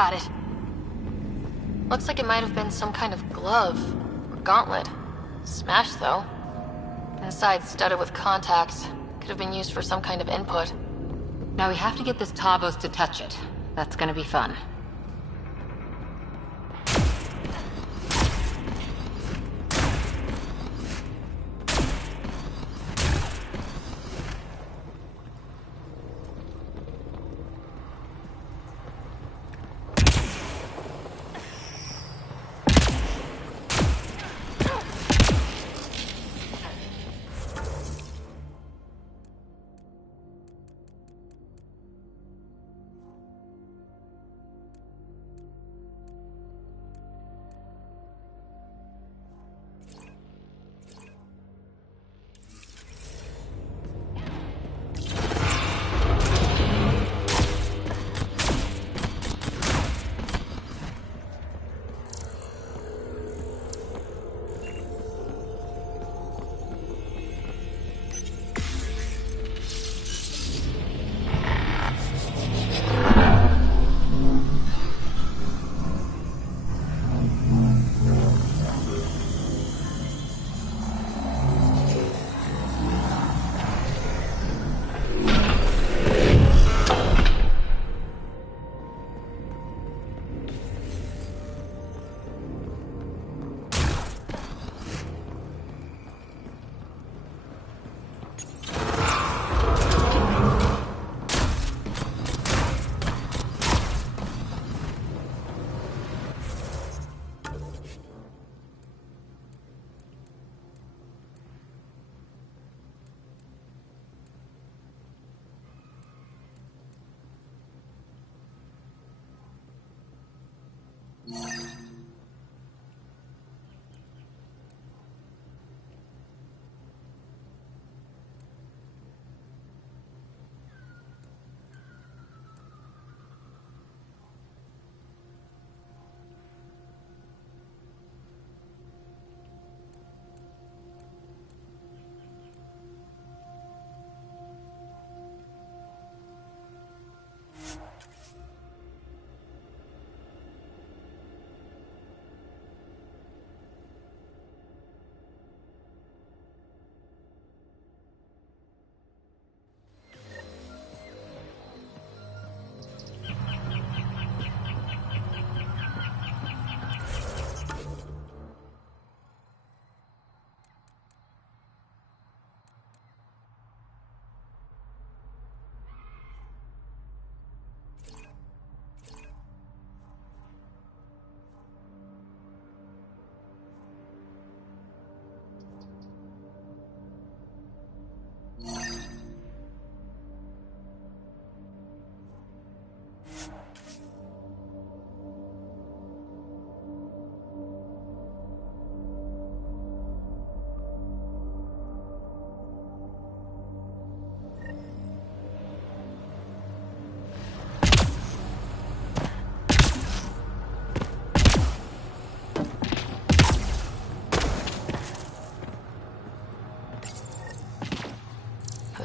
got it. Looks like it might have been some kind of glove or gauntlet. Smashed, though. Inside studded with contacts. Could have been used for some kind of input. Now we have to get this Tavos to touch it. That's gonna be fun.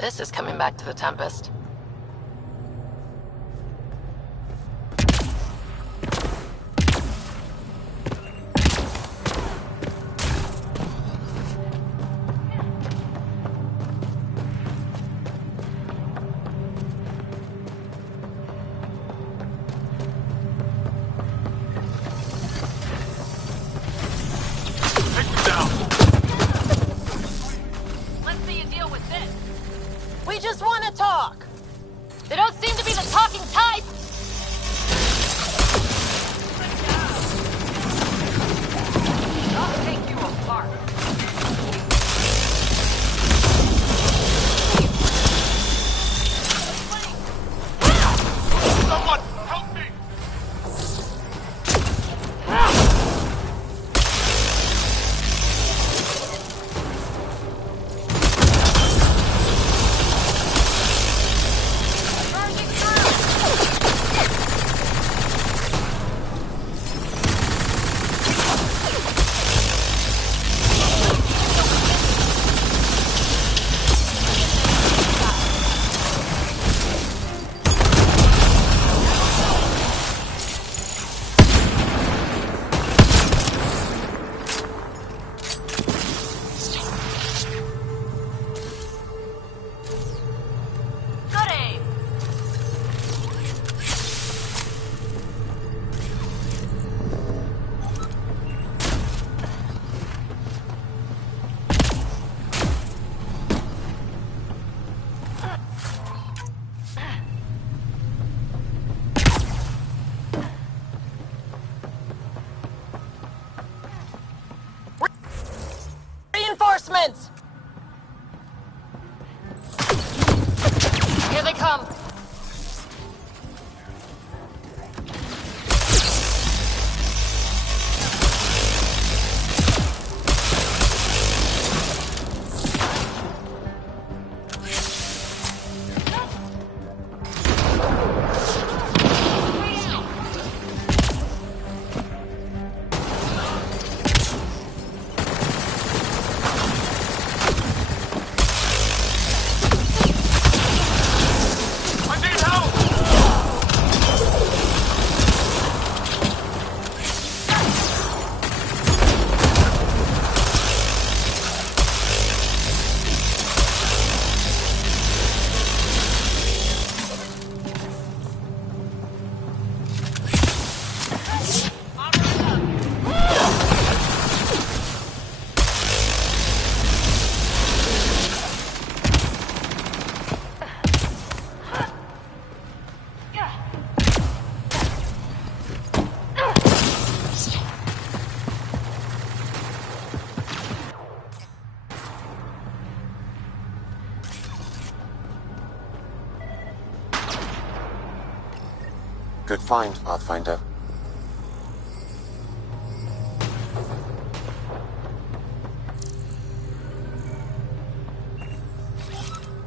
This is coming back to the Tempest. they come. Good find, Pathfinder.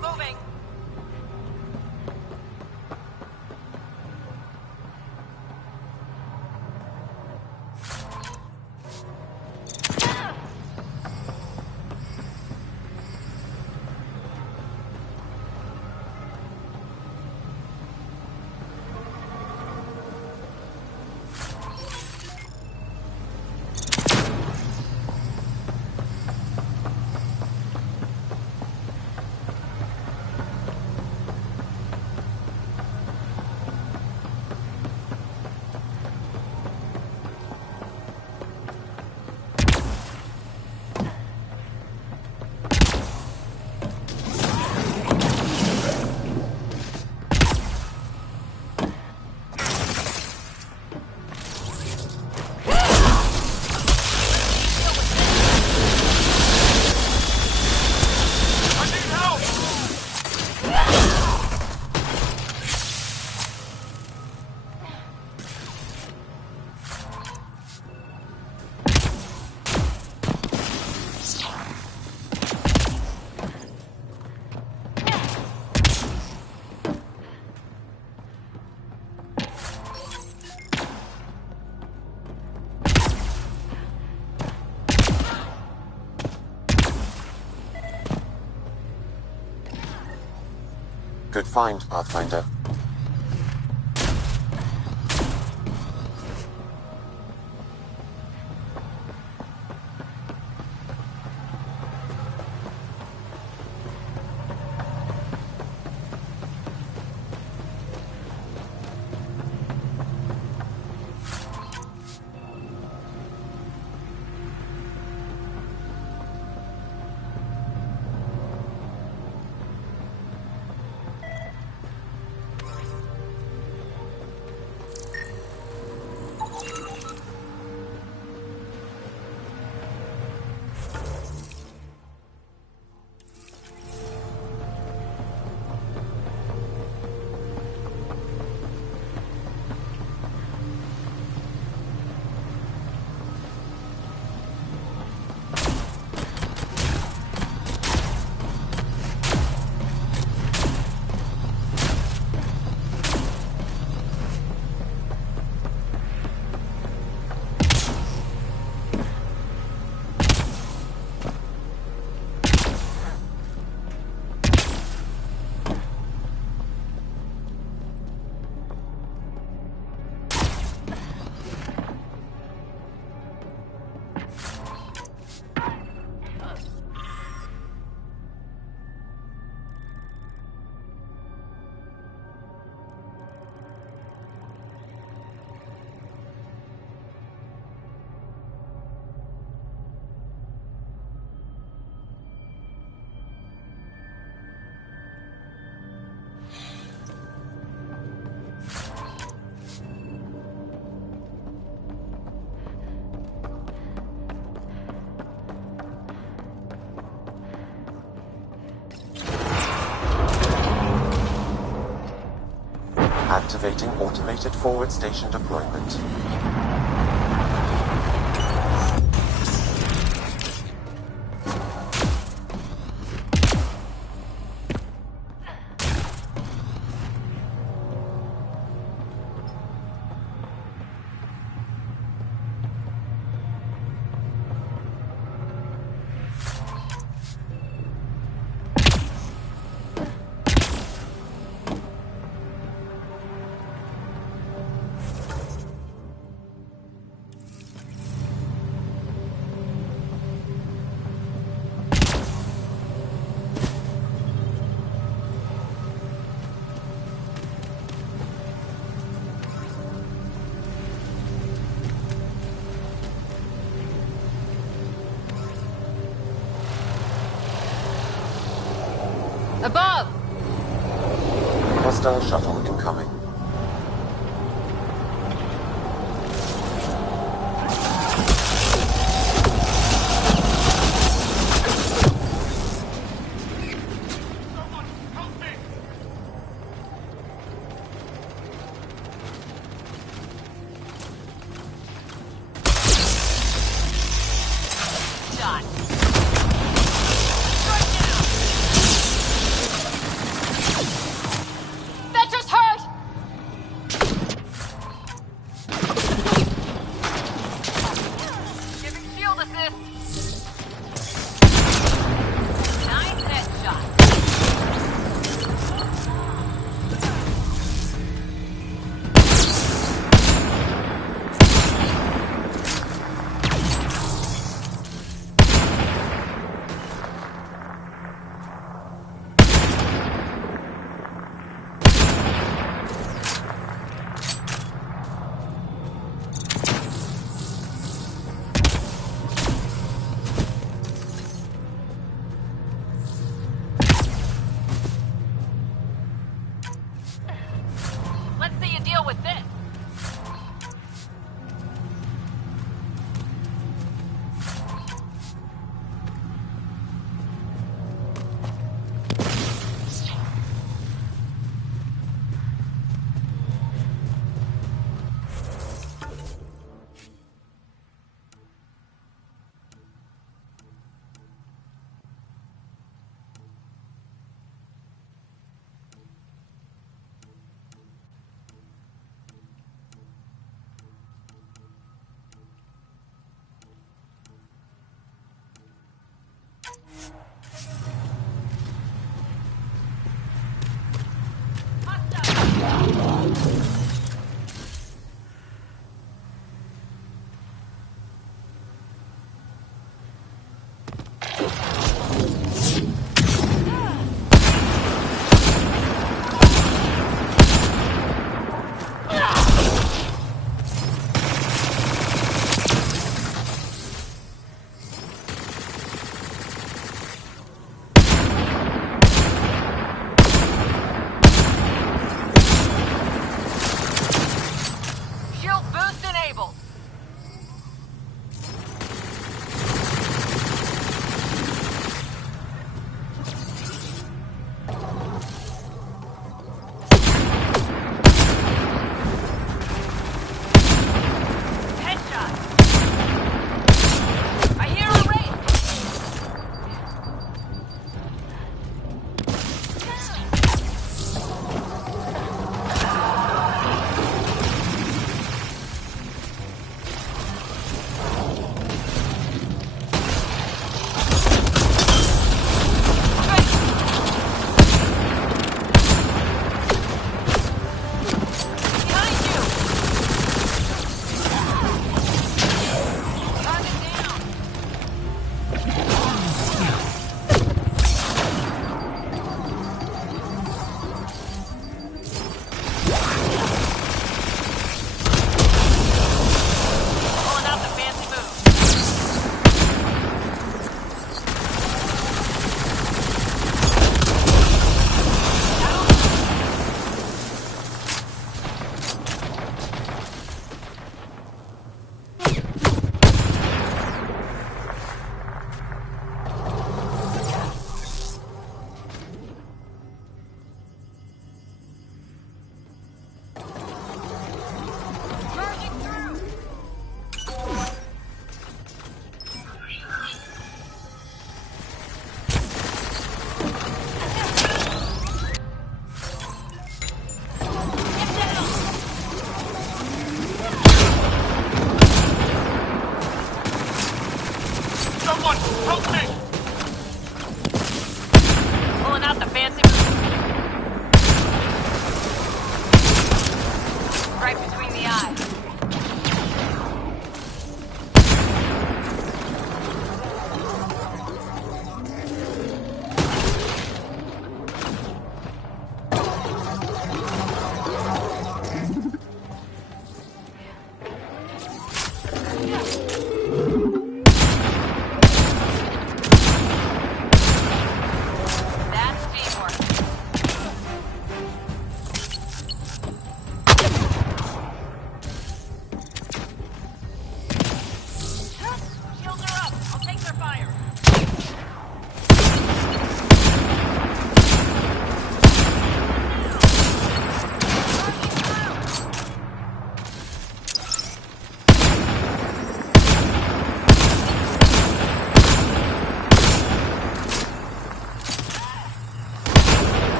Moving. Good find, Pathfinder. Activating automated forward station deployment. Above! Hostile shuttle incoming. Vetra's hurt! Giving shield assist. Nice headshot. Let's see you deal with this.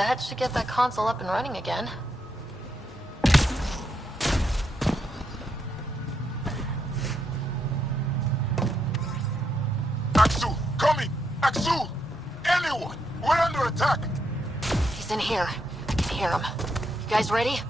That should get that console up and running again. Axel, coming! Axel! Anyone! We're under attack! He's in here. I can hear him. You guys ready?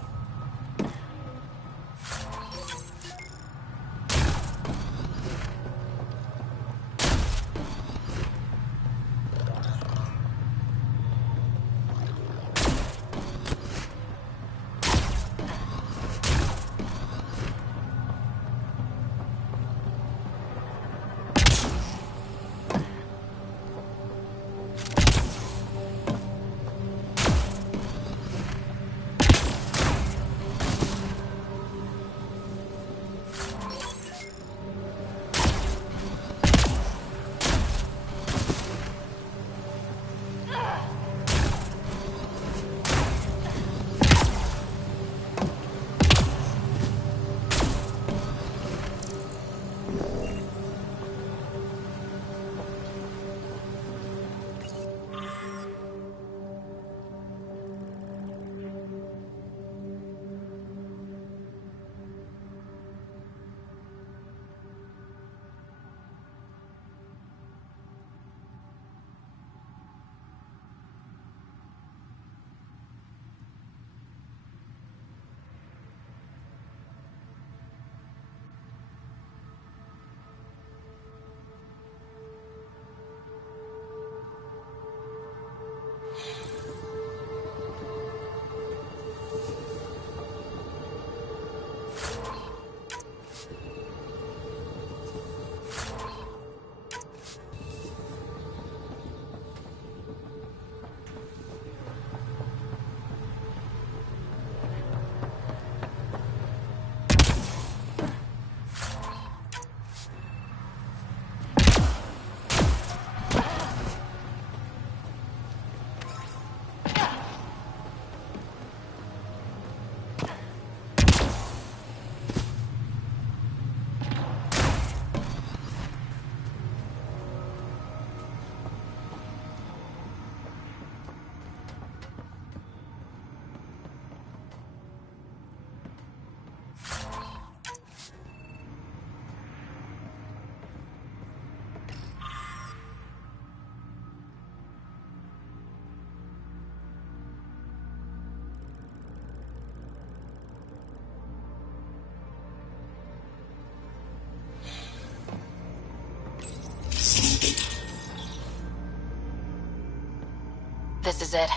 This is it.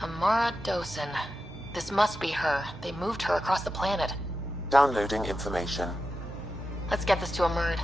Amara Dosen. This must be her. They moved her across the planet. Downloading information. Let's get this to a Murd.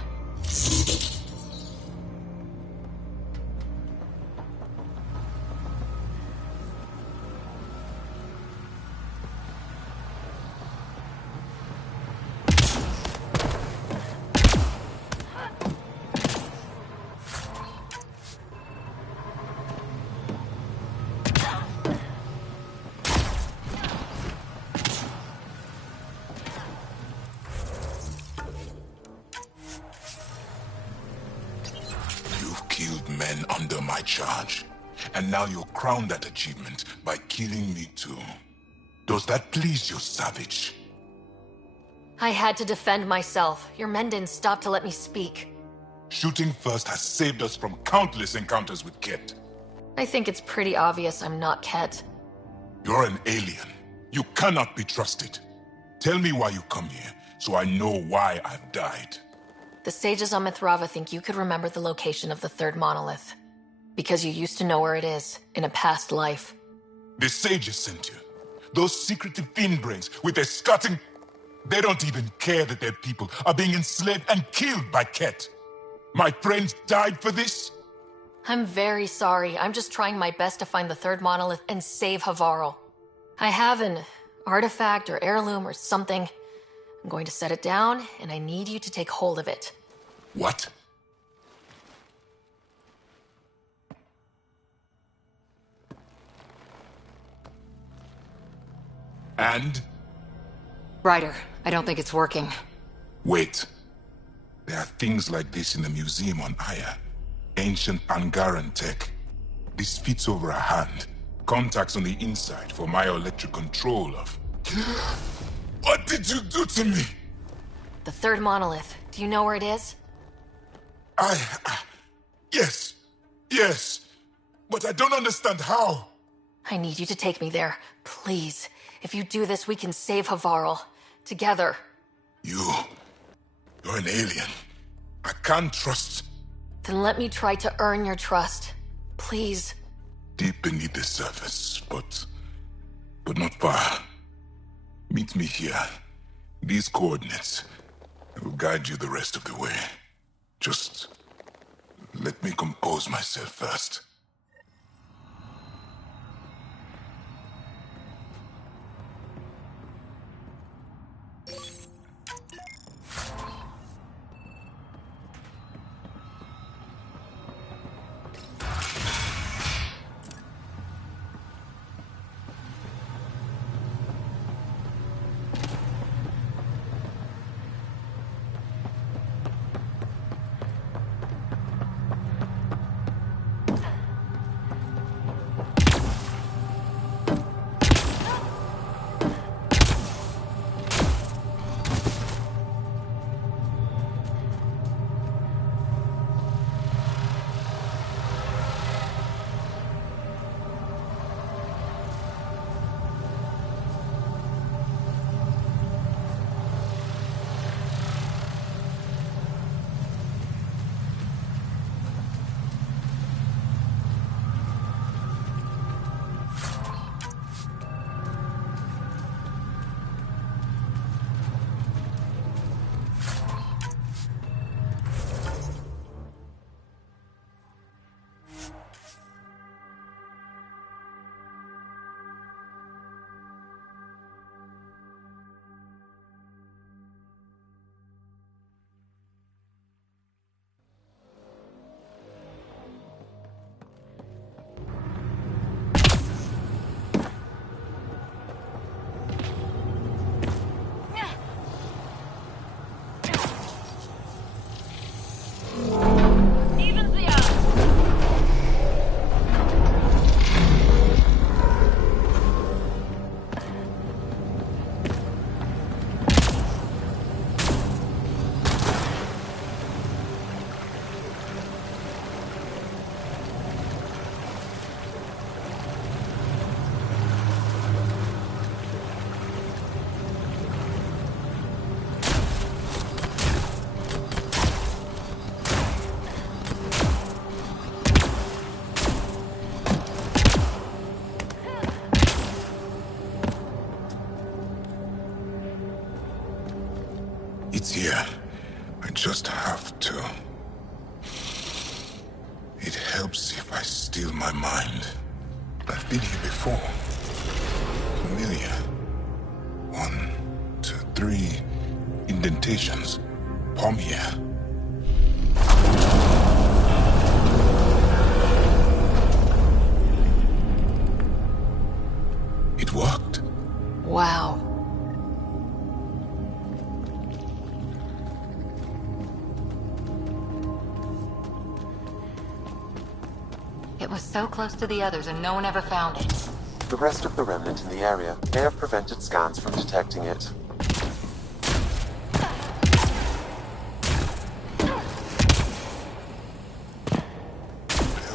Men under my charge. And now you'll crown that achievement by killing me too. Does that please you, savage? I had to defend myself. Your men didn't stop to let me speak. Shooting first has saved us from countless encounters with Ket. I think it's pretty obvious I'm not Ket. You're an alien. You cannot be trusted. Tell me why you come here, so I know why I've died. The sages on Mithrava think you could remember the location of the third monolith. Because you used to know where it is, in a past life. The sages sent you. Those secretive fiend brains with their scutting... They don't even care that their people are being enslaved and killed by Ket. My friends died for this? I'm very sorry. I'm just trying my best to find the third monolith and save Havaral. I have an artifact or heirloom or something. I'm going to set it down, and I need you to take hold of it. What? And? Ryder, I don't think it's working. Wait. There are things like this in the museum on Aya. Ancient Angaran tech. This fits over a hand. contacts on the inside for myoelectric control of... What did you do to me? The third monolith. Do you know where it is? Yes. Yes. But I don't understand how. I need you to take me there. Please. If you do this, we can save Havaral. Together. You're an alien. I can't trust... Then let me try to earn your trust. Please. Deep beneath the surface, but not far. Meet me here. These coordinates. I will guide you the rest of the way. Just let me compose myself first. It's here. I just have to. It helps if I steal my mind. I've been here before. Familiar. 1, 2, 3 indentations. Palm here. It worked. Wow. It was so close to the others and no one ever found it. The rest of the remnant in the area may have prevented scans from detecting it. There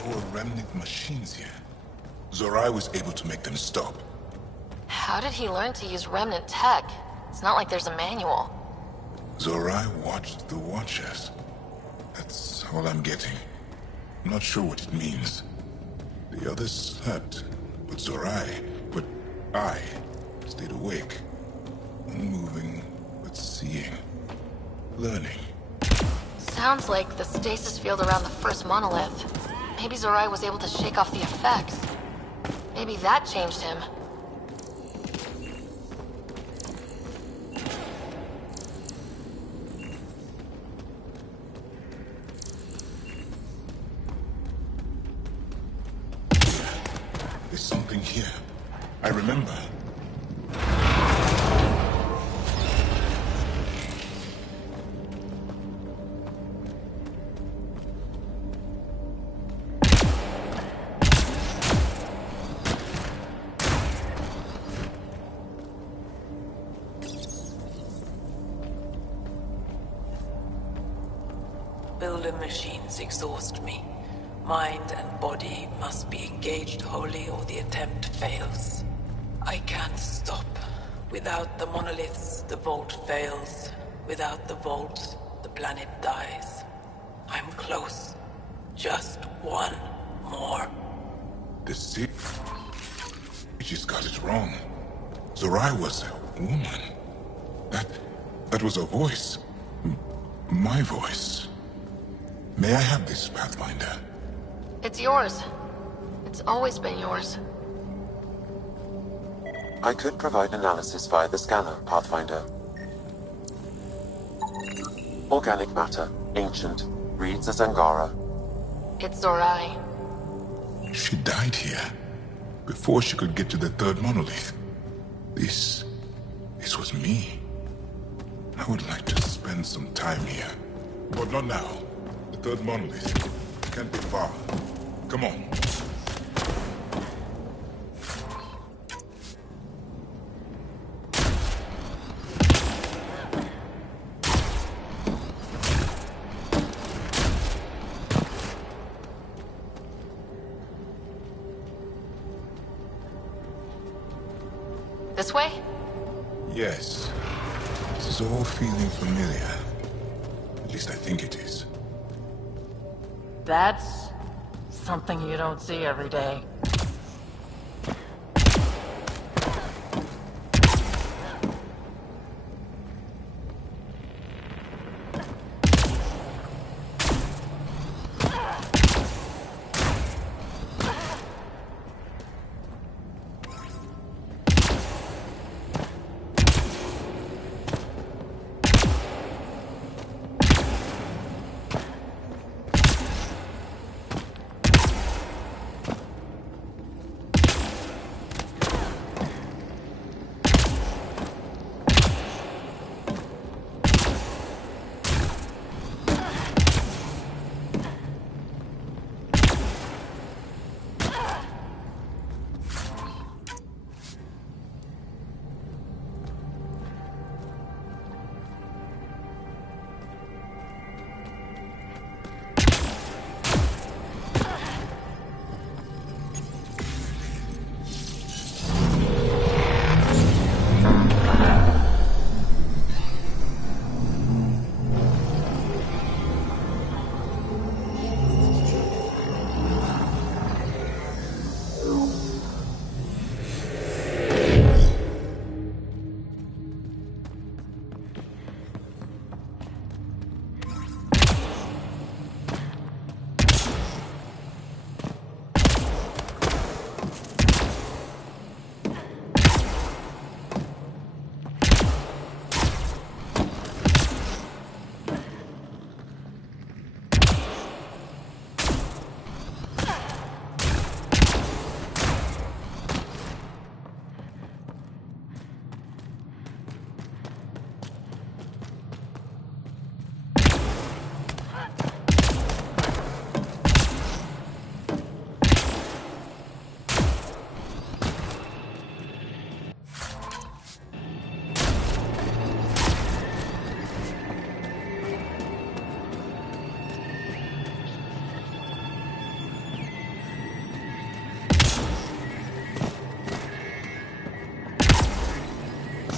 were remnant machines here. Zorai was able to make them stop. How did he learn to use remnant tech? It's not like there's a manual. Zorai watched the Watchers. That's all I'm getting. I'm not sure what it means. The others slept, but I stayed awake. Unmoving, but seeing. Learning. Sounds like the stasis field around the first monolith. Maybe Zorai was able to shake off the effects. Maybe that changed him. There's something here. I remember. builder machines exhaust me. Mind and body must be engaged wholly or the attempt fails. I can't stop. Without the monoliths, the vault fails. Without the vault, the planet dies. I'm close. Just one more. The sea... She just got it wrong. Zorai was a woman. That was a voice. My voice. May I have this, Pathfinder? It's yours. It's always been yours. I could provide analysis via the scanner, Pathfinder. Organic matter, ancient, reads as Angara. It's Zorai. She died here, before she could get to the third monolith. This was me. I would like to spend some time here. But not now. The third monolith can't be far. Come on. This way? Yes. This is all feeling familiar. At least I think it is. That's something you don't see every day.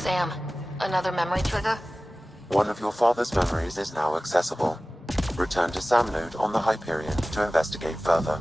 Sam, another memory trigger? One of your father's memories is now accessible. Return to Sam Node on the Hyperion to investigate further.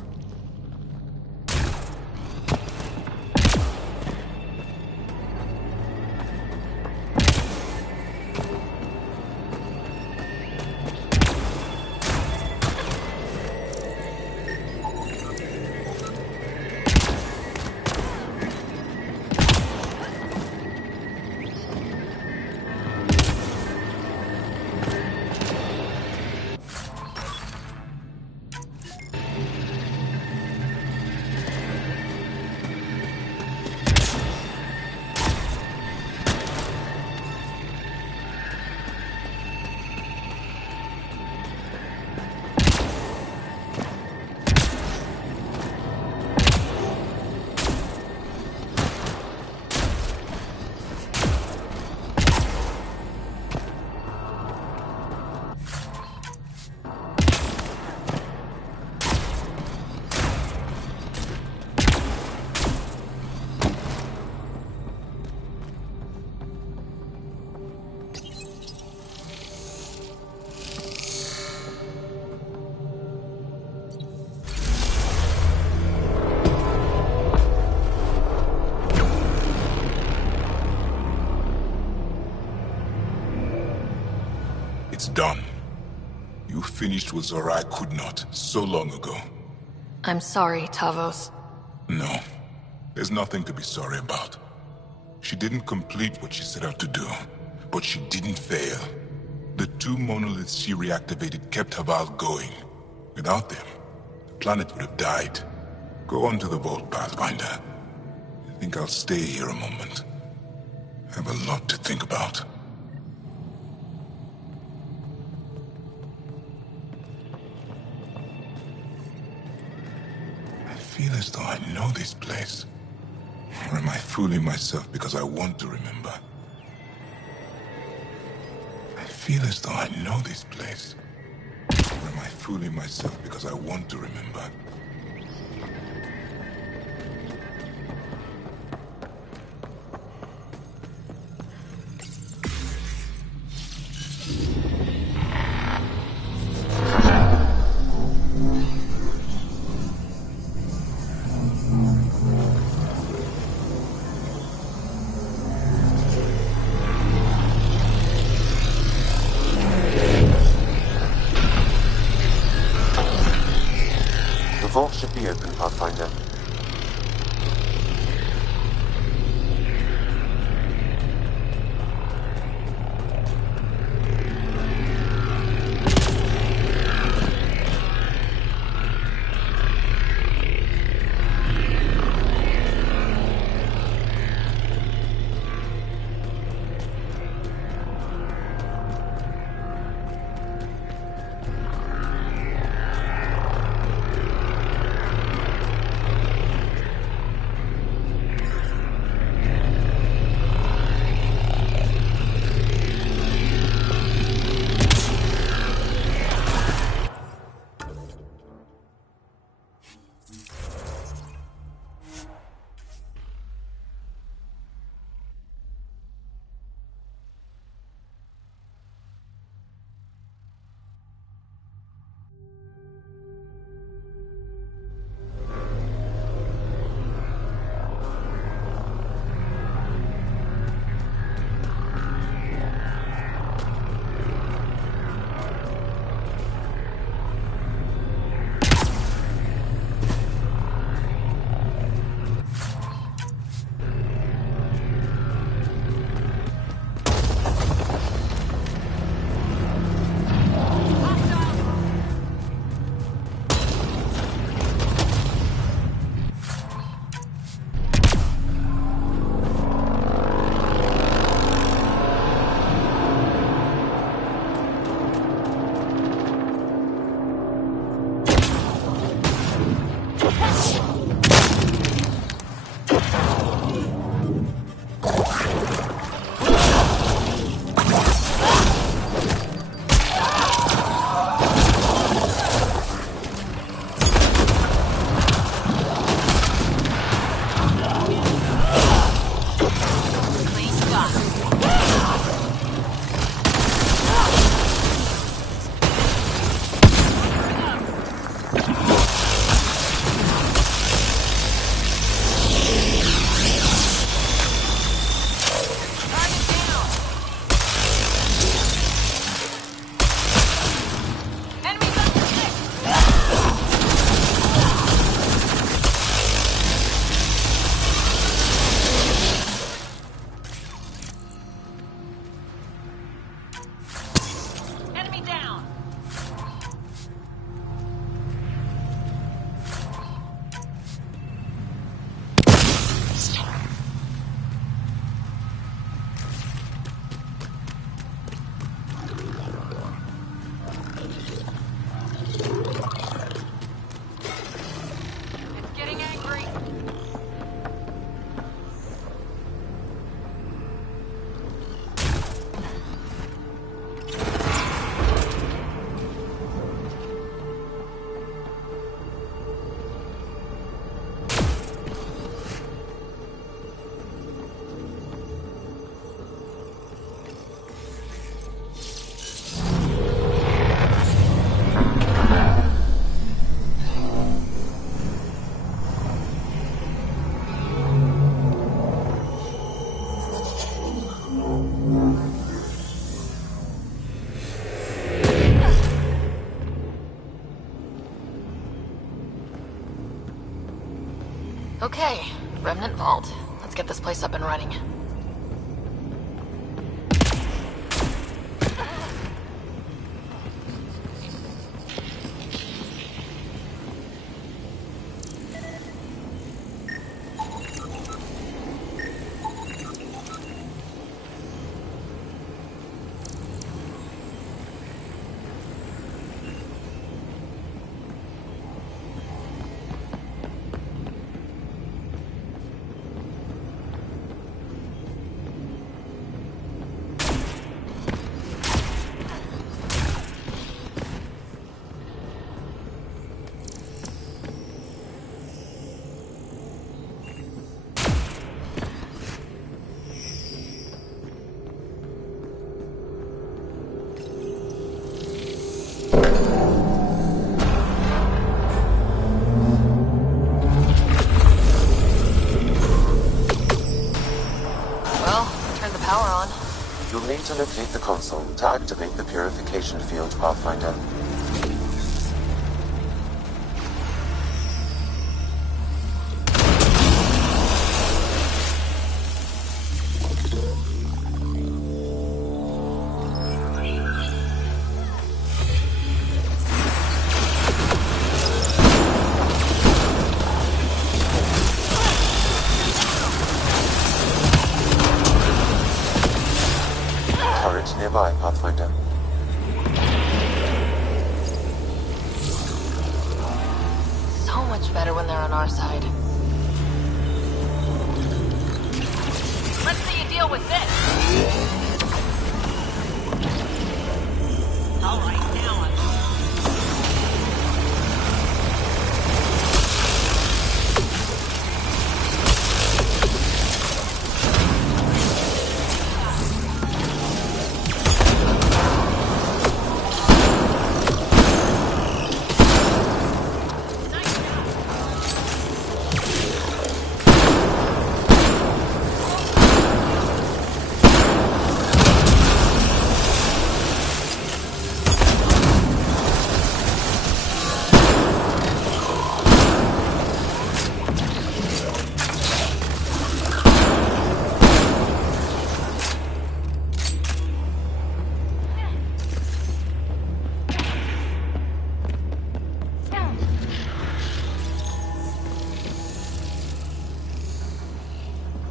It's done. You finished what Zorai could not so long ago. I'm sorry, Tavos. No, there's nothing to be sorry about. She didn't complete what she set out to do, but she didn't fail. The 2 monoliths she reactivated kept Havaal going. Without them, the planet would have died. Go on to the vault, Pathfinder. I think I'll stay here a moment. I have a lot to think about. I feel as though I know this place. Or am I fooling myself because I want to remember? I feel as though I know this place. Or am I fooling myself because I want to remember? The vault should be open, Pathfinder. Okay, Remnant Vault. Let's get this place up and running. You'll need to locate the console to activate the purification field, Pathfinder. Nearby, Pathfinder. So much better when they're on our side. Let's see you deal with this! Alright, now I'm...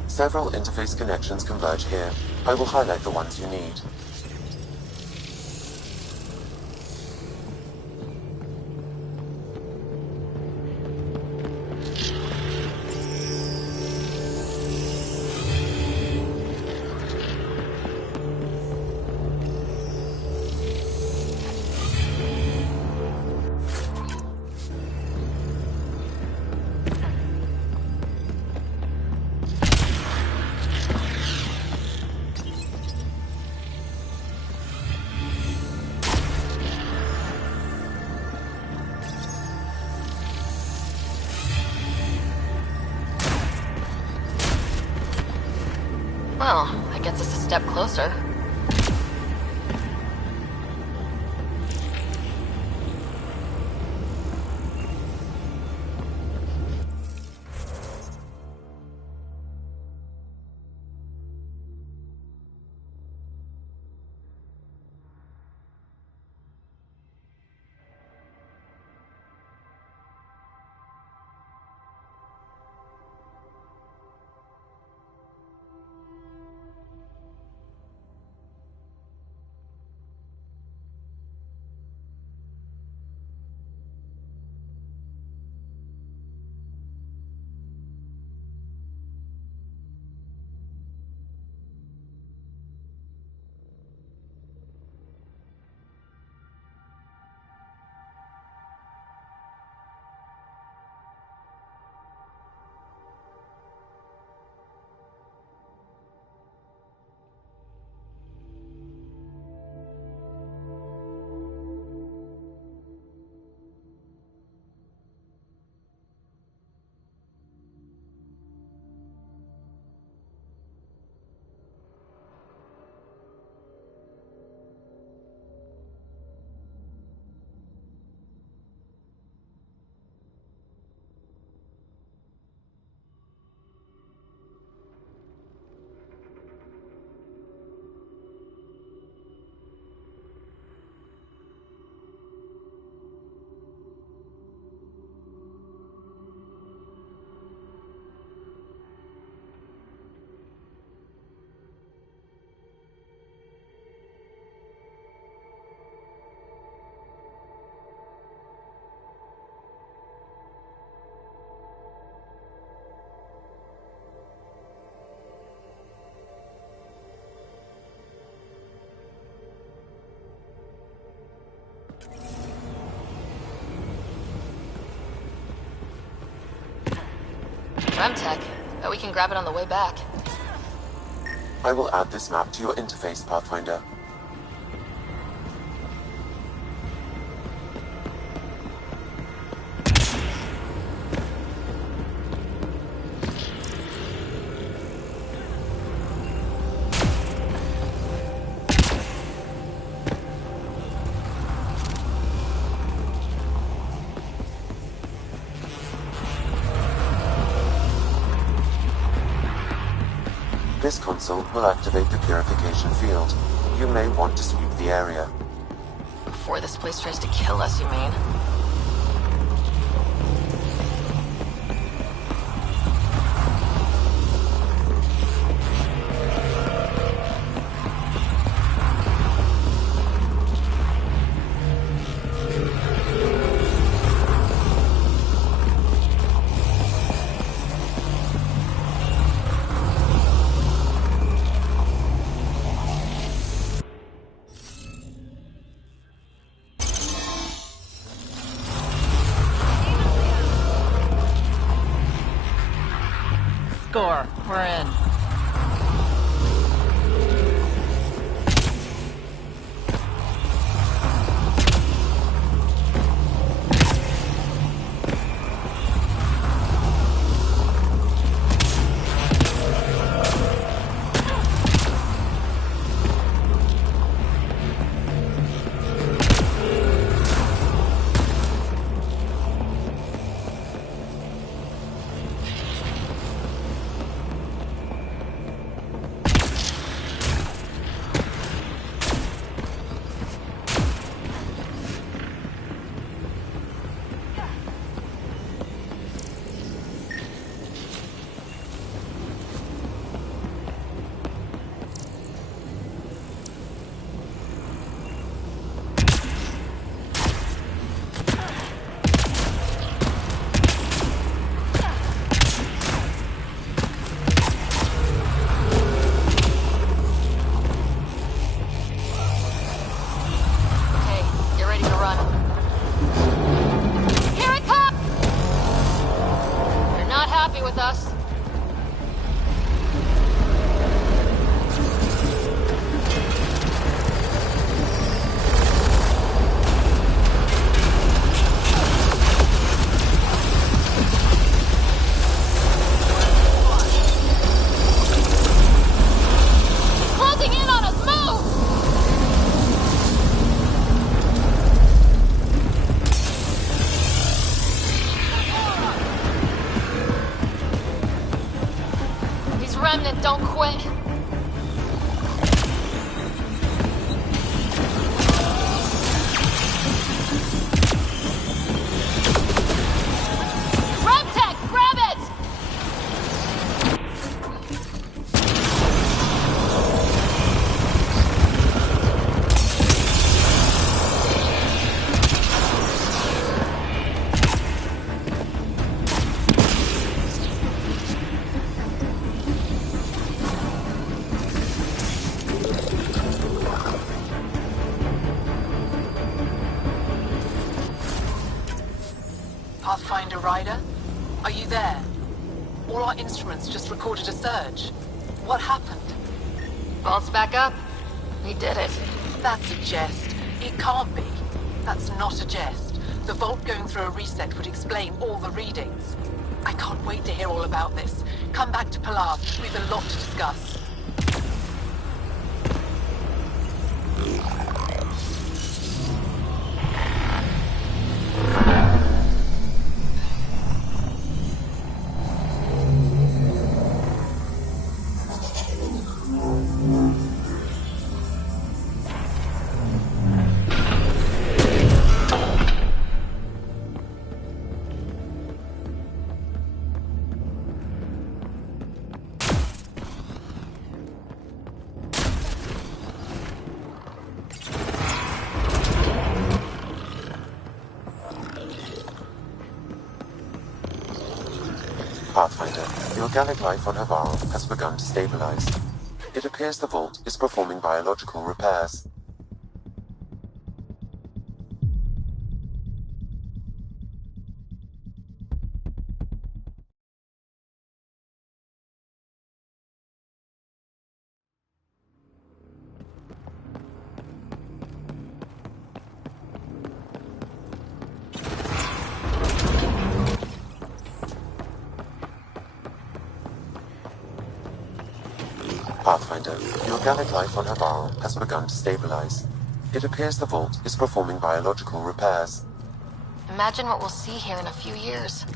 Several interface connections converge here. I will highlight the ones you need. Well, that gets us a step closer. Remtech. Bet we can grab it on the way back. I will add this map to your interface, Pathfinder. This console will activate the purification field. You may want to sweep the area. Before this place tries to kill us, you mean? Score. We're in. With us. Closing in on us, move! Remnant, don't quit. Remtech, grab it! Pathfinder Rider? Are you there? All our instruments just recorded a surge. What happened? Vault's back up. We did it. That's a jest. It can't be. That's not a jest. The vault going through a reset would explain all the readings. I can't wait to hear all about this. Come back to Pilar. We've a lot to discuss. Pathfinder, the organic life on Havaral has begun to stabilize. It appears the vault is performing biological repairs. Pathfinder, the organic life on Havaral has begun to stabilize. It appears the vault is performing biological repairs. Imagine what we'll see here in a few years.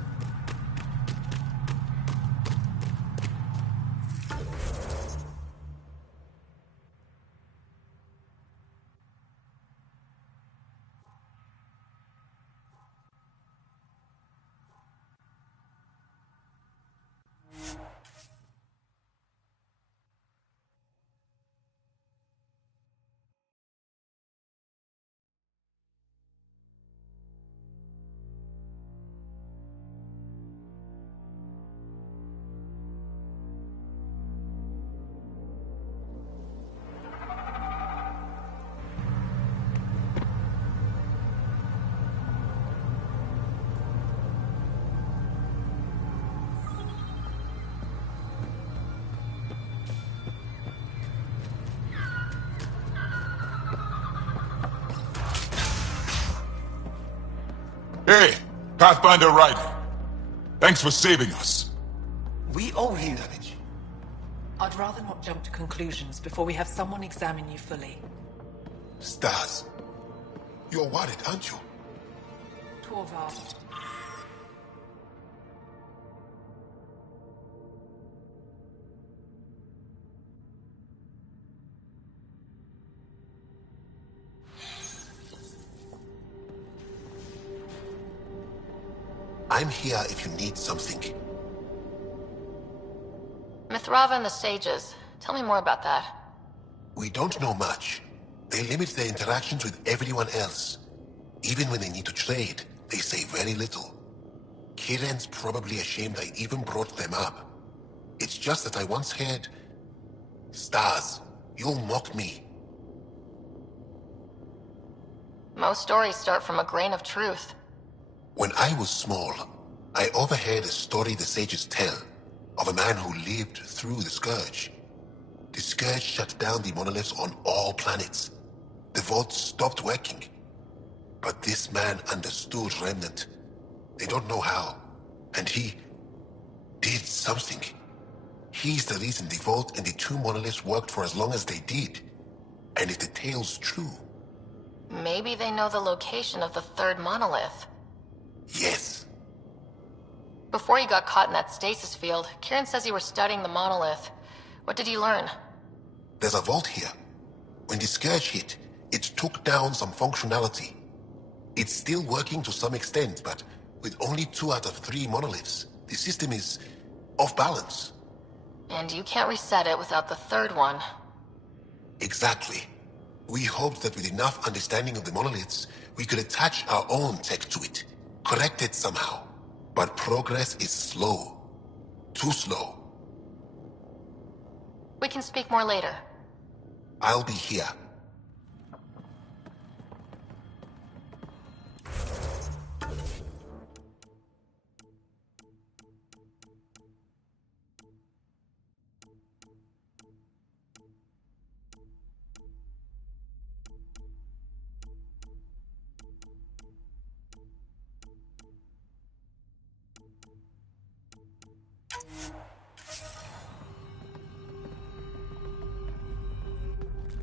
Hey, Pathfinder Ryder. Thanks for saving us. We owe you damage. I'd rather not jump to conclusions before we have someone examine you fully. Stars. You're worried, aren't you? Torvald. I'm here if you need something. Mithrava and the Sages. Tell me more about that. We don't know much. They limit their interactions with everyone else. Even when they need to trade, they say very little. Kiren's probably ashamed I even brought them up. It's just that I once heard... Stars, you'll mock me. Most stories start from a grain of truth. When I was small, I overheard a story the sages tell of a man who lived through the Scourge. The Scourge shut down the monoliths on all planets. The vaults stopped working. But this man understood Remnant. They don't know how. And he did something. He's the reason the vault and the two monoliths worked for as long as they did. And if the tale's true... Maybe they know the location of the third monolith. Yes. Before you got caught in that stasis field, Kiren says you were studying the monolith. What did you learn? There's a vault here. When the Scourge hit, it took down some functionality. It's still working to some extent, but with only 2 out of 3 monoliths, the system is off balance. And you can't reset it without the third one. Exactly. We hoped that with enough understanding of the monoliths, we could attach our own tech to it. Correct it somehow. But progress is slow. Too slow. We can speak more later. I'll be here.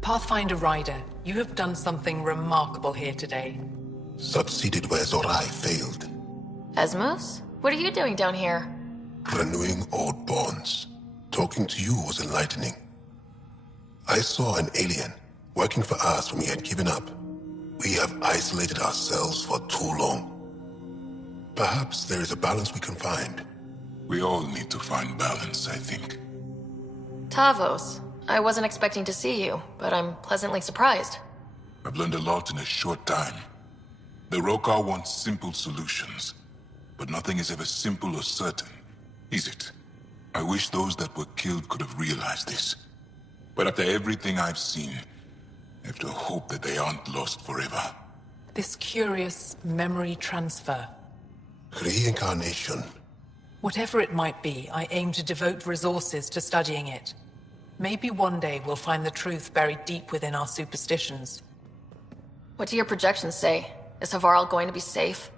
Pathfinder Ryder, you have done something remarkable here today. Succeeded where Zorai failed. Esmos? What are you doing down here? Renewing old bonds. Talking to you was enlightening. I saw an alien working for us when we had given up. We have isolated ourselves for too long. Perhaps there is a balance we can find. We all need to find balance, I think. Tavos. I wasn't expecting to see you, but I'm pleasantly surprised. I've learned a lot in a short time. The Rokar want simple solutions, but nothing is ever simple or certain, is it? I wish those that were killed could have realized this. But after everything I've seen, I have to hope that they aren't lost forever. This curious memory transfer. Reincarnation. Whatever it might be, I aim to devote resources to studying it. Maybe one day we'll find the truth buried deep within our superstitions. What do your projections say? Is Havaral going to be safe?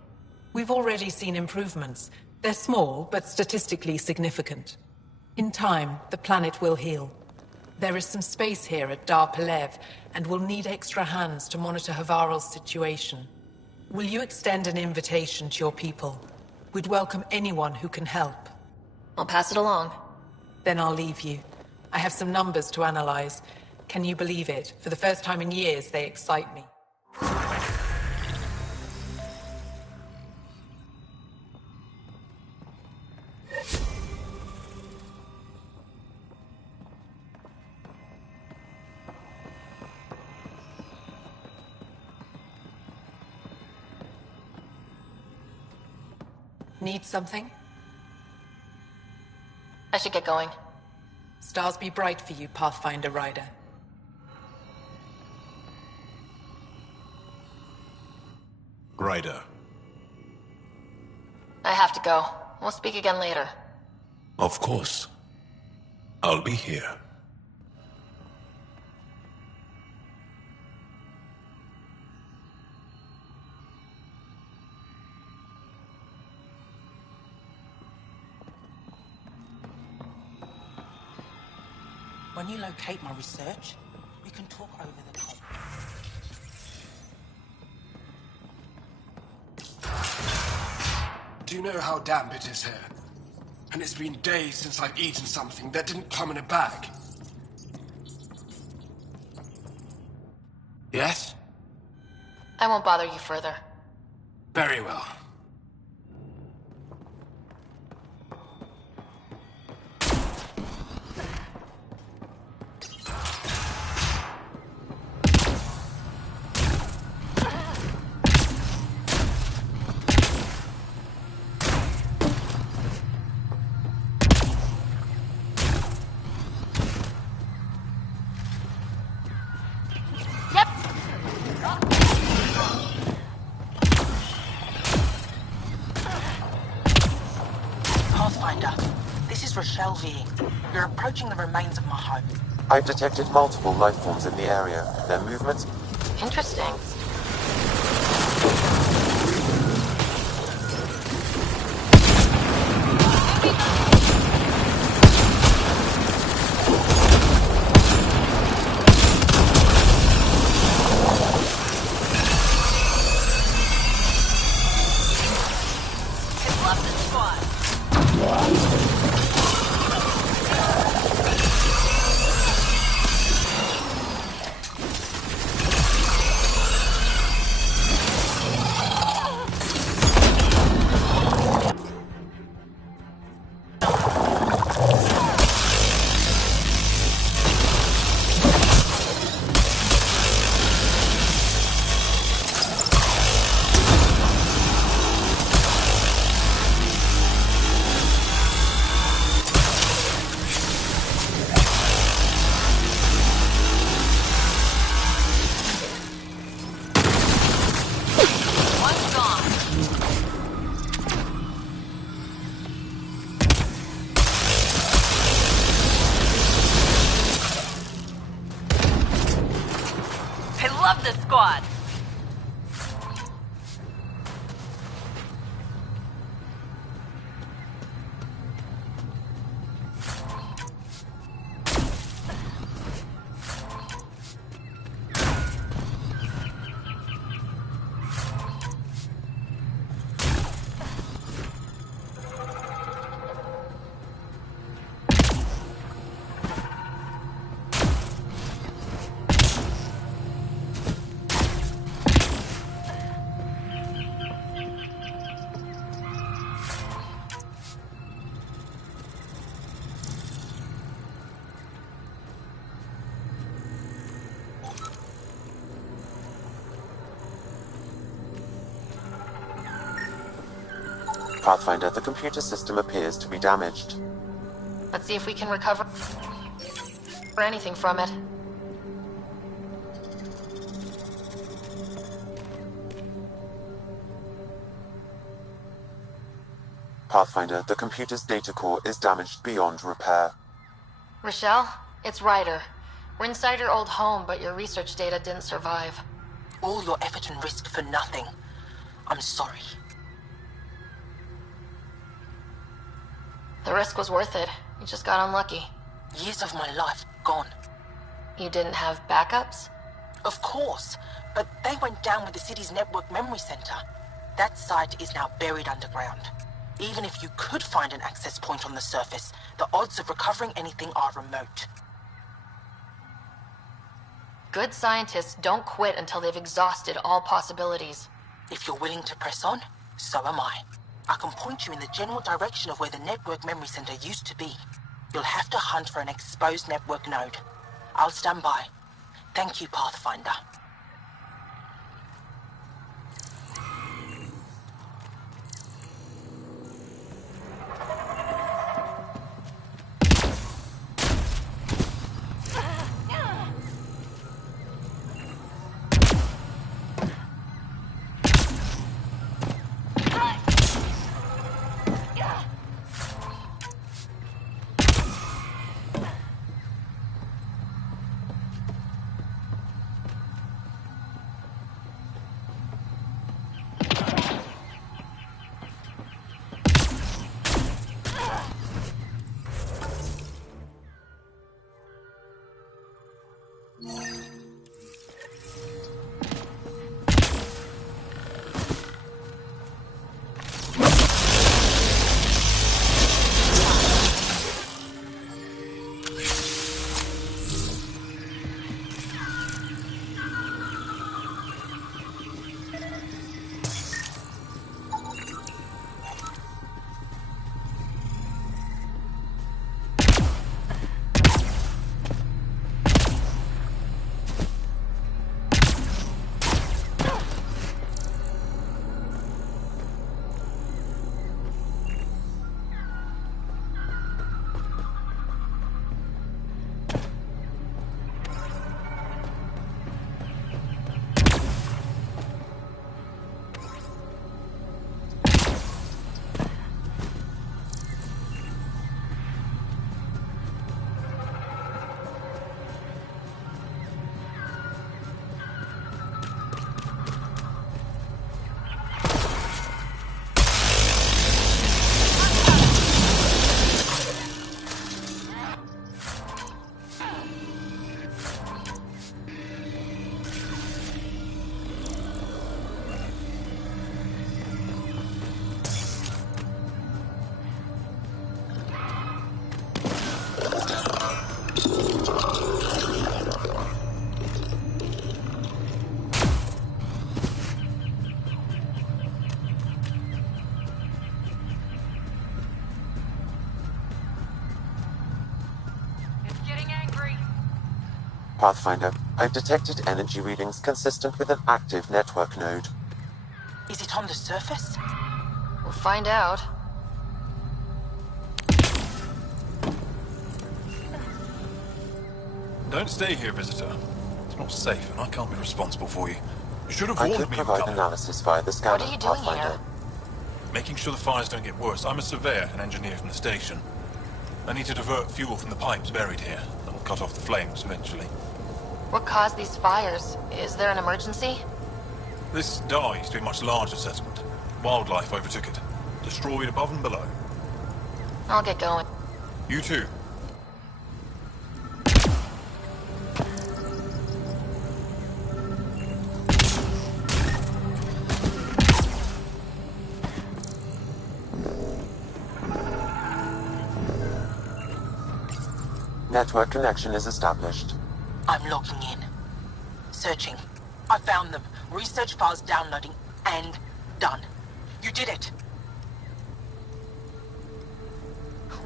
We've already seen improvements. They're small, but statistically significant. In time, the planet will heal. There is some space here at Dar Pelev, and we'll need extra hands to monitor Havarl's situation. Will you extend an invitation to your people? We'd welcome anyone who can help. I'll pass it along. Then I'll leave you. I have some numbers to analyze. Can you believe it? For the first time in years, they excite me. Need something? I should get going. Stars be bright for you, Pathfinder Rider. Ryder. I have to go. We'll speak again later. Of course. I'll be here. When you locate my research, we can talk over the top. Do you know how damp it is here? And it's been days since I've eaten something that didn't come in a bag. Yes? I won't bother you further. Very well. You're approaching the remains of my home. I've detected multiple life forms in the area. Their movements... Interesting. Squad. Pathfinder, the computer system appears to be damaged. Let's see if we can recover or anything from it. Pathfinder, the computer's data core is damaged beyond repair. Rochelle, it's Ryder. We're inside your old home, but your research data didn't survive. All your effort and risk for nothing. I'm sorry. The risk was worth it. You just got unlucky. Years of my life gone. You didn't have backups? Of course, but they went down with the city's network memory center. That site is now buried underground. Even if you could find an access point on the surface, the odds of recovering anything are remote. Good scientists don't quit until they've exhausted all possibilities. If you're willing to press on, so am I. I can point you in the general direction of where the network memory center used to be. You'll have to hunt for an exposed network node. I'll stand by. Thank you, Pathfinder. Pathfinder, I've detected energy readings consistent with an active network node. Is it on the surface? We'll find out. Don't stay here, visitor. It's not safe, and I can't be responsible for you. You should have I warned could me of provide coming. analysis via the scanner, What are you doing Pathfinder. here? Making sure the fires don't get worse. I'm a surveyor and engineer from the station. I need to divert fuel from the pipes buried here. That'll cut off the flames eventually. What caused these fires? Is there an emergency? This dye used to be a much larger settlement. Wildlife overtook it. Destroyed above and below. I'll get going. You too. Network connection is established. I'm logging in. Searching. I found them. Research files downloading and done. You did it.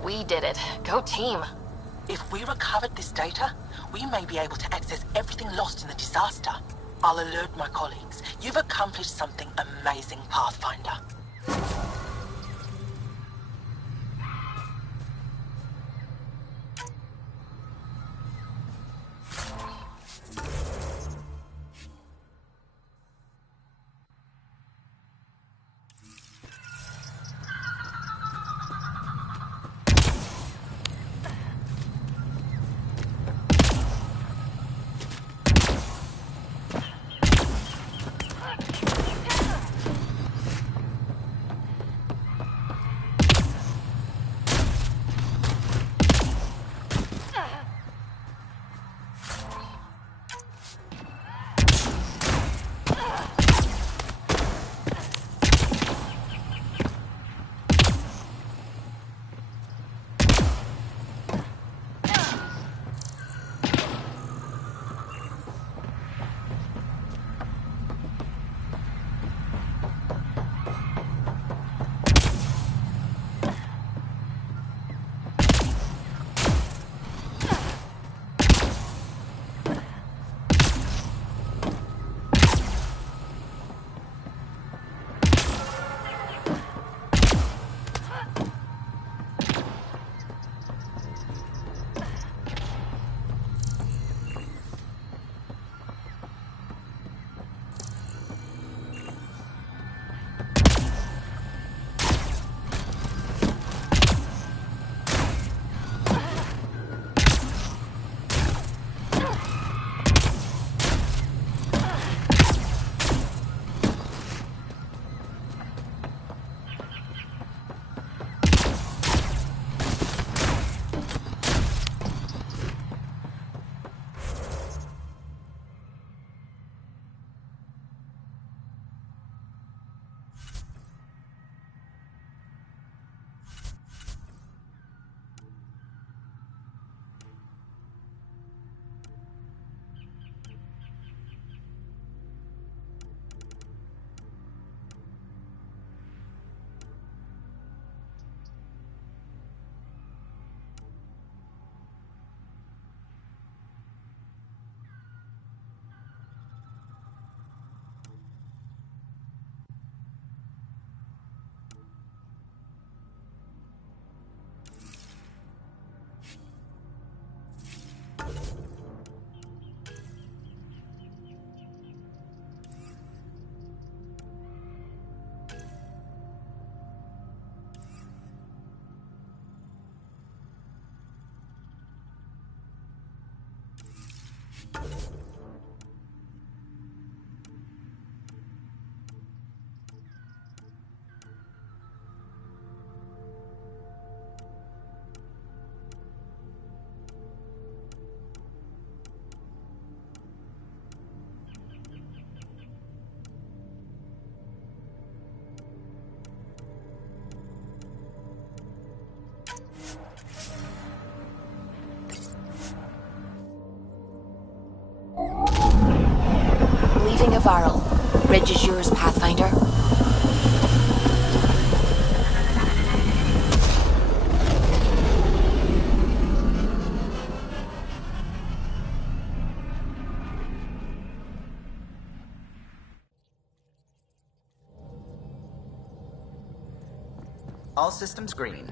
We did it. Go team. If we recovered this data, we may be able to access everything lost in the disaster. I'll alert my colleagues. You've accomplished something amazing, Pathfinder. Leaving Havaral. Reg is yours, Pathfinder. All systems green.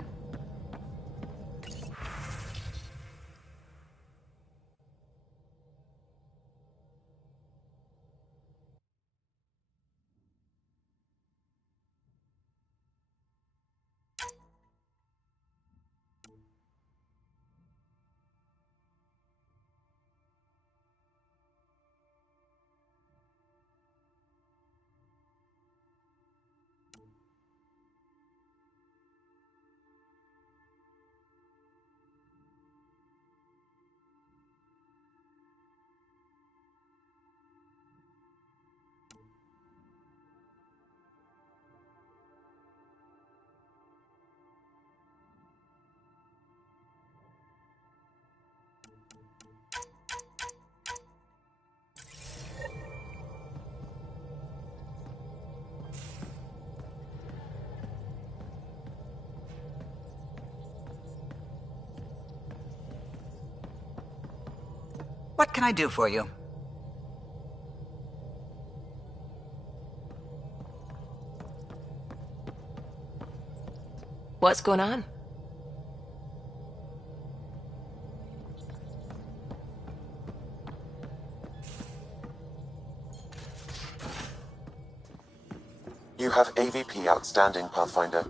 What can I do for you? What's going on? You have AVP outstanding, Pathfinder.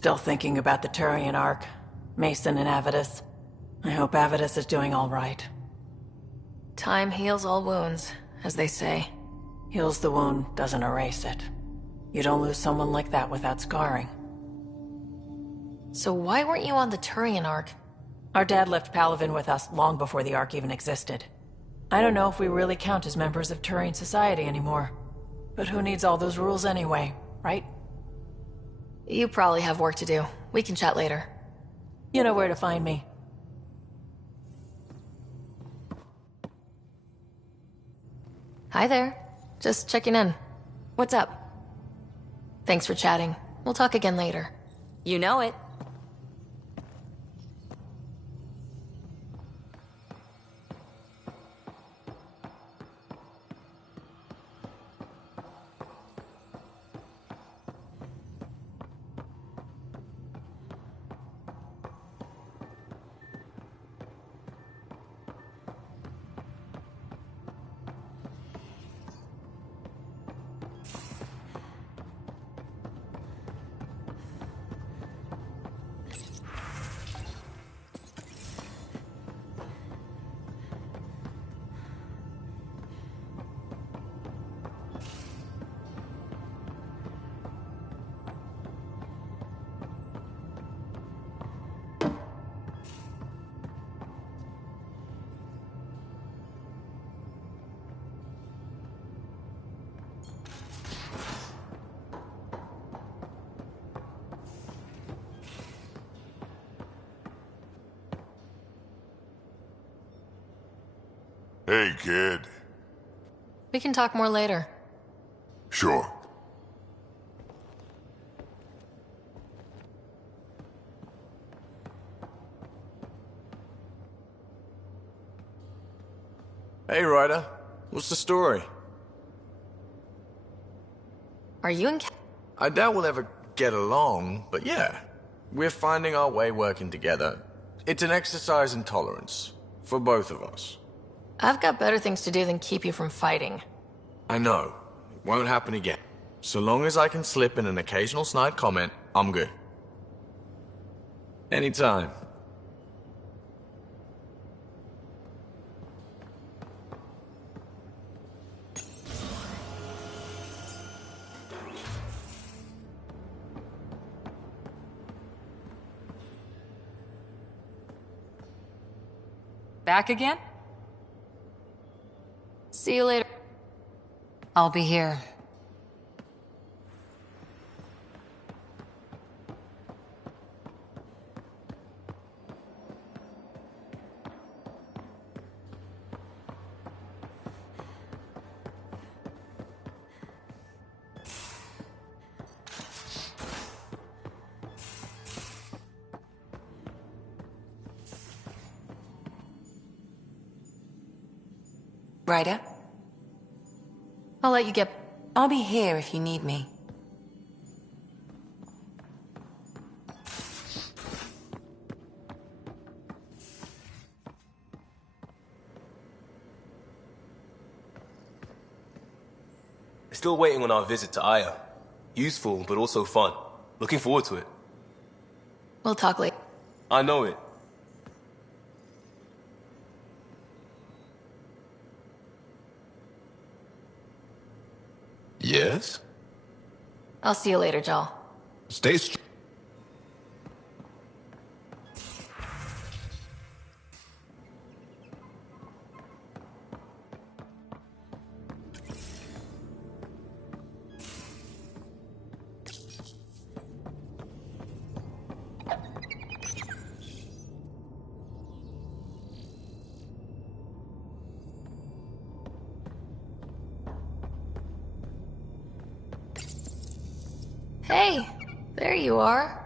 Still thinking about the Turian Ark, Mason and Avidus. I hope Avidus is doing all right. Time heals all wounds, as they say. Heals the wound, doesn't erase it. You don't lose someone like that without scarring. So why weren't you on the Turian Ark? Our dad left Palavin with us long before the Ark even existed. I don't know if we really count as members of Turian society anymore. But who needs all those rules anyway, right? You probably have work to do. We can chat later. You know where to find me. Hi there. Just checking in. What's up? Thanks for chatting. We'll talk again later. You know it. Hey, kid. We can talk more later. Sure. Hey, Ryder. What's the story? Are you in I doubt we'll ever get along, but yeah. We're finding our way working together. It's an exercise in tolerance. For both of us. I've got better things to do than keep you from fighting. I know. It won't happen again. So long as I can slip in an occasional snide comment, I'm good. Anytime. Back again? See you later. I'll be here. Ryder? I'll let you get... I'll be here if you need me. Still waiting on our visit to Aya. Useful, but also fun. Looking forward to it. We'll talk later. I know it. Yes? I'll see you later, Jal. Stay strong. Hey, there you are.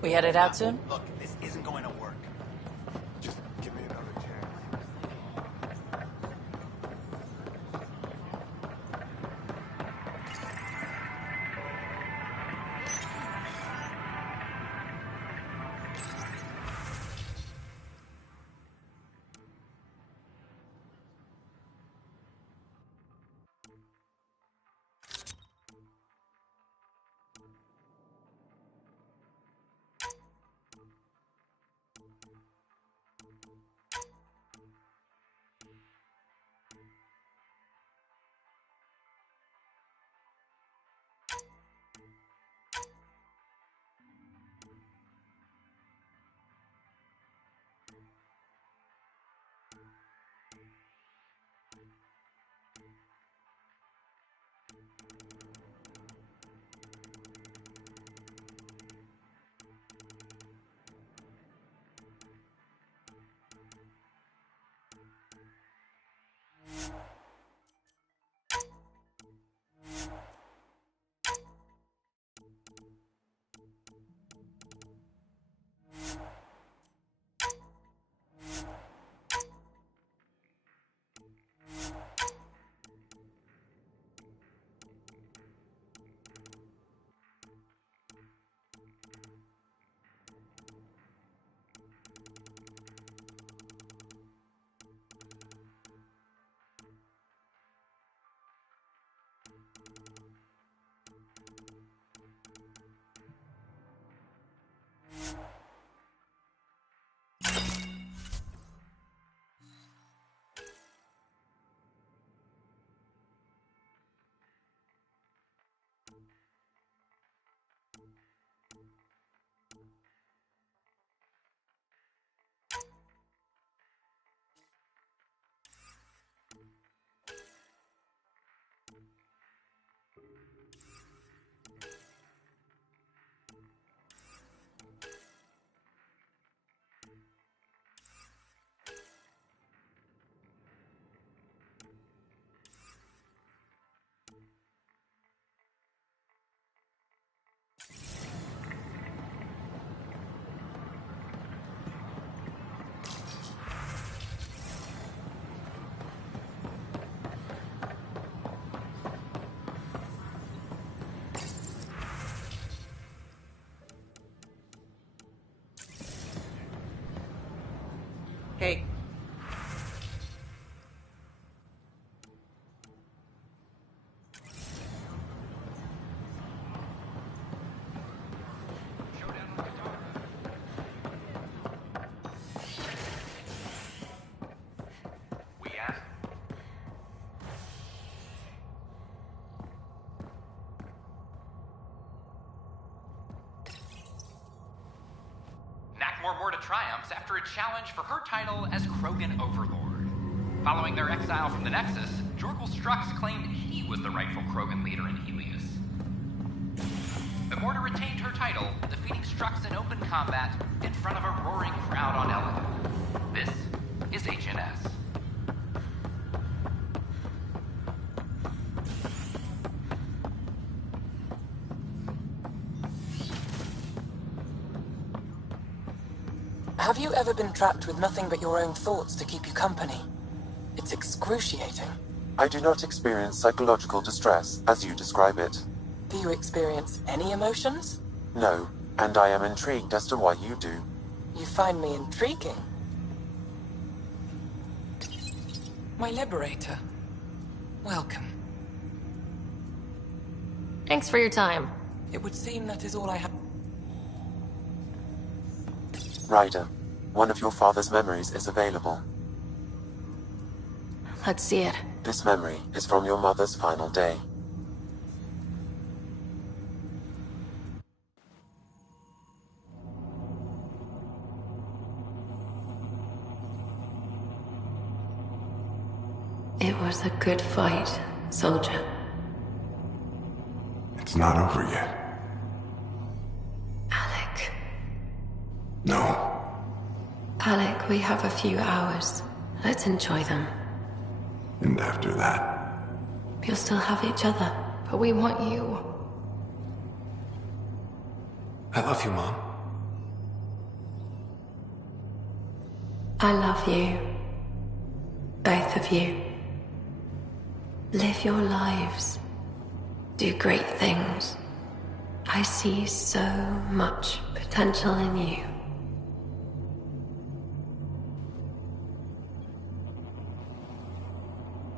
We headed out soon? Look, this isn't going to work. Just give me another chance. Hey. Triumphs after a challenge for her title as Krogan Overlord. Following their exile from the Nexus, Jorgal Strux claimed he was the rightful Krogan leader in Helios. Immorta retained her title, defeating Strux in open combat in front of a roaring crowd on Eladon. This is HNS. Have you ever been trapped with nothing but your own thoughts to keep you company? It's excruciating. I do not experience psychological distress, as you describe it. Do you experience any emotions? No, and I am intrigued as to why you do. You find me intriguing? My liberator. Welcome. Thanks for your time. It would seem that is all I have. Ryder, one of your father's memories is available. Let's see it. This memory is from your mother's final day. It was a good fight, soldier. It's not over yet. Alec. No. Alec, we have a few hours. Let's enjoy them. And after that? We'll still have each other. But we want you. I love you, Mom. I love you. Both of you. Live your lives. Do great things. I see so much potential in you.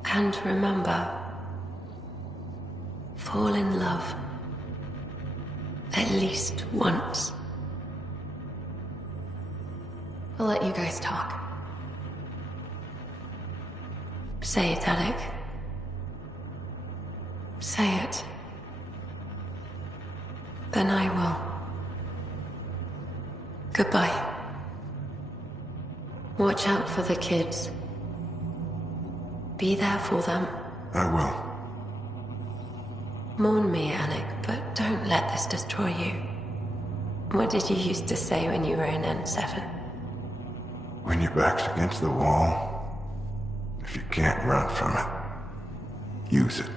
And remember, fall in love. At least once. We'll let you guys talk. Say it, Alec. Say it. Then I will. Goodbye. Watch out for the kids. Be there for them. I will. Mourn me, Alec, but don't let this destroy you. What did you used to say when you were in N7? When your back's against the wall, if you can't run from it, use it.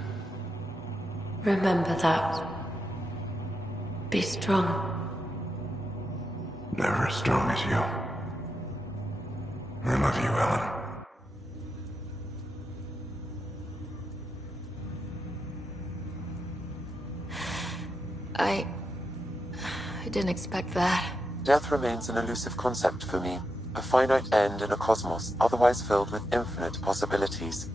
Remember that. Be strong. Never as strong as you. I love you, Ellen. I didn't expect that. Death remains an elusive concept for me. A finite end in a cosmos otherwise filled with infinite possibilities.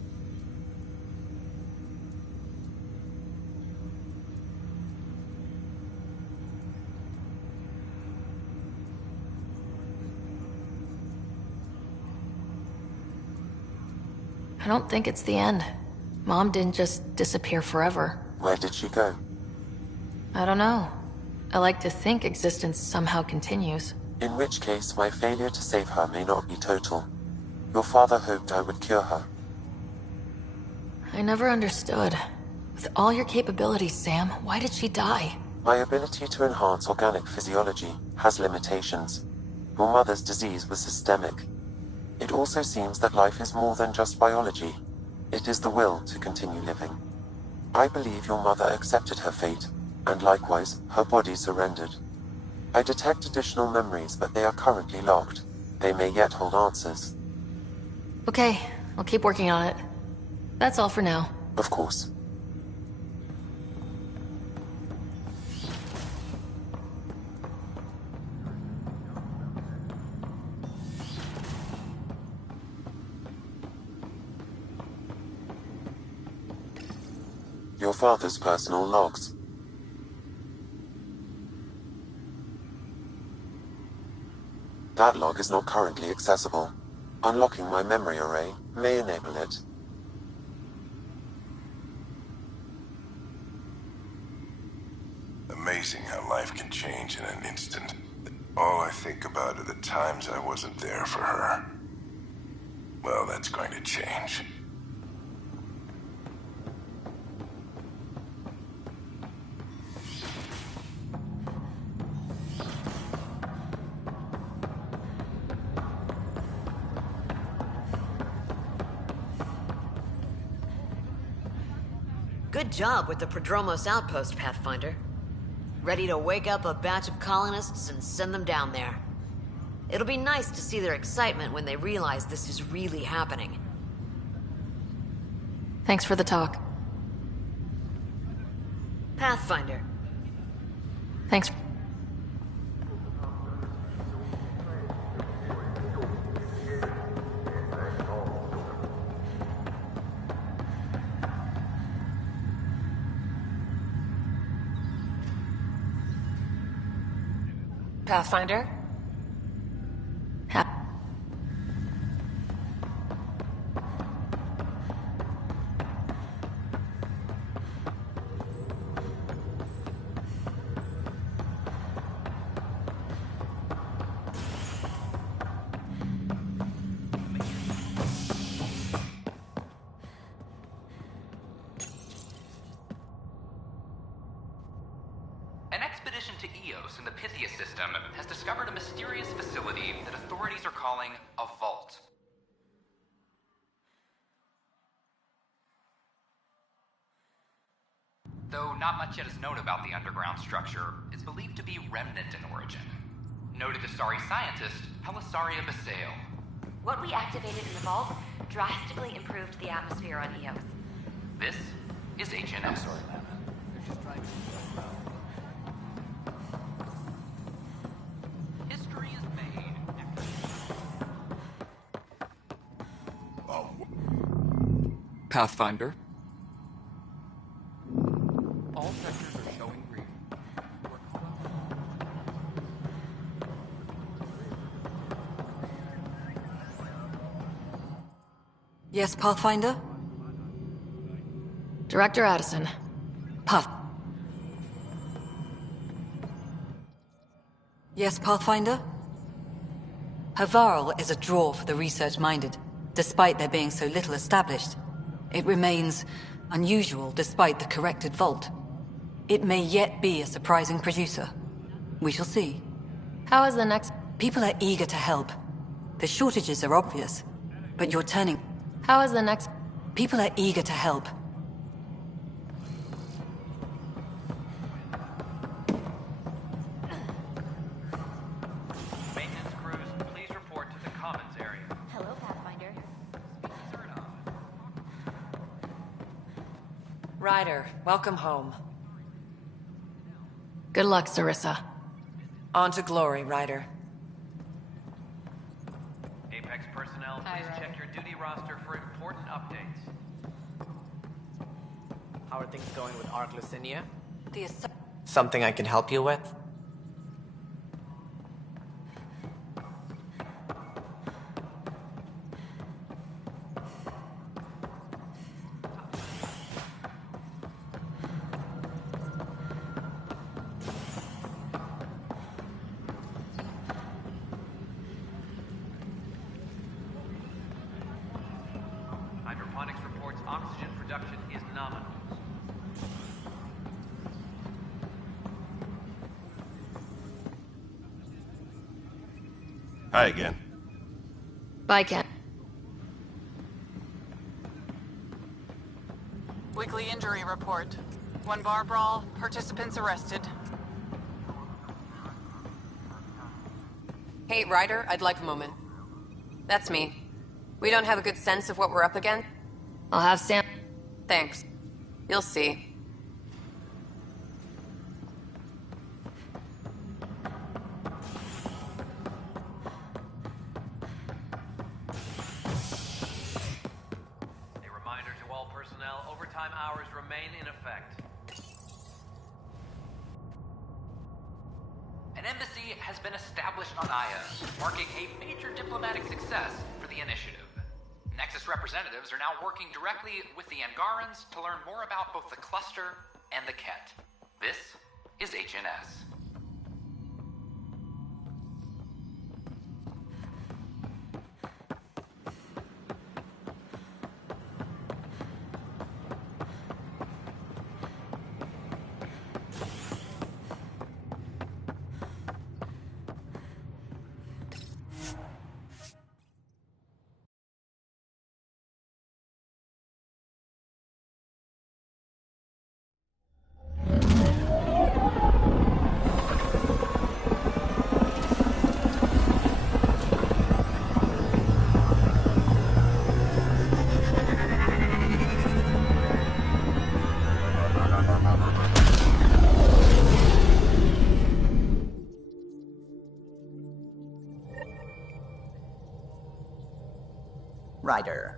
I don't think it's the end. Mom didn't just disappear forever. Where did she go? I don't know. I like to think existence somehow continues. In which case, my failure to save her may not be total. Your father hoped I would cure her. I never understood. With all your capabilities, Sam, why did she die? My ability to enhance organic physiology has limitations. Your mother's disease was systemic. It also seems that life is more than just biology. It is the will to continue living. I believe your mother accepted her fate, and likewise, her body surrendered. I detect additional memories, but they are currently locked. They may yet hold answers. Okay, I'll keep working on it. That's all for now. Of course. Your father's personal logs. That log is not currently accessible. Unlocking my memory array may enable it. Amazing how life can change in an instant. All I think about are the times I wasn't there for her. Well, that's going to change. Good job with the Prodromos outpost, Pathfinder. Ready to wake up a batch of colonists and send them down there. It'll be nice to see their excitement when they realize this is really happening. Thanks for the talk. Pathfinder. Thanks. Pathfinder? An expedition to Eos in the Pythia system has discovered a mysterious facility that authorities are calling a vault. Though not much yet is known about the underground structure, it's believed to be remnant in origin. Noted Asari scientist Helisaria Basale. What we activated in the vault drastically improved the atmosphere on Eos. This is HNS. I'm sorry, Lana. They're just trying to do well. History is made. Pathfinder. All sectors are showing green. Yes, Pathfinder? Director Addison. Yes, Pathfinder? Havaral is a draw for the research-minded, despite there being so little established. It remains unusual despite the corrected vault. It may yet be a surprising producer. We shall see. How is the next... People are eager to help. The shortages are obvious, but you're turning... How is the next... People are eager to help. Maintenance crews, please report to the commons area. Hello, Pathfinder. Ryder, welcome home. Good luck, Sarissa. On to glory, Ryder. Apex personnel, please check your duty roster for important updates. How are things going with Ark Lucinia? The Something I can help you with? Hydroponics reports oxygen production is nominal. Hi again. Bye, Ken. Weekly injury report. One bar brawl, participants arrested. Hey, Ryder, I'd like a moment. That's me. We don't have a good sense of what we're up against. I'll have Sam... Thanks. You'll see. A reminder to all personnel, overtime hours remain in effect. An embassy has been established on Aya, marking a major diplomatic success for the initiative. Nexus representatives are now working directly with the Angarans to learn more about both the cluster and the Ket. This is HNS. Ryder.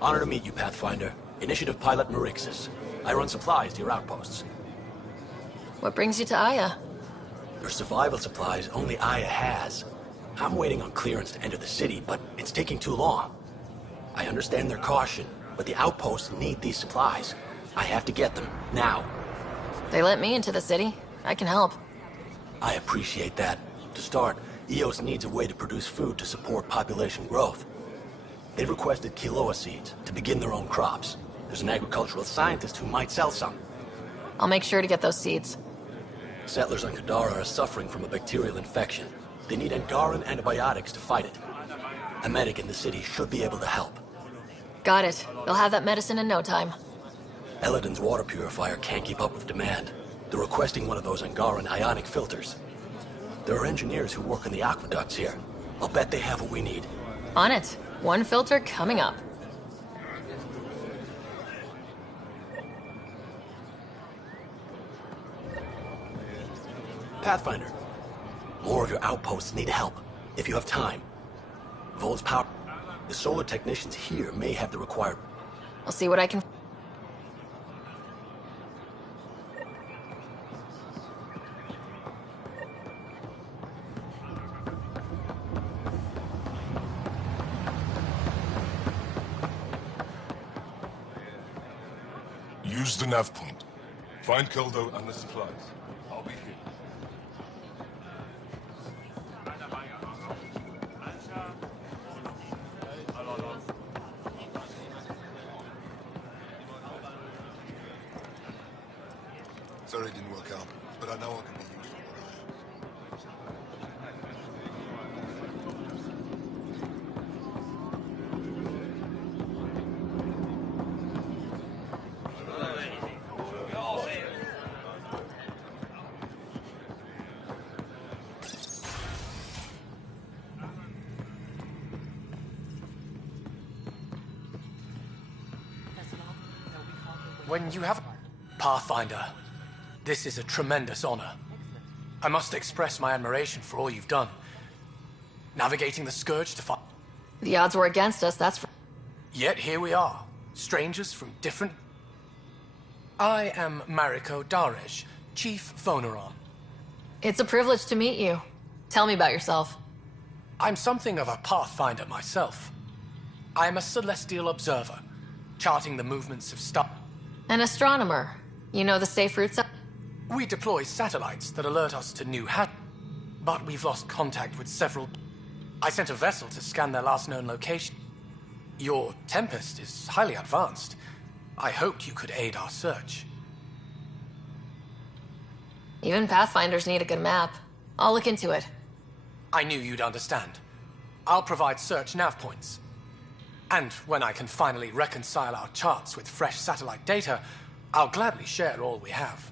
Honor to meet you, Pathfinder. Initiative Pilot Marixus. I run supplies to your outposts. What brings you to Aya? Your survival supplies only Aya has. I'm waiting on clearance to enter the city, but it's taking too long. I understand their caution, but the outposts need these supplies. I have to get them, now. They let me into the city. I can help. I appreciate that. To start, EOS needs a way to produce food to support population growth. They requested Kiloa seeds to begin their own crops. There's an agricultural scientist who might sell some. I'll make sure to get those seeds. Settlers on Kadara are suffering from a bacterial infection. They need Angaran antibiotics to fight it. A medic in the city should be able to help. Got it. They'll have that medicine in no time. Eladin's water purifier can't keep up with demand. They're requesting one of those Angaran ionic filters. There are engineers who work in the aqueducts here. I'll bet they have what we need. On it. One filter coming up. Pathfinder, more of your outposts need help, if you have time. Vol's power. The solar technicians here may have the required... I'll see what I can... Use the nav point. Find Keldo and the supplies. I'll be here. Sorry it didn't work out, but I know I can be useful. When you have... Pathfinder, this is a tremendous honor. I must express my admiration for all you've done. Navigating the Scourge to find... The odds were against us, that's for... Yet here we are, strangers from different... I am Mariko Darej, Chief Voneron. It's a privilege to meet you. Tell me about yourself. I'm something of a Pathfinder myself. I am a celestial observer, charting the movements of stars. An astronomer. You know the safe routes up? We deploy satellites that alert us to new hazards, but we've lost contact with several... I sent a vessel to scan their last known location. Your Tempest is highly advanced. I hoped you could aid our search. Even Pathfinders need a good map. I'll look into it. I knew you'd understand. I'll provide search nav points. And when I can finally reconcile our charts with fresh satellite data, I'll gladly share all we have.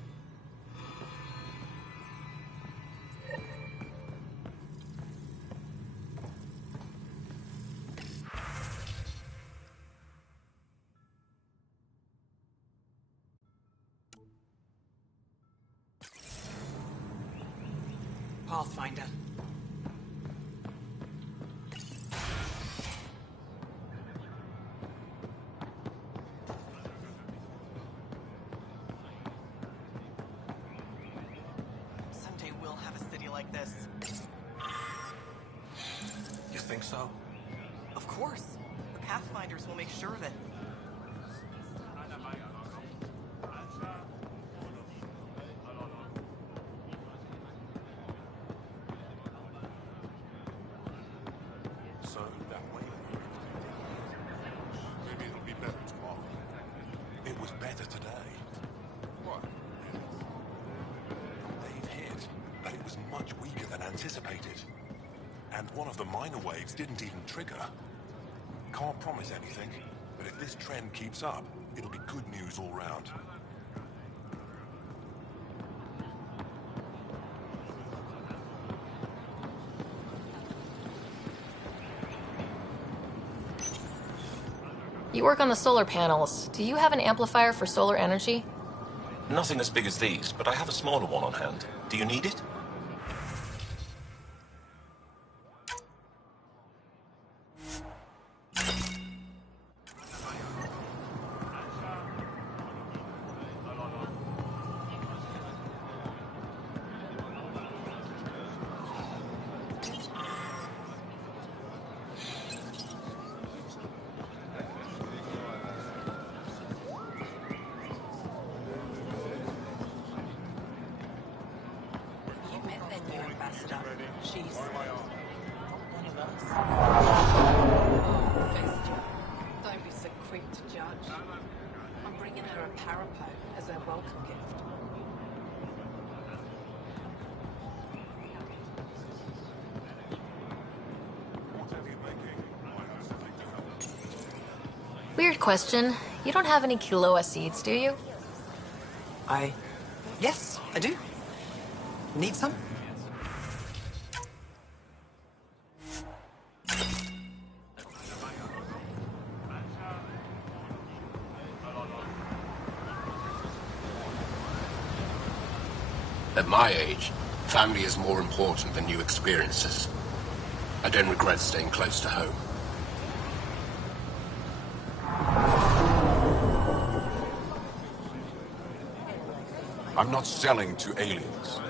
Pathfinder. Someday we'll have a city like this. You think so? Of course. The Pathfinders will make sure of it. So that way. Maybe it'll be better tomorrow. It was better today. What? They've hit, but it was much weaker than anticipated. And one of the minor waves didn't even trigger. Can't promise anything, but if this trend keeps up, it'll be good news all round. You work on the solar panels. Do you have an amplifier for solar energy? Nothing as big as these, but I have a smaller one on hand. Do you need it? Arapo as their welcome gift. Weird question. You don't have any Kiloa seeds, do you? Yes, I do. Need some? At my age, family is more important than new experiences. I don't regret staying close to home. I'm not selling to aliens.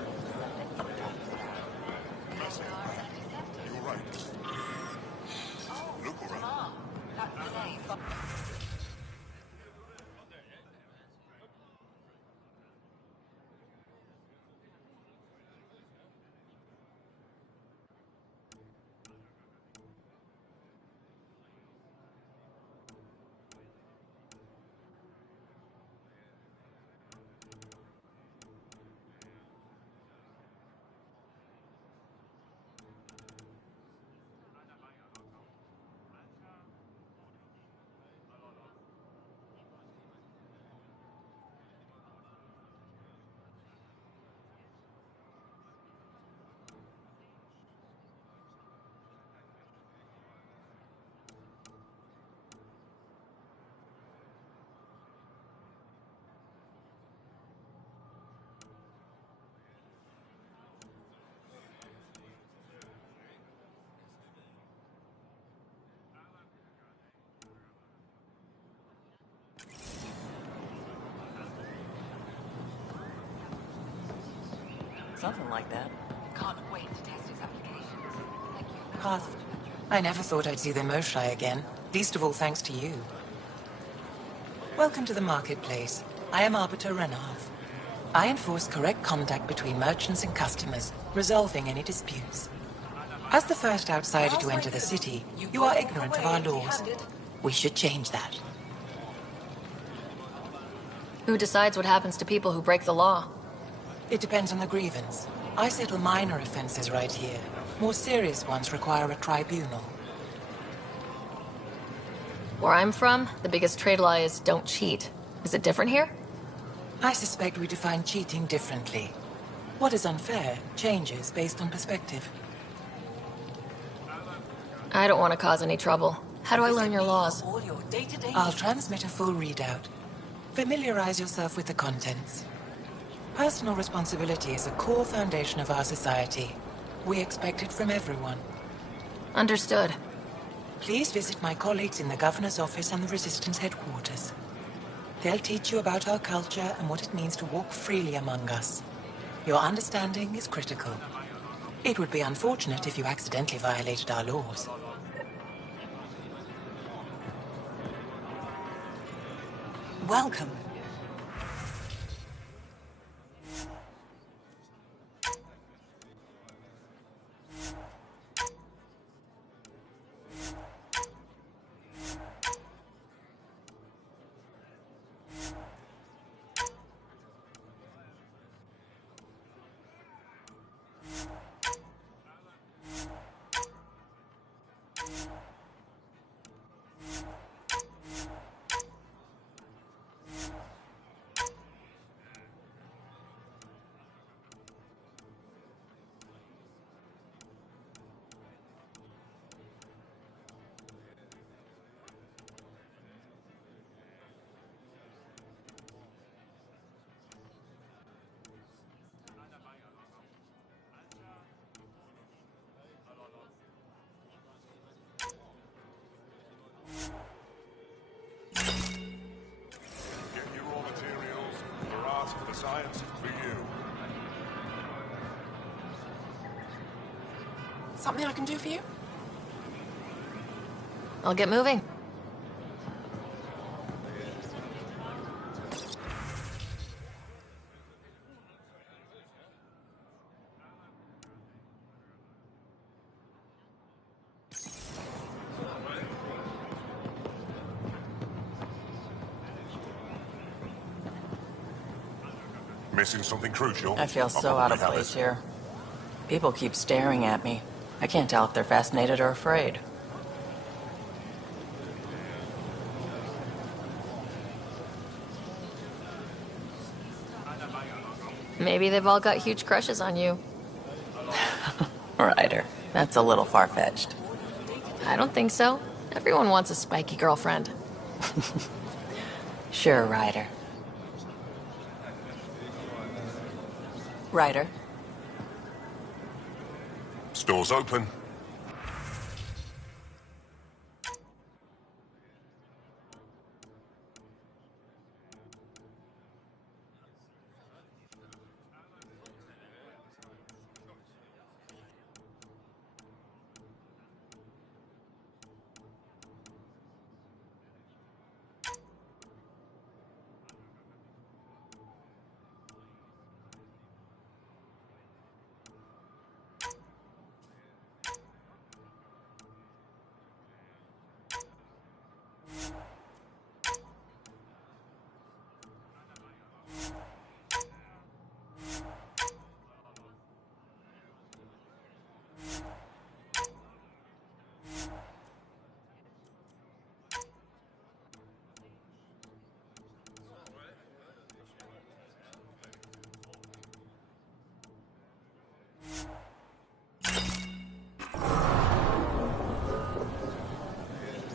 Something like that. Can't wait to test his applications. Thank you. Path. I never thought I'd see the Moshai again, least of all thanks to you. Welcome to the marketplace. I am Arbiter Renav. I enforce correct contact between merchants and customers, resolving any disputes. As the first outsider to enter the city, you are ignorant of our laws. We should change that. Who decides what happens to people who break the law? It depends on the grievance. I settle minor offenses right here. More serious ones require a tribunal. Where I'm from, the biggest trade law is don't cheat. Is it different here? I suspect we define cheating differently. What is unfair changes based on perspective. I don't want to cause any trouble. How do I learn your laws? I'll transmit a full readout. Familiarize yourself with the contents. Personal responsibility is a core foundation of our society. We expect it from everyone. Understood. Please visit my colleagues in the Governor's office and the Resistance headquarters. They'll teach you about our culture and what it means to walk freely among us. Your understanding is critical. It would be unfortunate if you accidentally violated our laws. Welcome. Science for you. Something I can do for you? I'll get moving. Missing something crucial? I feel so out of place here. People keep staring at me. I can't tell if they're fascinated or afraid. Maybe they've all got huge crushes on you. Ryder, that's a little far-fetched. I don't think so. Everyone wants a spiky girlfriend. Sure, Ryder. Ryder? Store's open.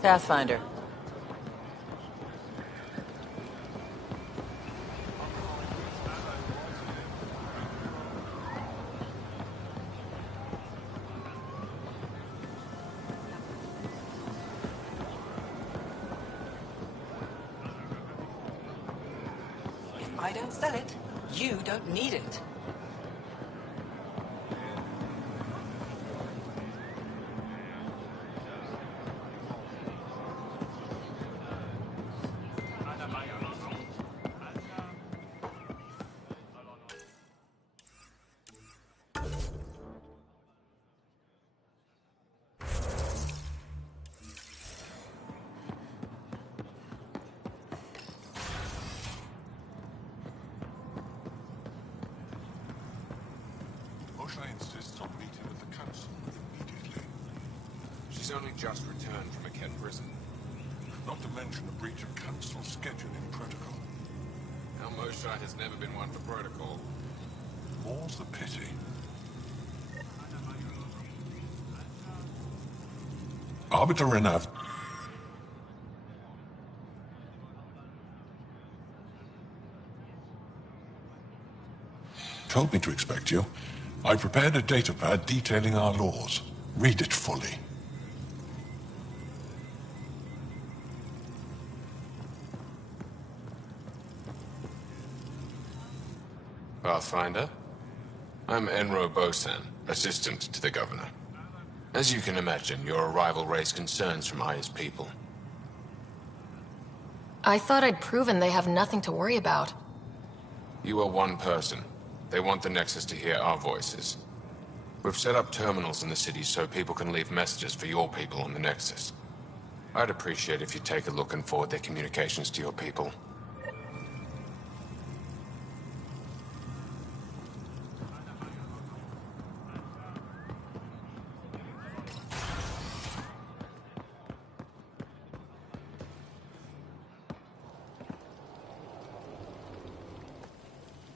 Pathfinder. If I don't sell it, you don't need it. Moshe insists on meeting with the council immediately. She's only just returned from a Ket prison. Not to mention a breach of council scheduling protocol. Our Moshe has never been one for protocol. More's the pity. Arbiter Renav. Told me to expect you. I prepared a datapad detailing our laws. Read it fully. Pathfinder? I'm Enro Bosan, assistant to the governor. As you can imagine, your arrival raised concerns from Aya's people. I thought I'd proven they have nothing to worry about. You are one person. They want the Nexus to hear our voices. We've set up terminals in the city so people can leave messages for your people on the Nexus. I'd appreciate if you take a look and forward their communications to your people.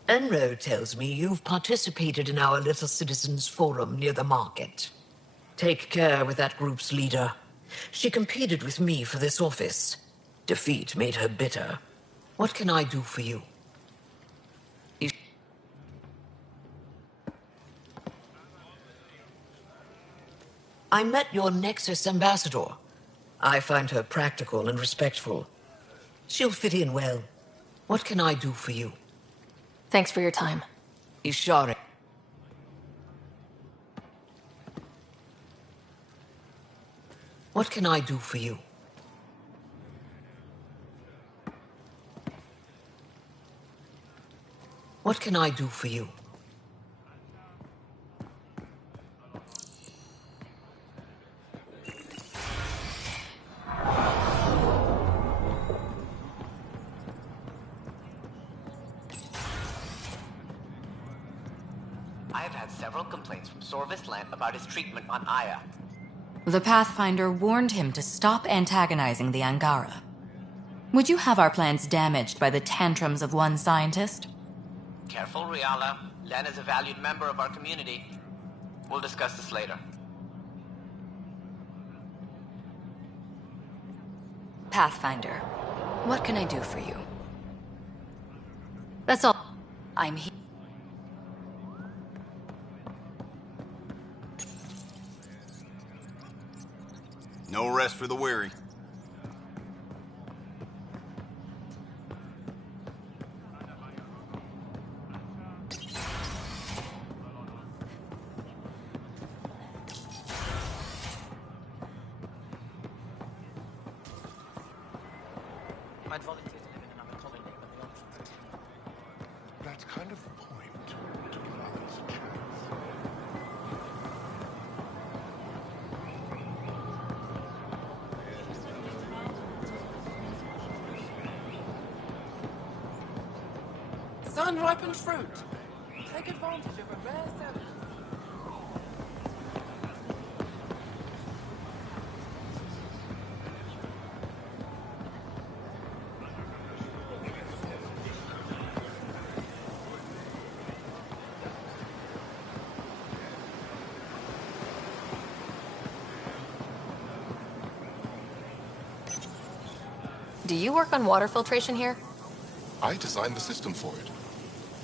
Enro tells me you've participated in our little citizens' forum near the market. Take care with that group's leader. She competed with me for this office. Defeat made her bitter. What can I do for you? I met your Nexus ambassador. I find her practical and respectful. She'll fit in well. What can I do for you? Thanks for your time. Ishare. What can I do for you? What can I do for you? had several complaints from Sorvis Lant about his treatment on Aya. The Pathfinder warned him to stop antagonizing the Angara. Would you have our plans damaged by the tantrums of one scientist? Careful, Riala. Len is a valued member of our community. We'll discuss this later. Pathfinder, what can I do for you? That's all. I'm here. No rest for the weary. I'd volunteer to live in another colony, but the options are too. That's kind of the point, to give others a chance. Sun-ripened fruit. Take advantage of a rare service. Do you work on water filtration here? I designed the system for it.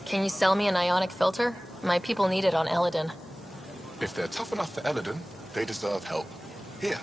Can you sell me an ionic filter? My people need it on Eladin. If they're tough enough for Eladin, they deserve help. Here.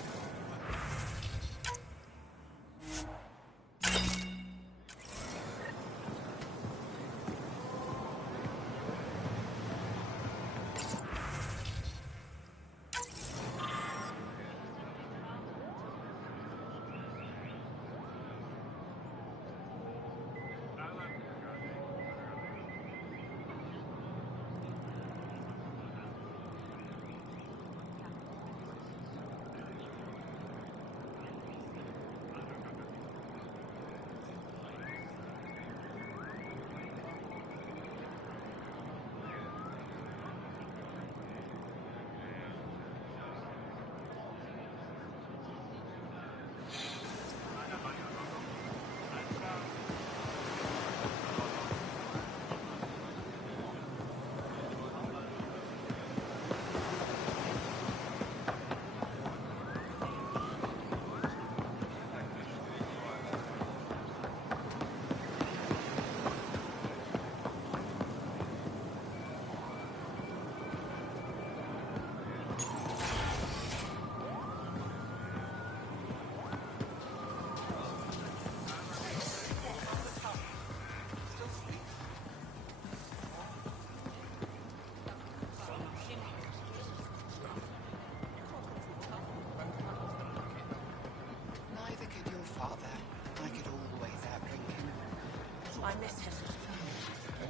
I miss him.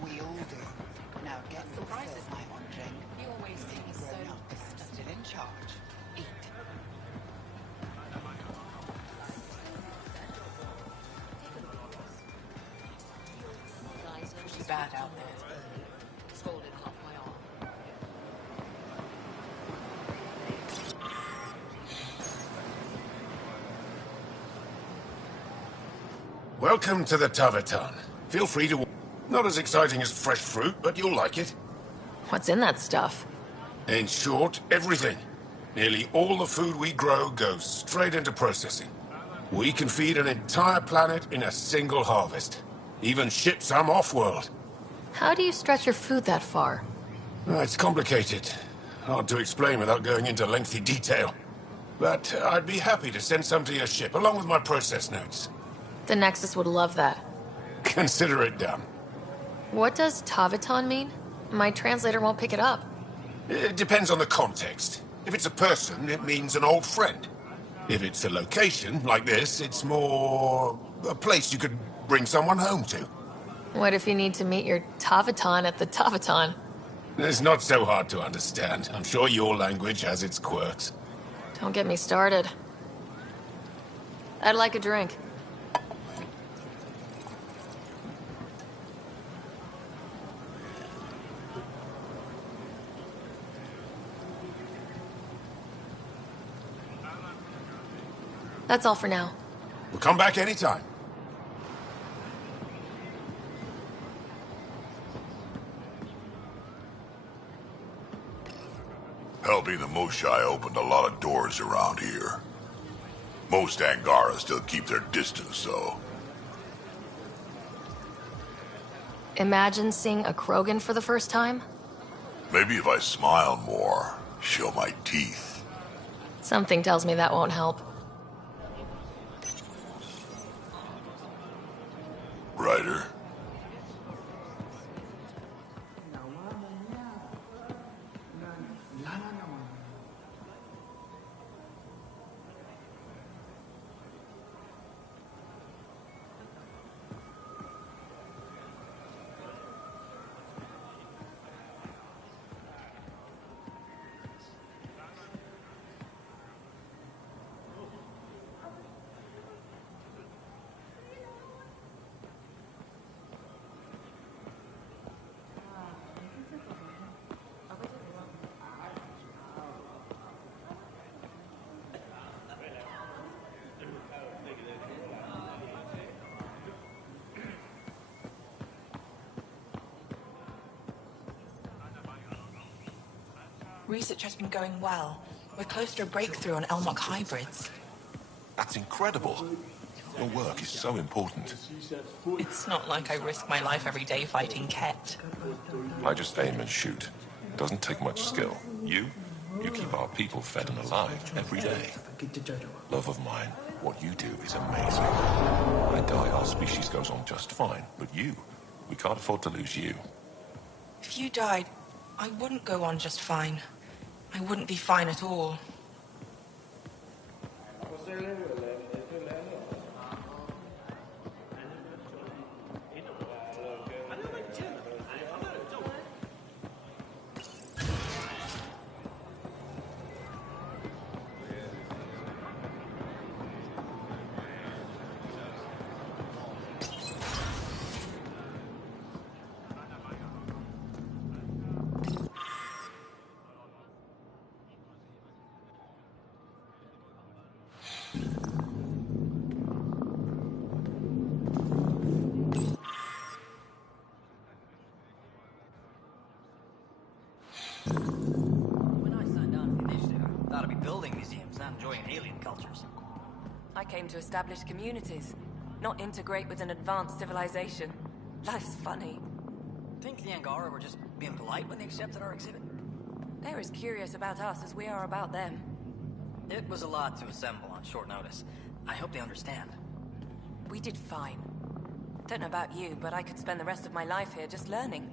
We all do. Now get your fill, my Andromeda. You always think seem grown so up and still in charge. Eat. Pretty bad out there. Scalded half my arm. Welcome to the Taverton. Feel free to... Not as exciting as fresh fruit, but you'll like it. What's in that stuff? In short, everything. Nearly all the food we grow goes straight into processing. We can feed an entire planet in a single harvest. Even ship some off-world. How do you stretch your food that far? It's complicated. Hard to explain without going into lengthy detail. But I'd be happy to send some to your ship, along with my process notes. The Nexus would love that. Consider it done. What does Taverton mean? My translator won't pick it up. It depends on the context. If it's a person, it means an old friend. If it's a location, like this, it's more... a place you could bring someone home to. What if you need to meet your Taverton at the Taverton? It's not so hard to understand. I'm sure your language has its quirks. Don't get me started. I'd like a drink. That's all for now. We'll come back anytime. Helping the Moshai opened a lot of doors around here. Most Angara still keep their distance, though. Imagine seeing a Krogan for the first time? Maybe if I smile more, show my teeth. Something tells me that won't help. Ryder? Research has been going well. We're close to a breakthrough on Elmok hybrids. That's incredible. Your work is so important. It's not like I risk my life every day fighting Ket. I just aim and shoot. Doesn't take much skill. You keep our people fed and alive every day. Love of mine, what you do is amazing. I die, our species goes on just fine. But you, we can't afford to lose you. If you died, I wouldn't go on just fine. I wouldn't be fine at all. I came to establish communities, not integrate with an advanced civilization. Life's funny. Think the Angara were just being polite when they accepted our exhibit? They're as curious about us as we are about them. It was a lot to assemble on short notice. I hope they understand. We did fine. Don't know about you, but I could spend the rest of my life here just learning.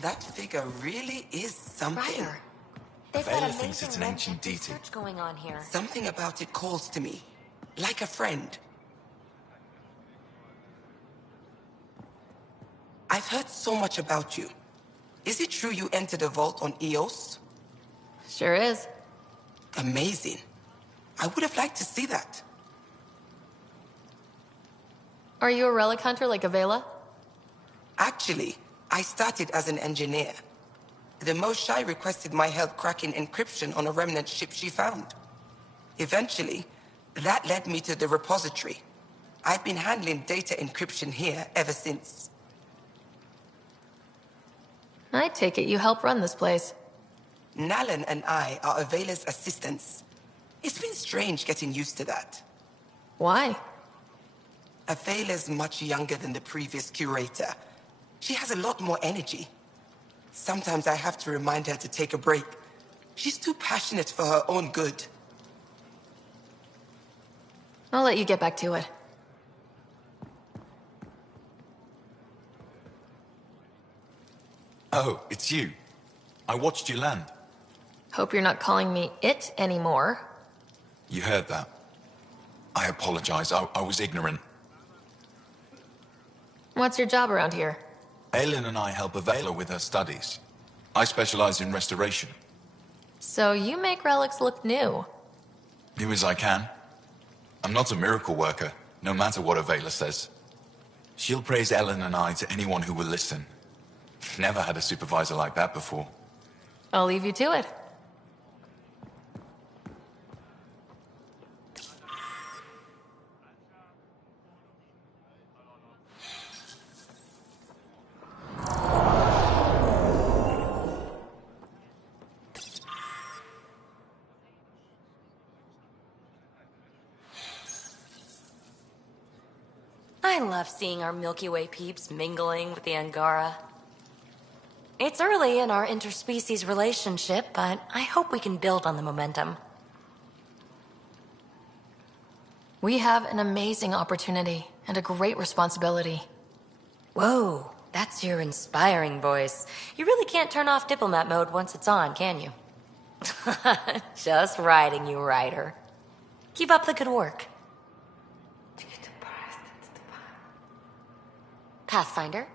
That figure really is something. Ryder, they've got Vela thinks it's an ancient deity. research going on here. Something about it calls to me, like a friend. I've heard so much about you. Is it true you entered a vault on Eos? Sure is. Amazing. I would have liked to see that. Are you a relic hunter like Avela? Actually, I started as an engineer. The Moshai requested my help cracking encryption on a remnant ship she found. Eventually, that led me to the repository. I've been handling data encryption here ever since. I take it you help run this place. Nalan and I are Avela's assistants. It's been strange getting used to that. Why? Avela's much younger than the previous curator. She has a lot more energy. Sometimes I have to remind her to take a break. She's too passionate for her own good. I'll let you get back to it. Oh, it's you. I watched you land. Hope you're not calling me it anymore. You heard that. I apologize. I was ignorant. What's your job around here? Aelin and I help Avela with her studies. I specialize in restoration. So you make relics look new. New as I can. I'm not a miracle worker, no matter what Avela says. She'll praise Aelin and I to anyone who will listen. Never had a supervisor like that before. I'll leave you to it. I love seeing our Milky Way peeps mingling with the Angara. It's early in our interspecies relationship, but I hope we can build on the momentum. We have an amazing opportunity and a great responsibility. Whoa, that's your inspiring voice. You really can't turn off diplomat mode once it's on, can you? Just riding you, Ryder. Keep up the good work. Pathfinder?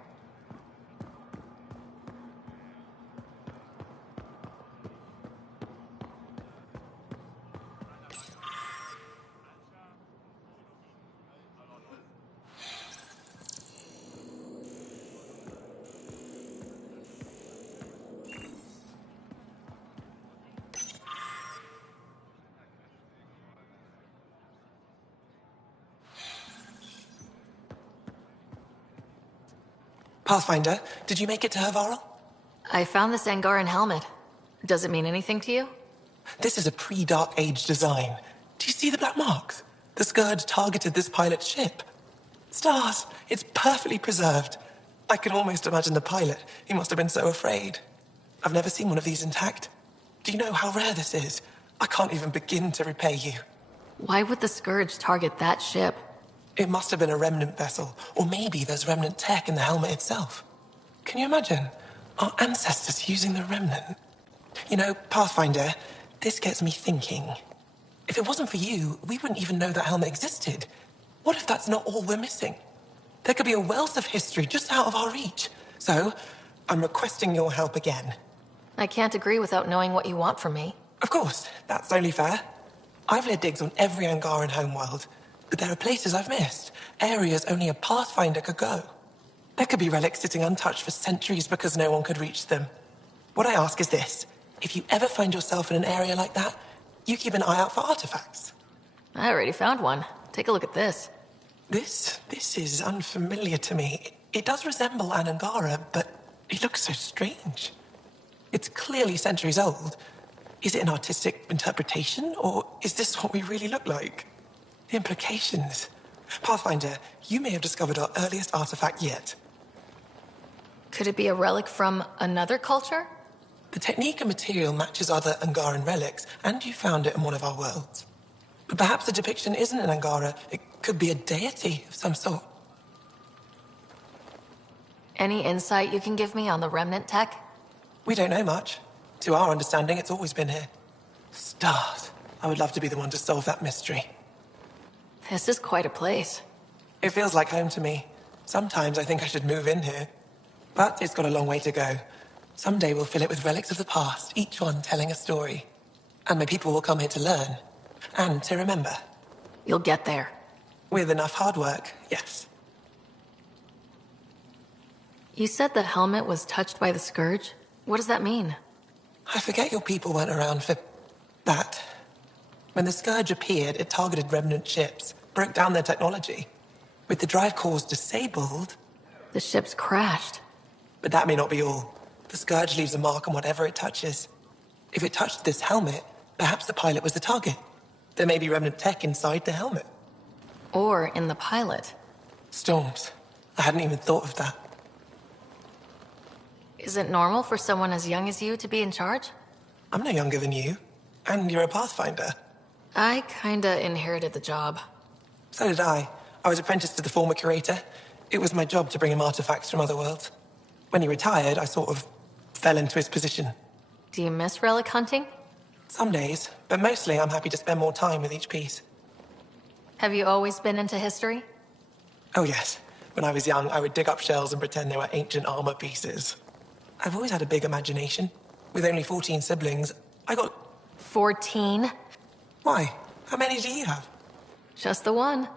Pathfinder, did you make it to Havaral? I found this Angaran helmet. Does it mean anything to you? This is a pre-Dark Age design. Do you see the black marks? The Scourge targeted this pilot's ship. Stars, it's perfectly preserved. I can almost imagine the pilot. He must have been so afraid. I've never seen one of these intact. Do you know how rare this is? I can't even begin to repay you. Why would the Scourge target that ship? It must have been a remnant vessel, or maybe there's remnant tech in the helmet itself. Can you imagine? Our ancestors using the remnant. You know, Pathfinder, this gets me thinking. If it wasn't for you, we wouldn't even know that helmet existed. What if that's not all we're missing? There could be a wealth of history just out of our reach. So, I'm requesting your help again. I can't agree without knowing what you want from me. Of course, that's only fair. I've led digs on every Angaran homeworld. But there are places I've missed, areas only a Pathfinder could go. There could be relics sitting untouched for centuries because no one could reach them. What I ask is this: if you ever find yourself in an area like that, you keep an eye out for artifacts. I already found one. Take a look at this. This is unfamiliar to me. It does resemble an Angara, but it looks so strange. It's clearly centuries old. Is it an artistic interpretation, or is this what we really look like? The implications. Pathfinder, you may have discovered our earliest artifact yet. Could it be a relic from another culture? The technique and material matches other Angaran relics, and you found it in one of our worlds. But perhaps the depiction isn't an Angara. It could be a deity of some sort. Any insight you can give me on the remnant tech? We don't know much. To our understanding, it's always been here. Stars. I would love to be the one to solve that mystery. This is quite a place. It feels like home to me. Sometimes I think I should move in here. But it's got a long way to go. Someday we'll fill it with relics of the past, each one telling a story. And my people will come here to learn. And to remember. You'll get there. With enough hard work, yes. You said the helmet was touched by the Scourge? What does that mean? I forget your people weren't around for that. When the Scourge appeared, it targeted remnant ships, broke down their technology. With the drive cores disabled... The ships crashed. But that may not be all. The Scourge leaves a mark on whatever it touches. If it touched this helmet, perhaps the pilot was the target. There may be remnant tech inside the helmet. Or in the pilot. Storms. I hadn't even thought of that. Is it normal for someone as young as you to be in charge? I'm no younger than you. And you're a Pathfinder. I kinda inherited the job. So did I. I was apprenticed to the former curator. It was my job to bring him artifacts from other worlds. When he retired, I sort of fell into his position. Do you miss relic hunting? Some days, but mostly I'm happy to spend more time with each piece. Have you always been into history? Oh yes. When I was young, I would dig up shells and pretend they were ancient armor pieces. I've always had a big imagination. With only 14 siblings, I got... 14? Why? How many do you have? Just the one.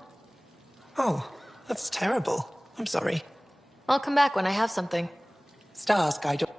Oh, that's terrible. I'm sorry. I'll come back when I have something. Stars guide your...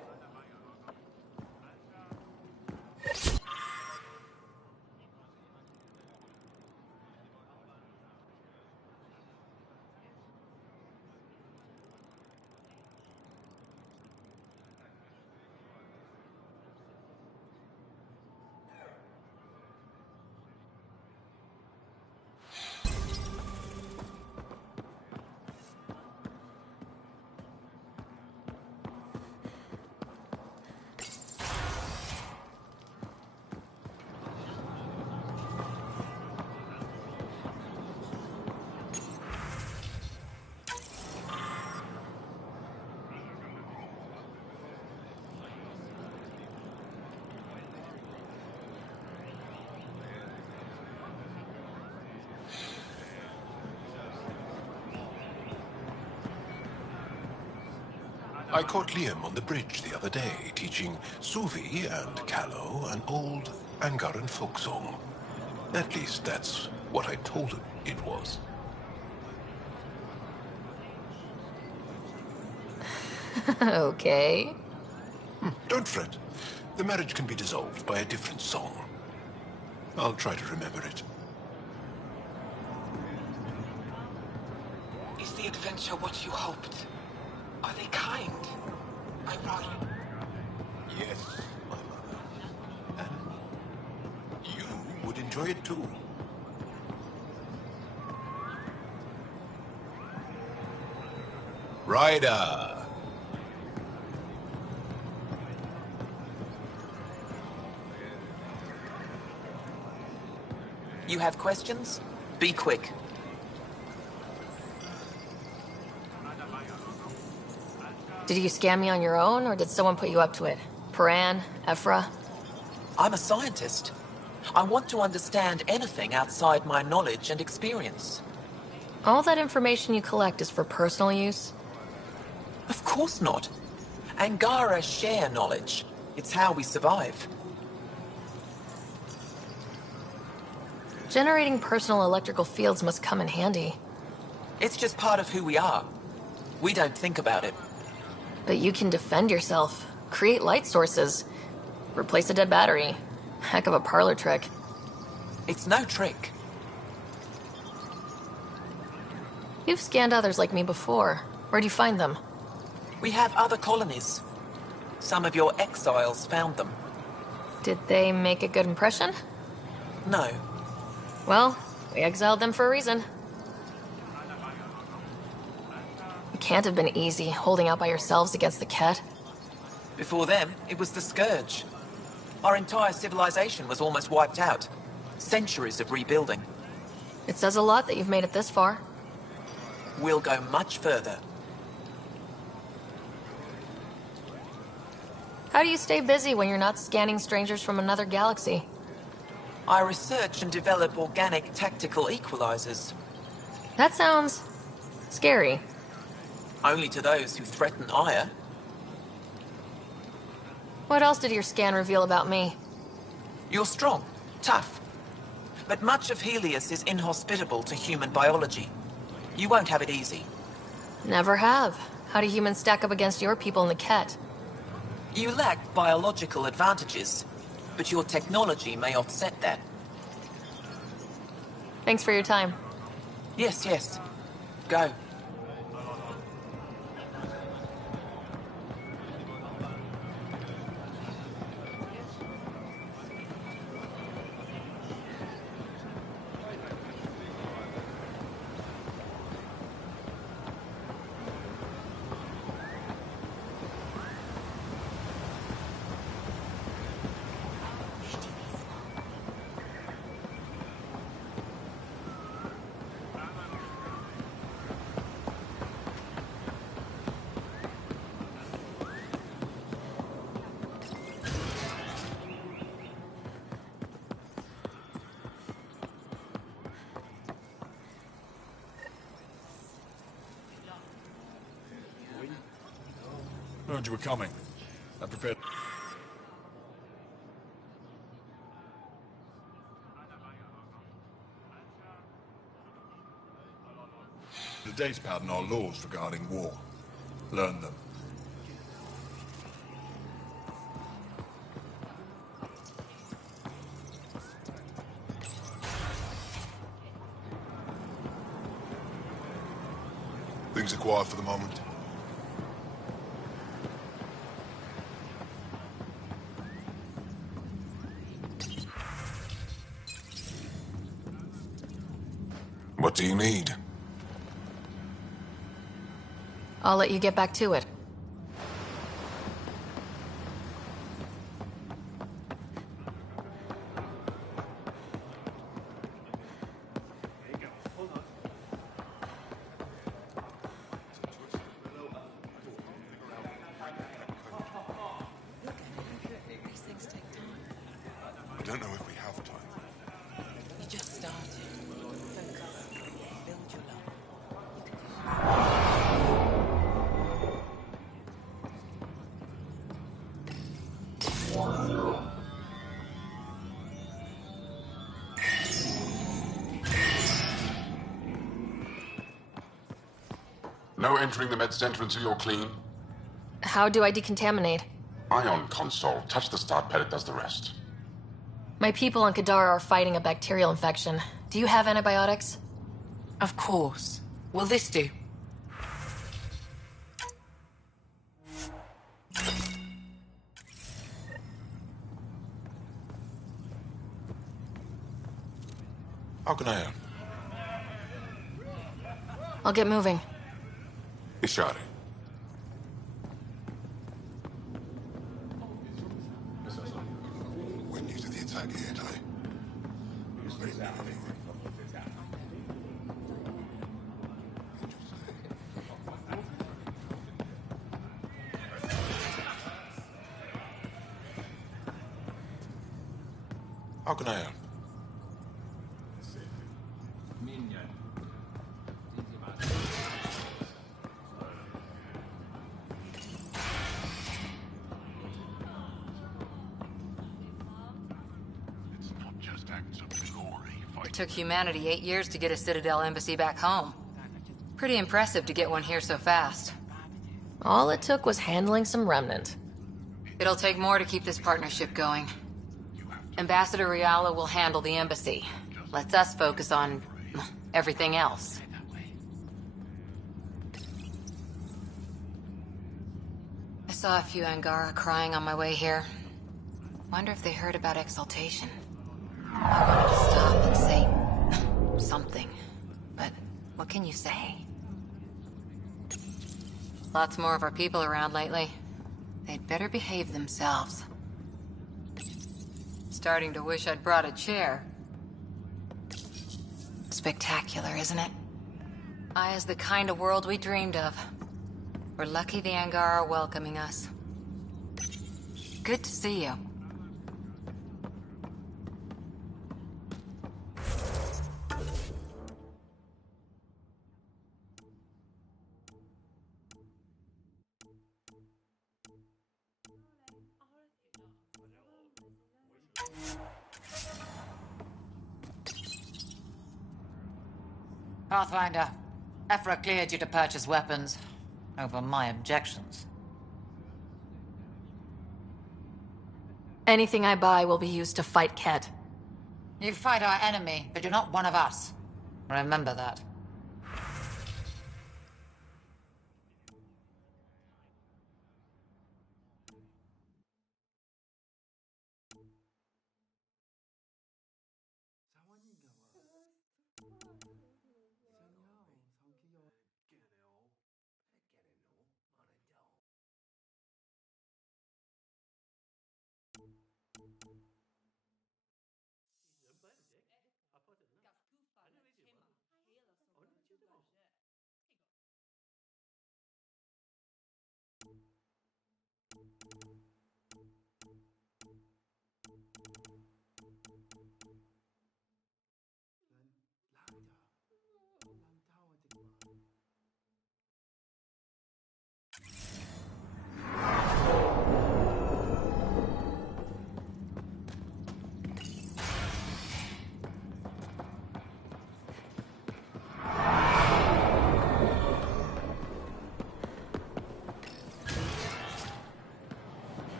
I caught Liam on the bridge the other day, teaching Suvi and Callow an old Angaran folk song. At least that's what I told him it was. Okay. Don't fret. The marriage can be dissolved by a different song. I'll try to remember it. Is the adventure what you hoped? Are they kind? I brought it. Yes, my mother. And you would enjoy it too. Ryder! You have questions? Be quick. Did you scam me on your own, or did someone put you up to it? Paran? Ephra? I'm a scientist. I want to understand anything outside my knowledge and experience. All that information you collect is for personal use? Of course not. Angara share knowledge. It's how we survive. Generating personal electrical fields must come in handy. It's just part of who we are. We don't think about it. But you can defend yourself, create light sources, replace a dead battery. Heck of a parlor trick. It's no trick. You've scanned others like me before. Where'd you find them? We have other colonies. Some of your exiles found them. Did they make a good impression? No. Well, we exiled them for a reason. It can't have been easy, holding out by yourselves against the Ket. Before them, it was the Scourge. Our entire civilization was almost wiped out. Centuries of rebuilding. It says a lot that you've made it this far. We'll go much further. How do you stay busy when you're not scanning strangers from another galaxy? I research and develop organic tactical equalizers. That sounds... scary. Only to those who threaten ire. What else did your scan reveal about me? You're strong, tough. But much of Helios is inhospitable to human biology. You won't have it easy. Never have. How do humans stack up against your people in the Ket? You lack biological advantages, but your technology may offset that. Thanks for your time. Yes, yes. Go. Heard you were coming. I prepared. The data pad and our laws regarding war. Learn them. Things are quiet for the moment. What do you need? I'll let you get back to it. I don't know if we have time. You just started. Focus. Build your love. No entering the med center until you're clean. How do I decontaminate? Ion console. Touch the start pad, it does the rest. My people on Kadara are fighting a bacterial infection. Do you have antibiotics? Of course. Will this do? How can I help? I'll get moving. Ishari. We're new to the attack here, Ty. Very new everywhere. How can I help? It took humanity 8 years to get a Citadel embassy back home. Pretty impressive to get one here so fast. All it took was handling some remnant. It'll take more to keep this partnership going. Ambassador Riala will handle the embassy. Lets us focus on everything else. I saw a few Angara crying on my way here. Wonder if they heard about Exaltation. I wanted to stop and say something, but what can you say? Lots more of our people around lately. They'd better behave themselves. Starting to wish I'd brought a chair. Spectacular, isn't it? Aya's the kind of world we dreamed of. We're lucky the Angara are welcoming us. Good to see you. Pathfinder, Ephra cleared you to purchase weapons over my objections. Anything I buy will be used to fight Ket. You fight our enemy, but you're not one of us. Remember that.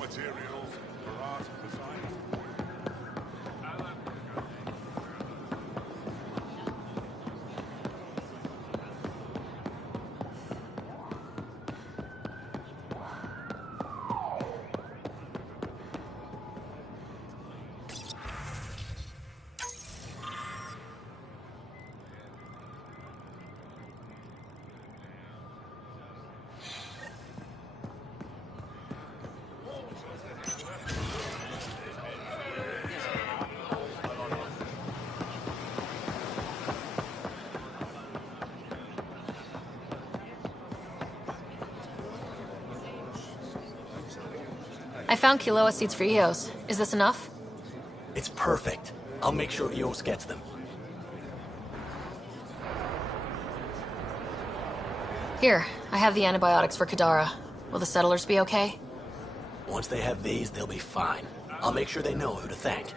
Materials for art and design. I found Kiloa seeds for Eos. Is this enough? It's perfect. I'll make sure Eos gets them. Here, I have the antibiotics for Kadara. Will the settlers be okay? Once they have these, they'll be fine. I'll make sure they know who to thank.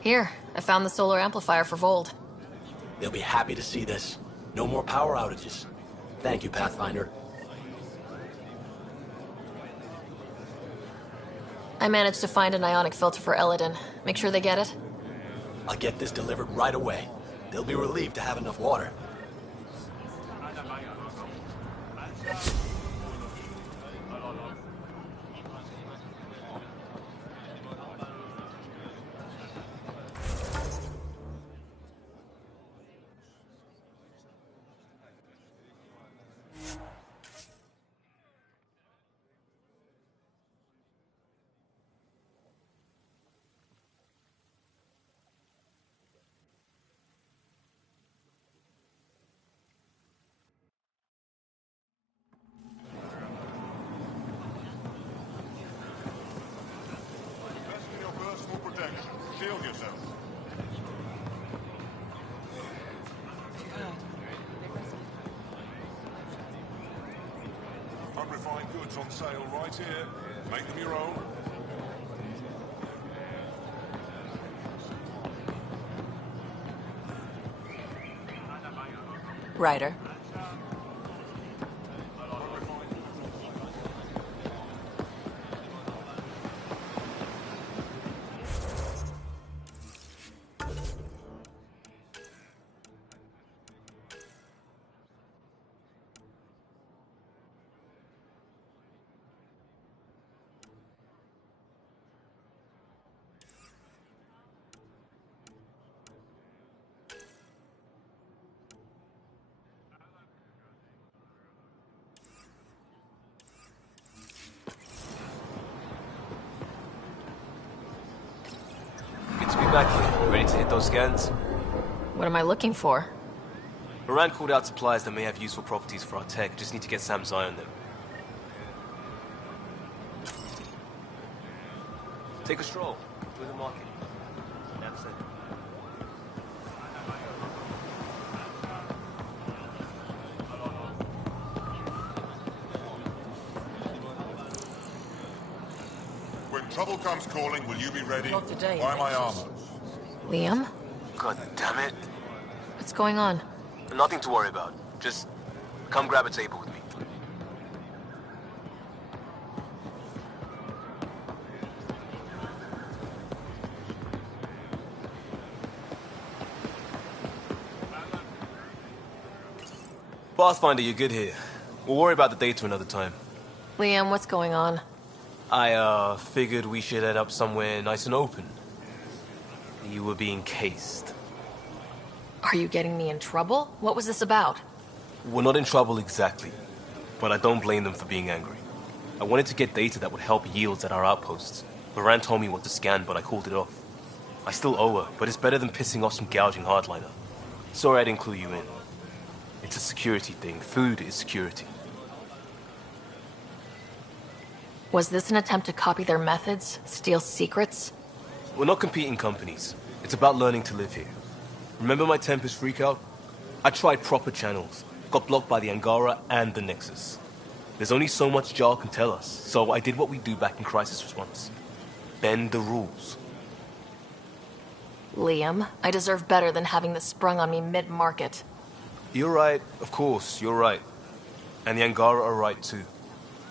Here, I found the solar amplifier for Vold. They'll be happy to see this. No more power outages. Thank you, Pathfinder. I managed to find an ionic filter for Eladin. Make sure they get it. I'll get this delivered right away. They'll be relieved to have enough water. Shield yourself. Unrefined goods on sale right here. Make them your own. Ryder. Back here. Ready to hit those scans? What am I looking for? Moran called out suppliers that may have useful properties for our tech. Just need to get Sam's eye on them. Take a stroll. Enjoy the market. That's it. When trouble comes calling, will you be ready? Not today, Buy my armor. Liam? God damn it. What's going on? Nothing to worry about. Just come grab a table with me. Pathfinder, you're good here. We'll worry about the data another time. Liam, what's going on? I, figured we should head up somewhere nice and open. You were being cased. Are you getting me in trouble? What was this about? We're not in trouble exactly, but I don't blame them for being angry. I wanted to get data that would help yields at our outposts. Moran told me what to scan, but I called it off. I still owe her, but it's better than pissing off some gouging hardliner. Sorry I didn't clue you in. It's a security thing. Food is security. Was this an attempt to copy their methods? Steal secrets? We're not competing companies. It's about learning to live here. Remember my Tempest freakout? I tried proper channels. Got blocked by the Angara and the Nexus. There's only so much Jar can tell us, so I did what we do back in crisis response. Bend the rules. Liam, I deserve better than having this sprung on me mid-market. You're right, of course, you're right. And the Angara are right too.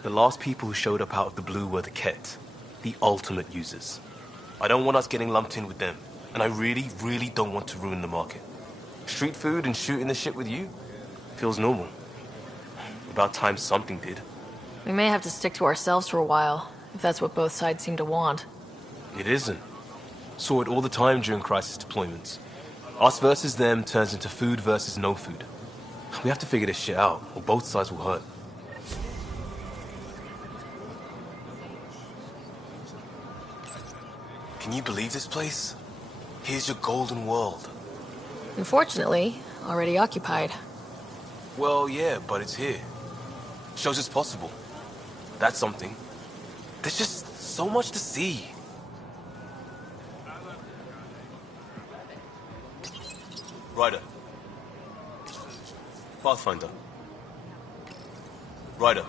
The last people who showed up out of the blue were the Ket, the ultimate users. I don't want us getting lumped in with them, and I really, really don't want to ruin the market. Street food and shooting the shit with you feels normal. About time something did. We may have to stick to ourselves for a while, if that's what both sides seem to want. It isn't. Saw it all the time during crisis deployments. Us versus them turns into food versus no food. We have to figure this shit out, or both sides will hurt. Can you believe this place? Here's your golden world. Unfortunately, already occupied. Well, yeah, but it's here. Shows it's possible. That's something. There's just so much to see. Ryder. Pathfinder. Ryder.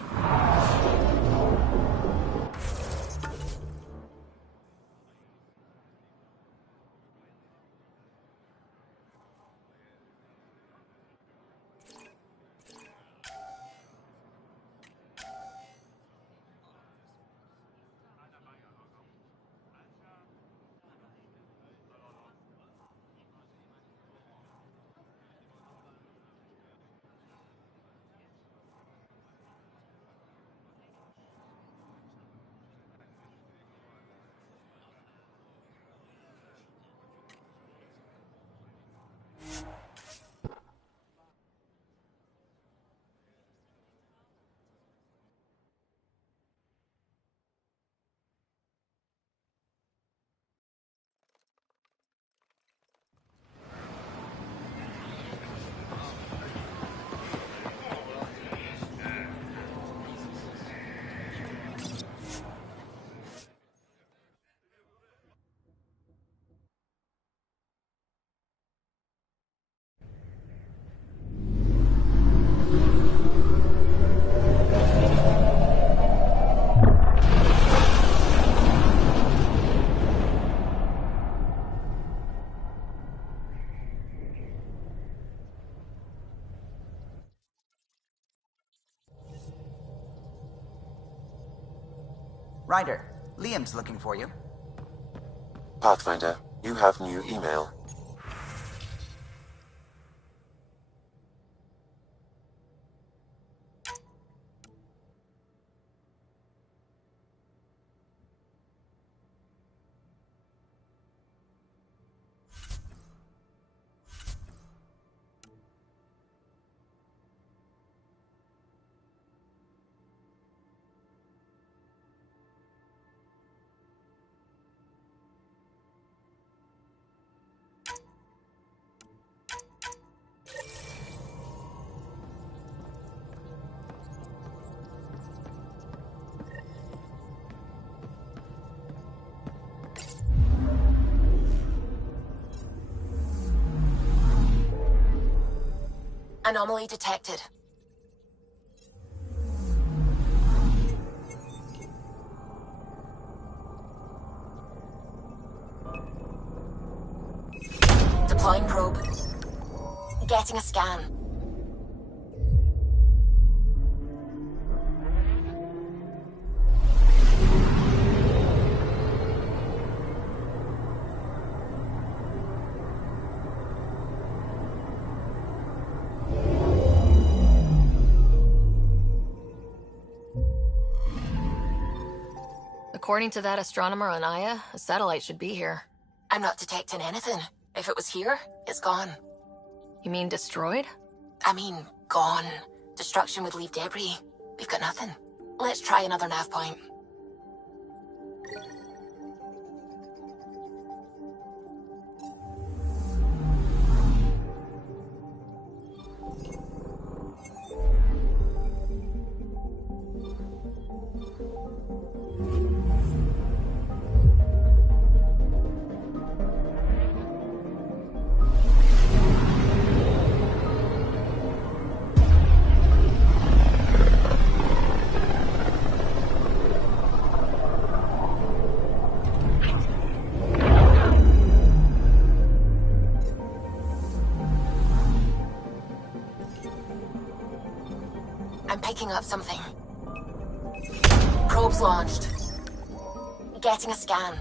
Ryder, Liam's looking for you. Pathfinder, you have new email. Anomaly detected. Deploying probe. Getting a scan. According to that astronomer on Aya, a satellite should be here. I'm not detecting anything. If it was here, it's gone. You mean destroyed? I mean, gone. Destruction would leave debris. We've got nothing. Let's try another nav point. I'm picking up something. Probes launched. Getting a scan.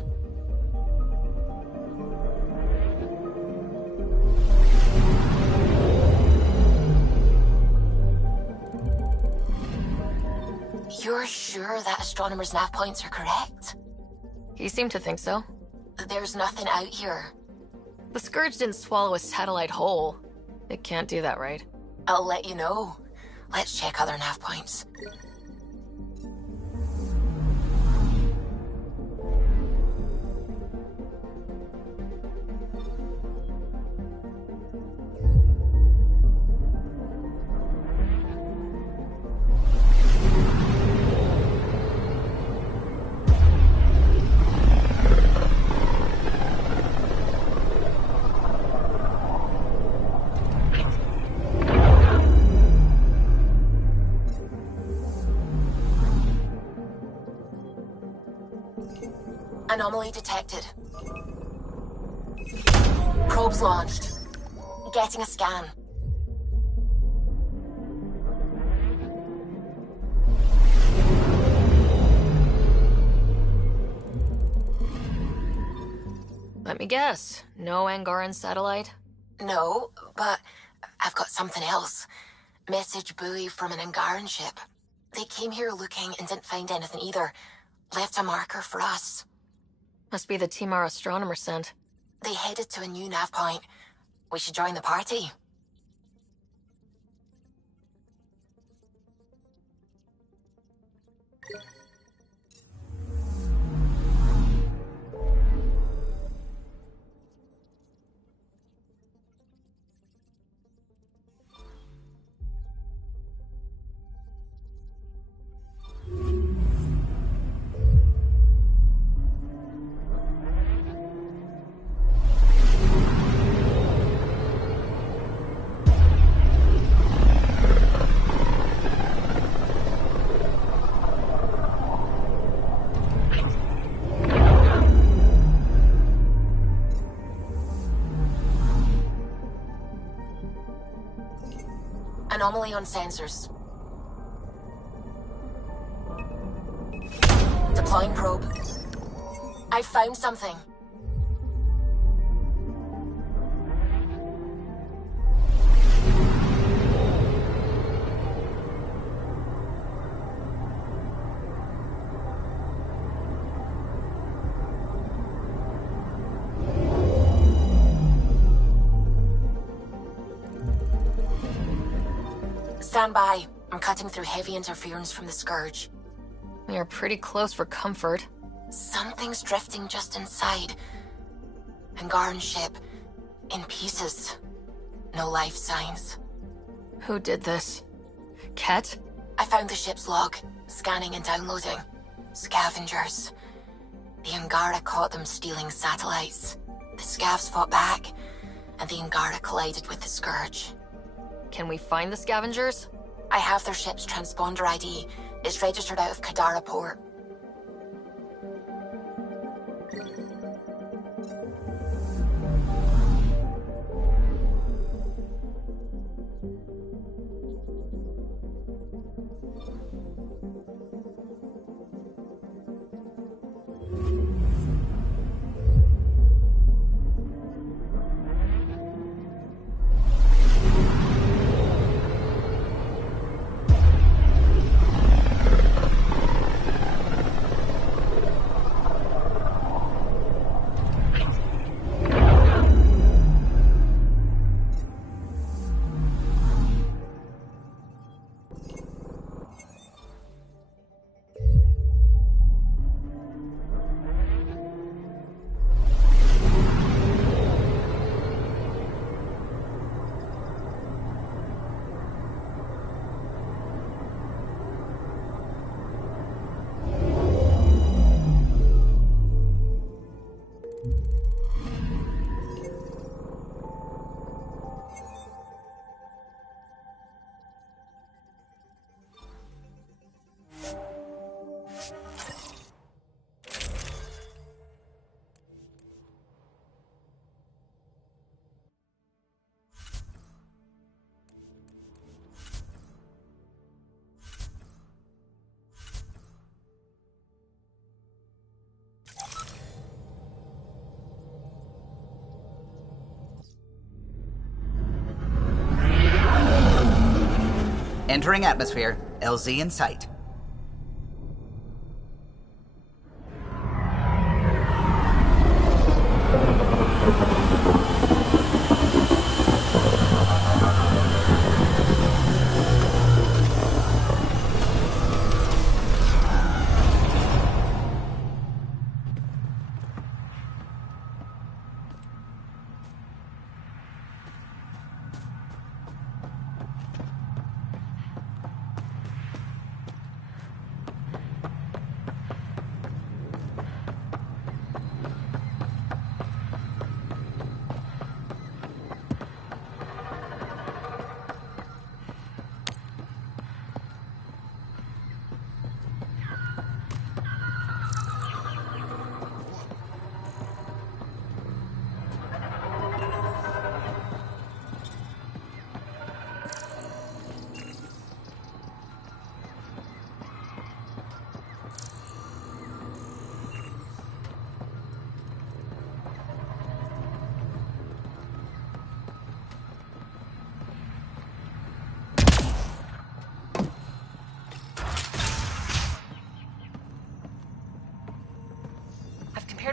You're sure that astronomer's nav points are correct? He seemed to think so. There's nothing out here. The Scourge didn't swallow a satellite whole. It can't do that, right? I'll let you know. Let's check other nav points. Anomaly detected. Probes launched. Getting a scan. Let me guess. No Angaran satellite? No, but I've got something else. Message buoy from an Angaran ship. They came here looking and didn't find anything either. Left a marker for us. Must be the team our astronomer sent. They headed to a new nav point. We should join the party. Anomaly on sensors. Deploying probe. I found something. Stand by. I'm cutting through heavy interference from the Scourge. We are pretty close for comfort. Something's drifting just inside. Angaran ship. In pieces. No life signs. Who did this? Ket? I found the ship's log. Scanning and downloading. Scavengers. The Angara caught them stealing satellites. The Scavs fought back, and the Angara collided with the Scourge. Can we find the scavengers? I have their ship's transponder ID. It's registered out of Kadara port. Entering atmosphere. LZ in sight.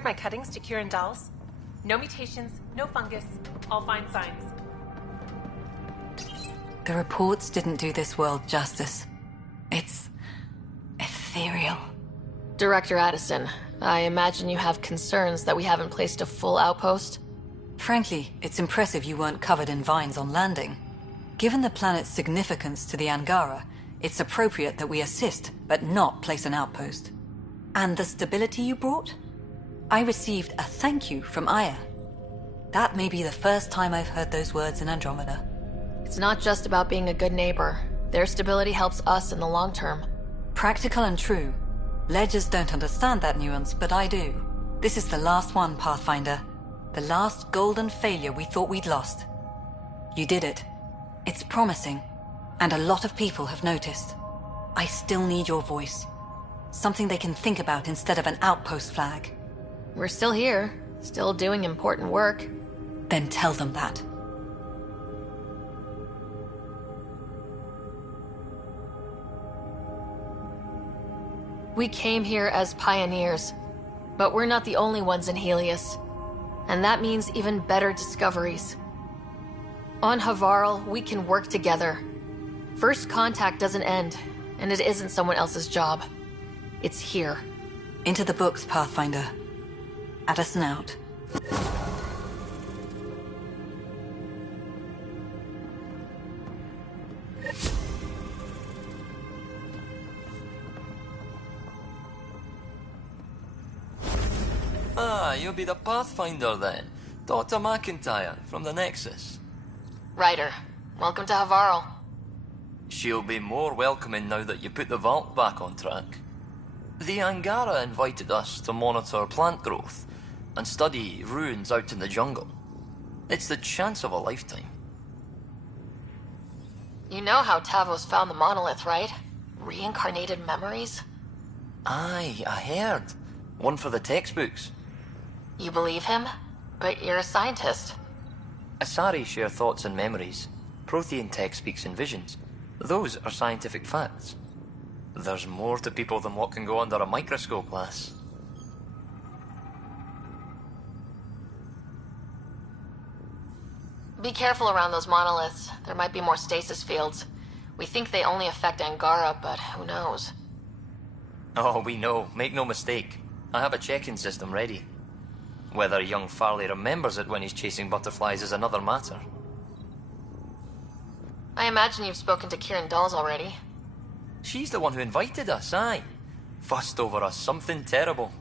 My cuttings to Kirindal's. No mutations, no fungus, all fine signs. The reports didn't do this world justice. It's ethereal. Director Addison, I imagine you have concerns that we haven't placed a full outpost? Frankly, it's impressive you weren't covered in vines on landing. Given the planet's significance to the Angara, it's appropriate that we assist, but not place an outpost. And the stability you brought? I received a thank you from Aya. That may be the first time I've heard those words in Andromeda. It's not just about being a good neighbor. Their stability helps us in the long term. Practical and true. Ledgers don't understand that nuance, but I do. This is the last one, Pathfinder. The last golden failure we thought we'd lost. You did it. It's promising, and a lot of people have noticed. I still need your voice. Something they can think about instead of an outpost flag. We're still here, still doing important work. Then tell them that. We came here as pioneers, but we're not the only ones in Helios. And that means even better discoveries. On Havaral, we can work together. First contact doesn't end, and it isn't someone else's job. It's here. Into the books, Pathfinder. Addison out. Ah, you'll be the Pathfinder then. Dr. McIntyre from the Nexus. Ryder, Welcome to Havarl. She'll be more welcoming now that you put the vault back on track. The Angara invited us to monitor plant growth and study ruins out in the jungle. It's the chance of a lifetime. You know how Tavos found the monolith, right? Reincarnated memories? Aye, I heard. One for the textbooks. You believe him? But you're a scientist. Asari share thoughts and memories. Prothean tech speaks in visions. Those are scientific facts. There's more to people than what can go under a microscope, lass. Be careful around those monoliths. There might be more stasis fields. We think they only affect Angara, but who knows? Oh, we know. Make no mistake. I have a check-in system ready. Whether young Farley remembers it when he's chasing butterflies is another matter. I imagine you've spoken to Kieran Dawes already. She's the one who invited us, aye. Fussed over us something terrible.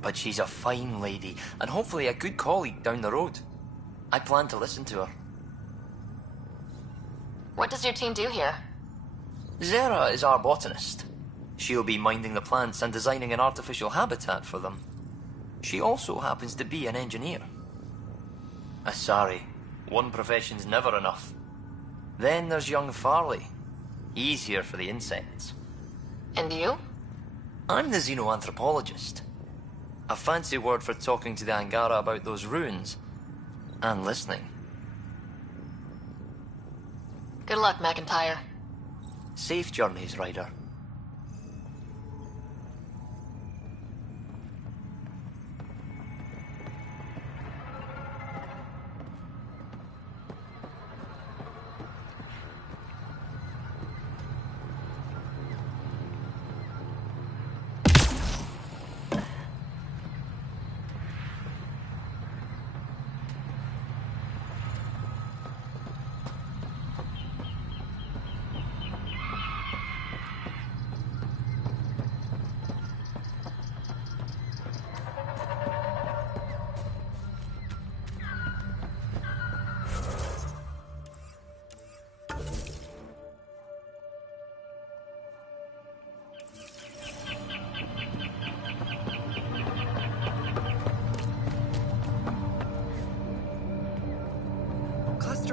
But she's a fine lady, and hopefully a good colleague down the road. I plan to listen to her. What does your team do here? Zera is our botanist. She'll be minding the plants and designing an artificial habitat for them. She also happens to be an engineer. Asari, one profession's never enough. Then there's young Farley. He's here for the insects. And you? I'm the xenoanthropologist. A fancy word for talking to the Angara about those ruins. And listening. Good luck, McIntyre. Safe journeys, Ryder.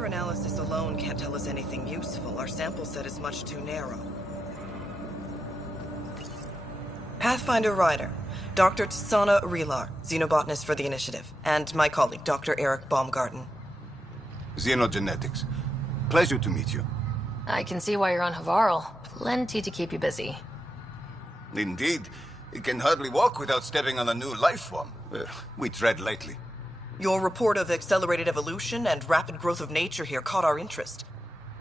Analysis alone can't tell us anything useful. Our sample set is much too narrow. Pathfinder Ryder, Dr. Tsana Relar, xenobotanist for the Initiative, and my colleague, Dr. Eric Baumgarten. Xenogenetics. Pleasure to meet you. I can see why you're on Havarl. Plenty to keep you busy. Indeed. You can hardly walk without stepping on a new life form. We tread lightly. Your report of accelerated evolution and rapid growth of nature here caught our interest.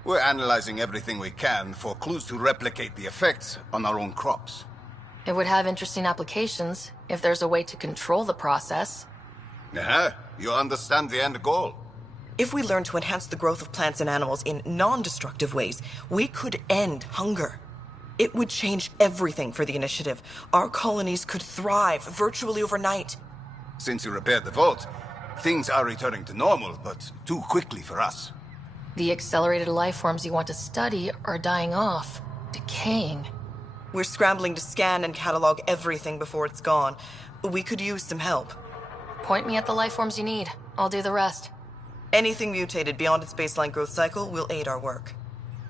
We're analyzing everything we can for clues to replicate the effects on our own crops. It would have interesting applications if there's a way to control the process. You understand the end goal. If we learn to enhance the growth of plants and animals in non-destructive ways, we could end hunger. It would change everything for the Initiative. Our colonies could thrive virtually overnight. Since you repaired the vault, things are returning to normal, but too quickly for us. The accelerated life forms you want to study are dying off, decaying. We're scrambling to scan and catalog everything before it's gone. We could use some help. Point me at the life forms you need. I'll do the rest. Anything mutated beyond its baseline growth cycle will aid our work.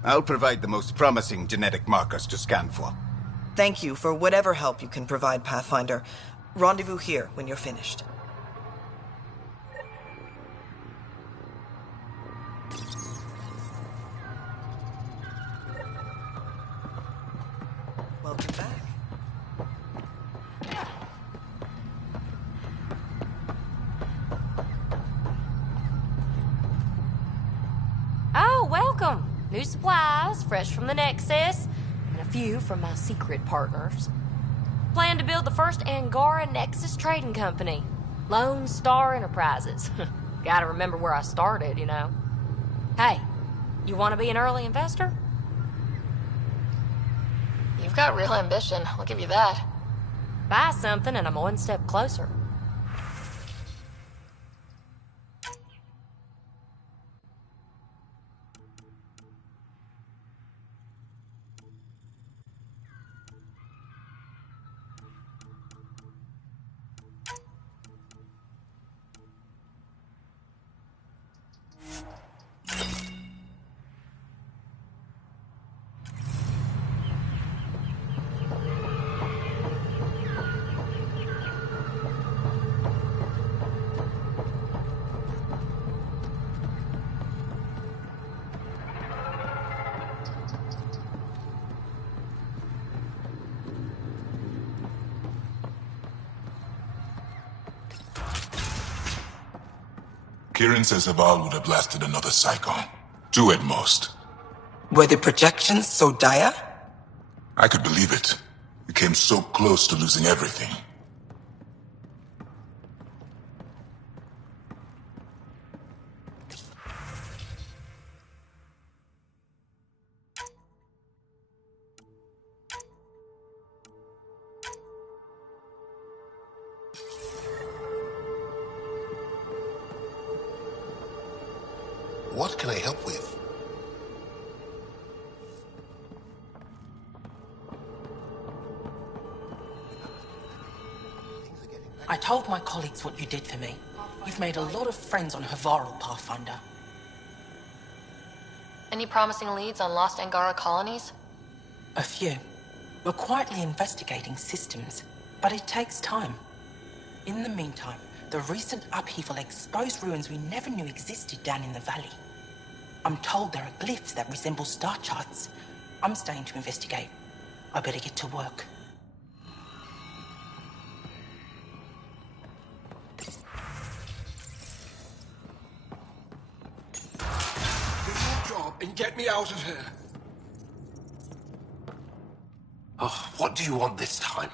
I'll provide the most promising genetic markers to scan for. Thank you for whatever help you can provide, Pathfinder. Rendezvous here when you're finished. Welcome back. Oh, welcome. New supplies, fresh from the Nexus, and a few from my secret partners. Plan to build the first Angara Nexus trading company. Lone Star Enterprises. Gotta remember where I started, you know. Hey, you want to be an early investor? You've got real ambition, I'll give you that. Buy something and I'm one step closer. Kieran says Havarl would have blasted another cyclone. 2 at most. Were the projections so dire? I could believe it. We came so close to losing everything. What can I help with? I told my colleagues what you did for me. You've made a lot of friends on Havarl, Pathfinder. Any promising leads on lost Angara colonies? A few. We're quietly investigating systems, but it takes time. In the meantime, the recent upheaval exposed ruins we never knew existed down in the valley. I'm told there are glyphs that resemble star charts. I'm staying to investigate. I better get to work. And get me out of here. Oh, what do you want this time?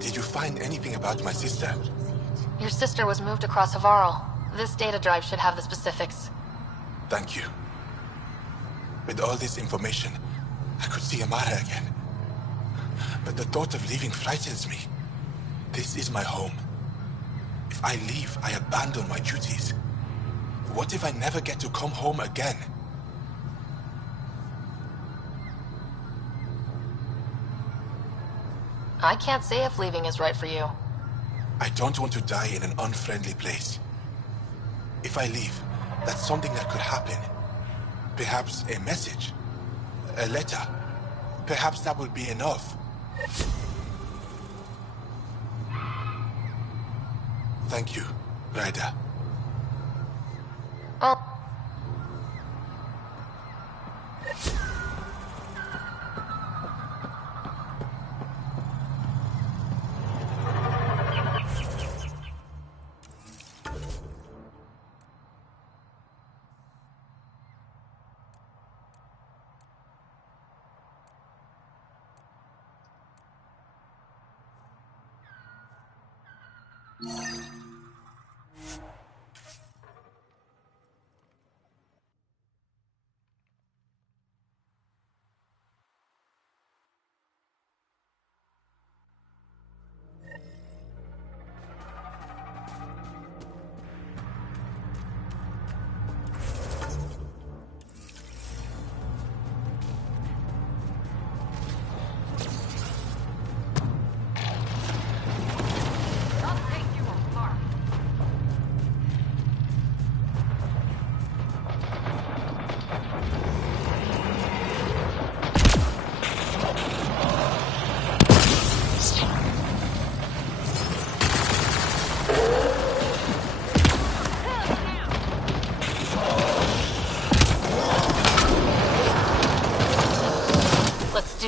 Did you find anything about my sister? Your sister was moved across Havarl. This data drive should have the specifics. Thank you. With all this information, I could see Amara again. But the thought of leaving frightens me. This is my home. If I leave, I abandon my duties. What if I never get to come home again? I can't say if leaving is right for you. I don't want to die in an unfriendly place. If I leave, that's something that could happen. Perhaps a message, a letter. Perhaps that will be enough. Thank you, Ryder. Well... Do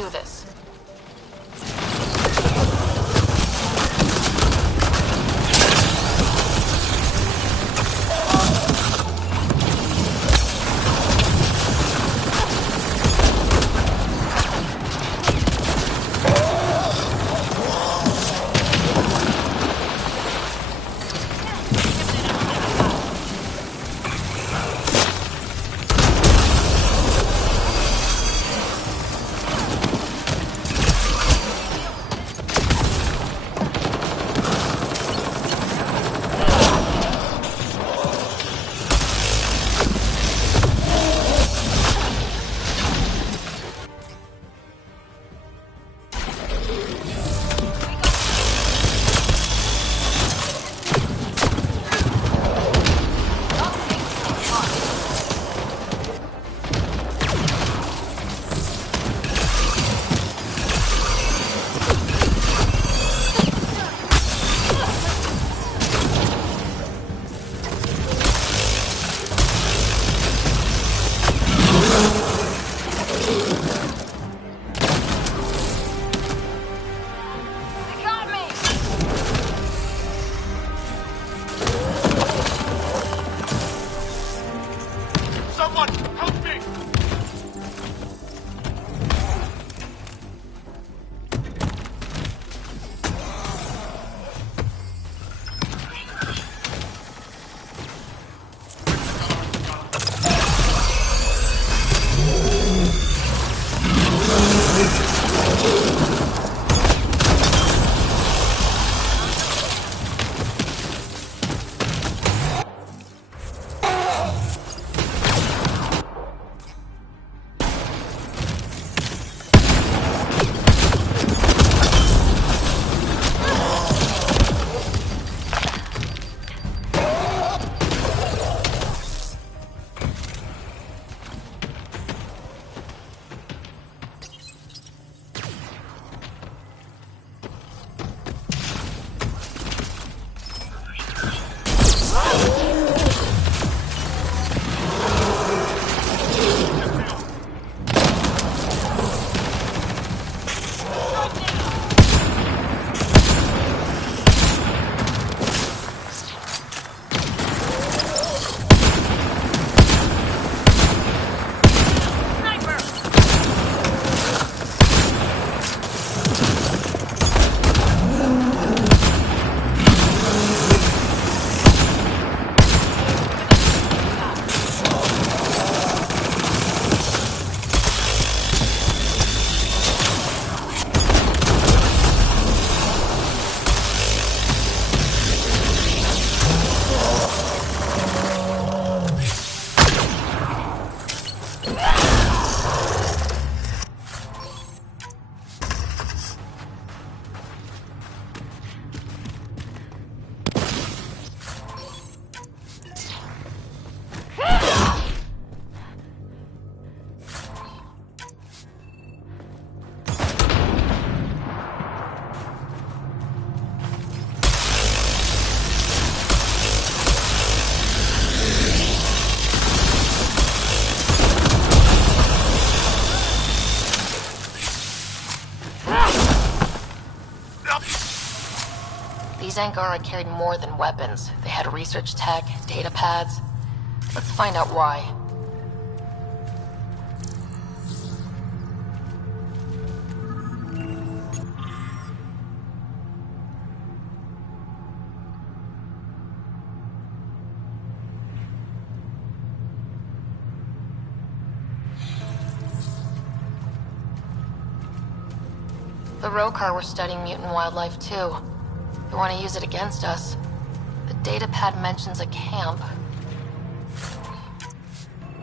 this. These Angara carried more than weapons. They had research tech, data pads. Let's find out why. The Rokar were studying mutant wildlife too. They want to use it against us. The datapad mentions a camp.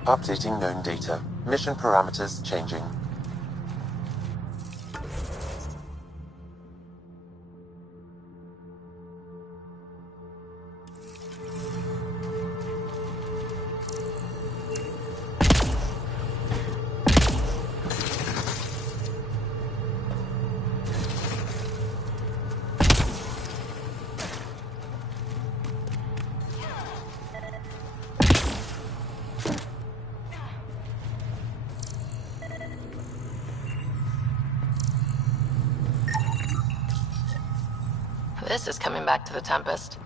Updating known data. Mission parameters changing. This is coming back to the Tempest.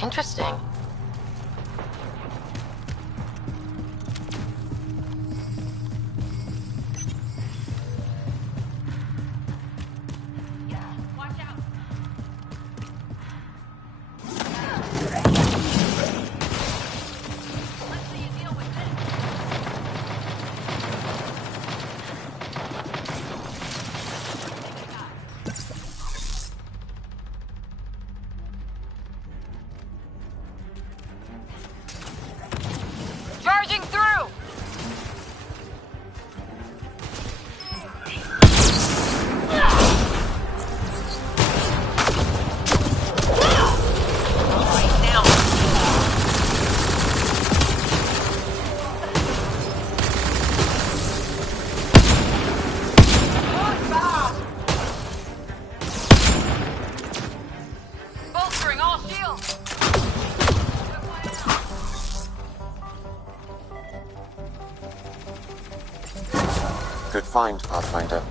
Interesting. Charging through! Bolstering all shields! Good find, Pathfinder.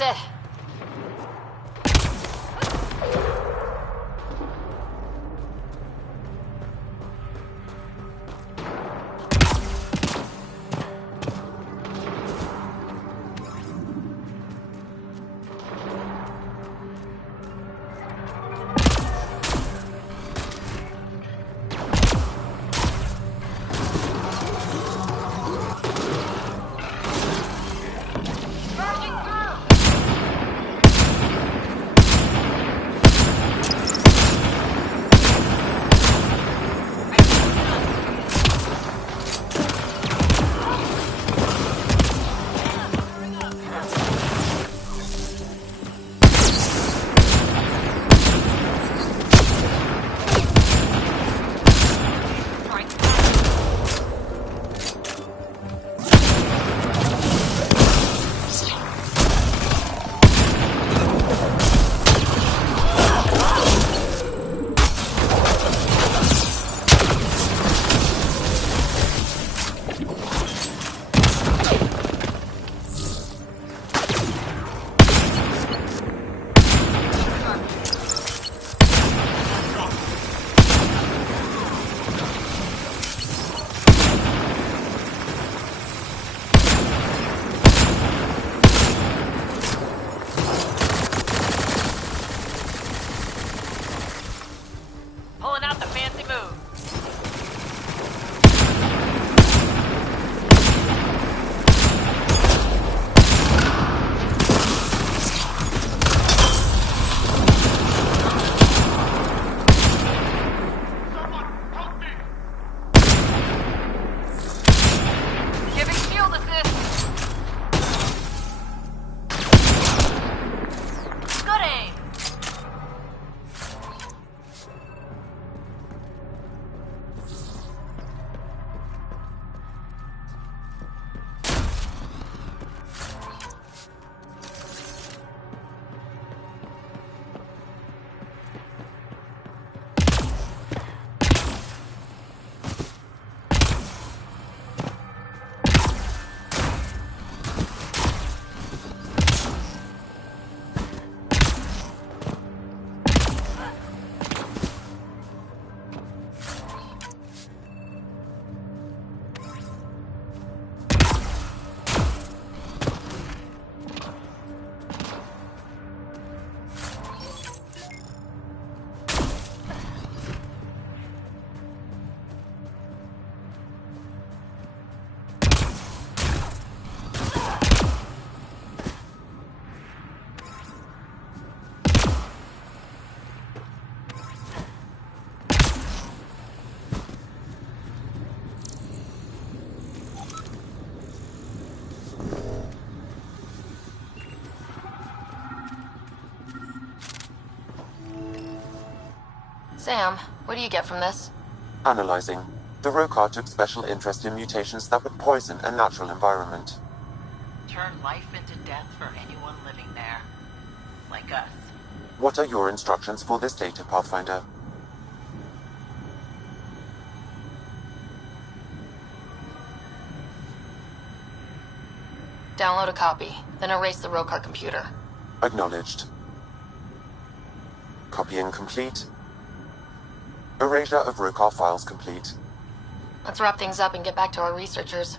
That's it. Pulling out the fancy move. Giving shield assist. Good aim. Sam, what do you get from this? Analyzing. The Rokar took special interest in mutations that would poison a natural environment. Turn life into death for anyone living there. Like us. What are your instructions for this data, Pathfinder? Download a copy, then erase the Rokar computer. Acknowledged. Copying complete. Erasure of Rokar files complete. Let's wrap things up and get back to our researchers.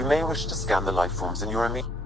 You may wish to scan the life forms in your immediate...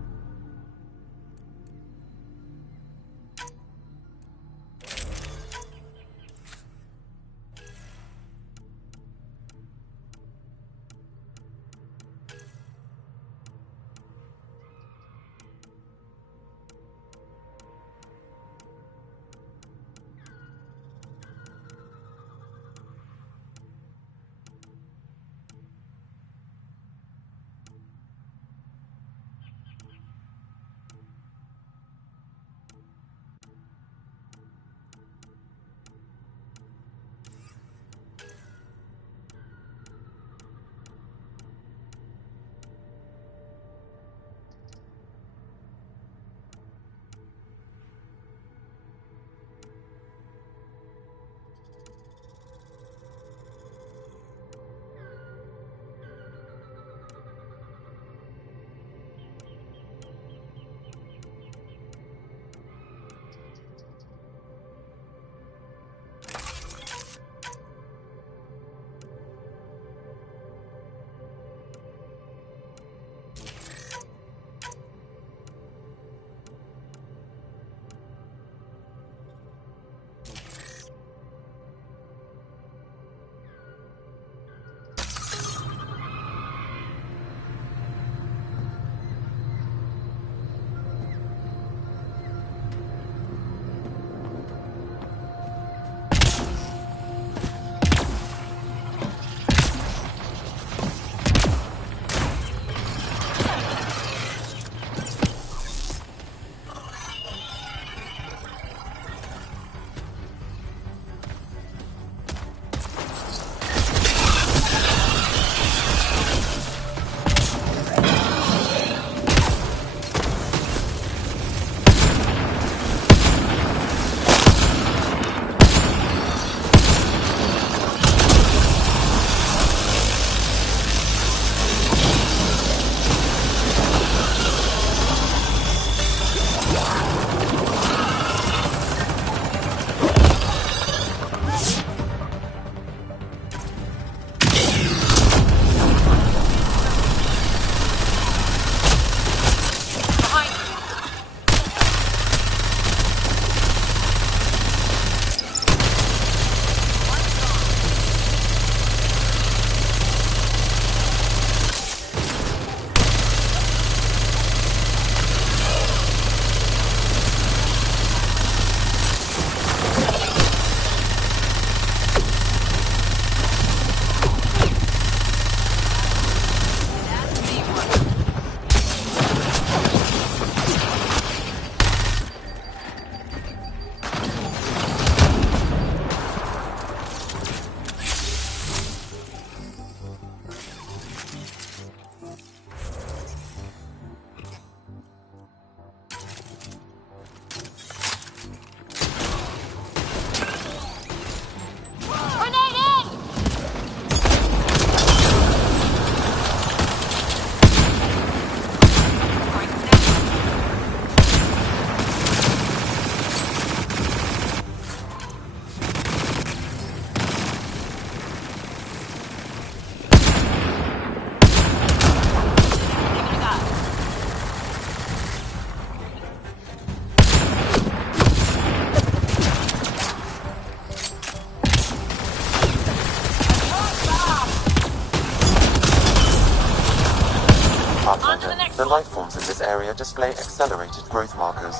The life forms in this area display accelerated growth markers.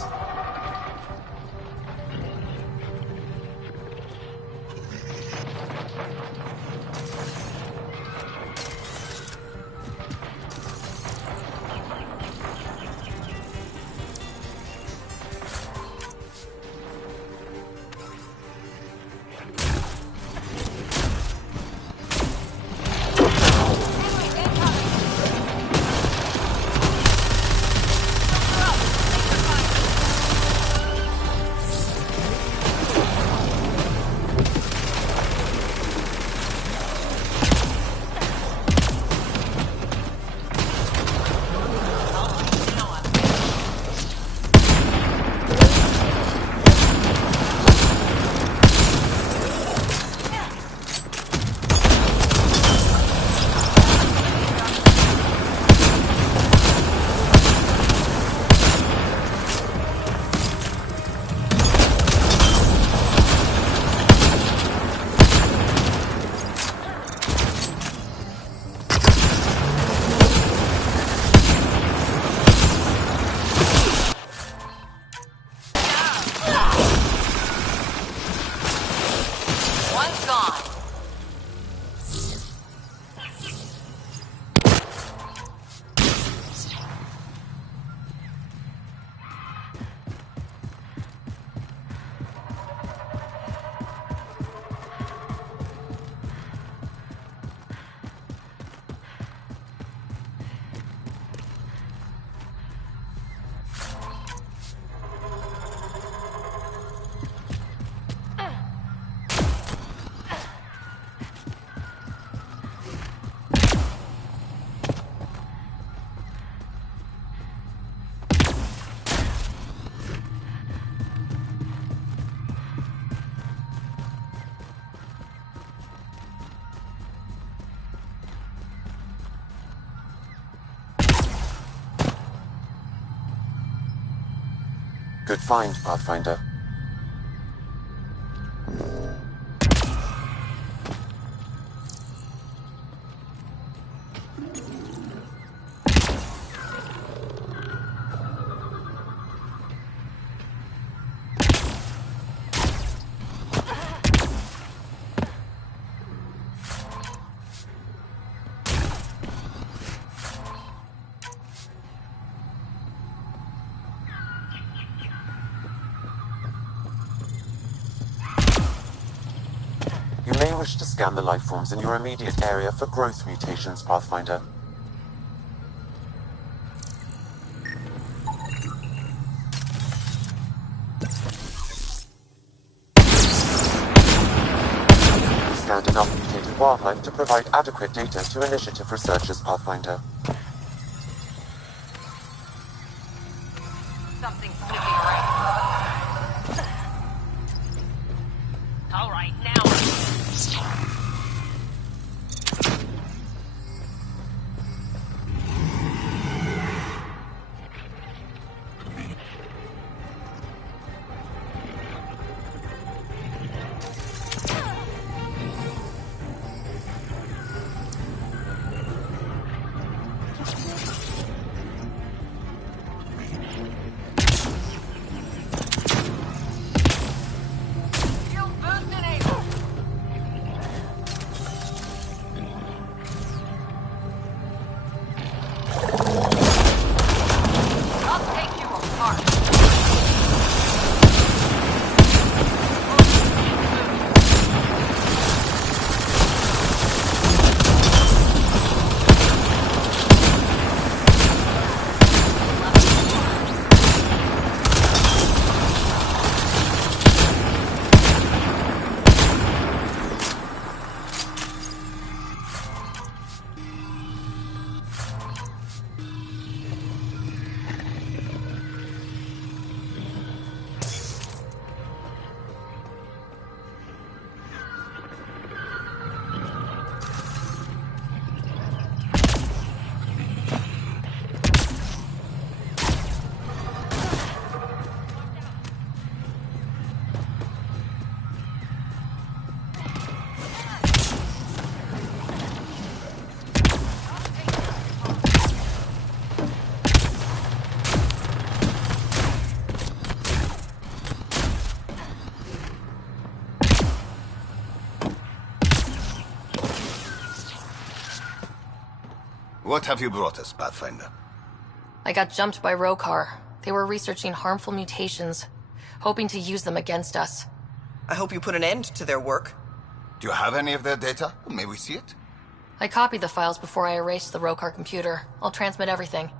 Good find, Pathfinder. You may wish to scan the life forms in your immediate area for growth mutations, Pathfinder. Scanned enough mutated wildlife to provide adequate data to initiative researchers, Pathfinder. Something's sniffing around. All right, now. What have you brought us, Pathfinder? I got jumped by walkoRneR. They were researching harmful mutations, hoping to use them against us. I hope you put an end to their work. Do you have any of their data? May we see it? I copied the files before I erased the walkoRneR computer. I'll transmit everything.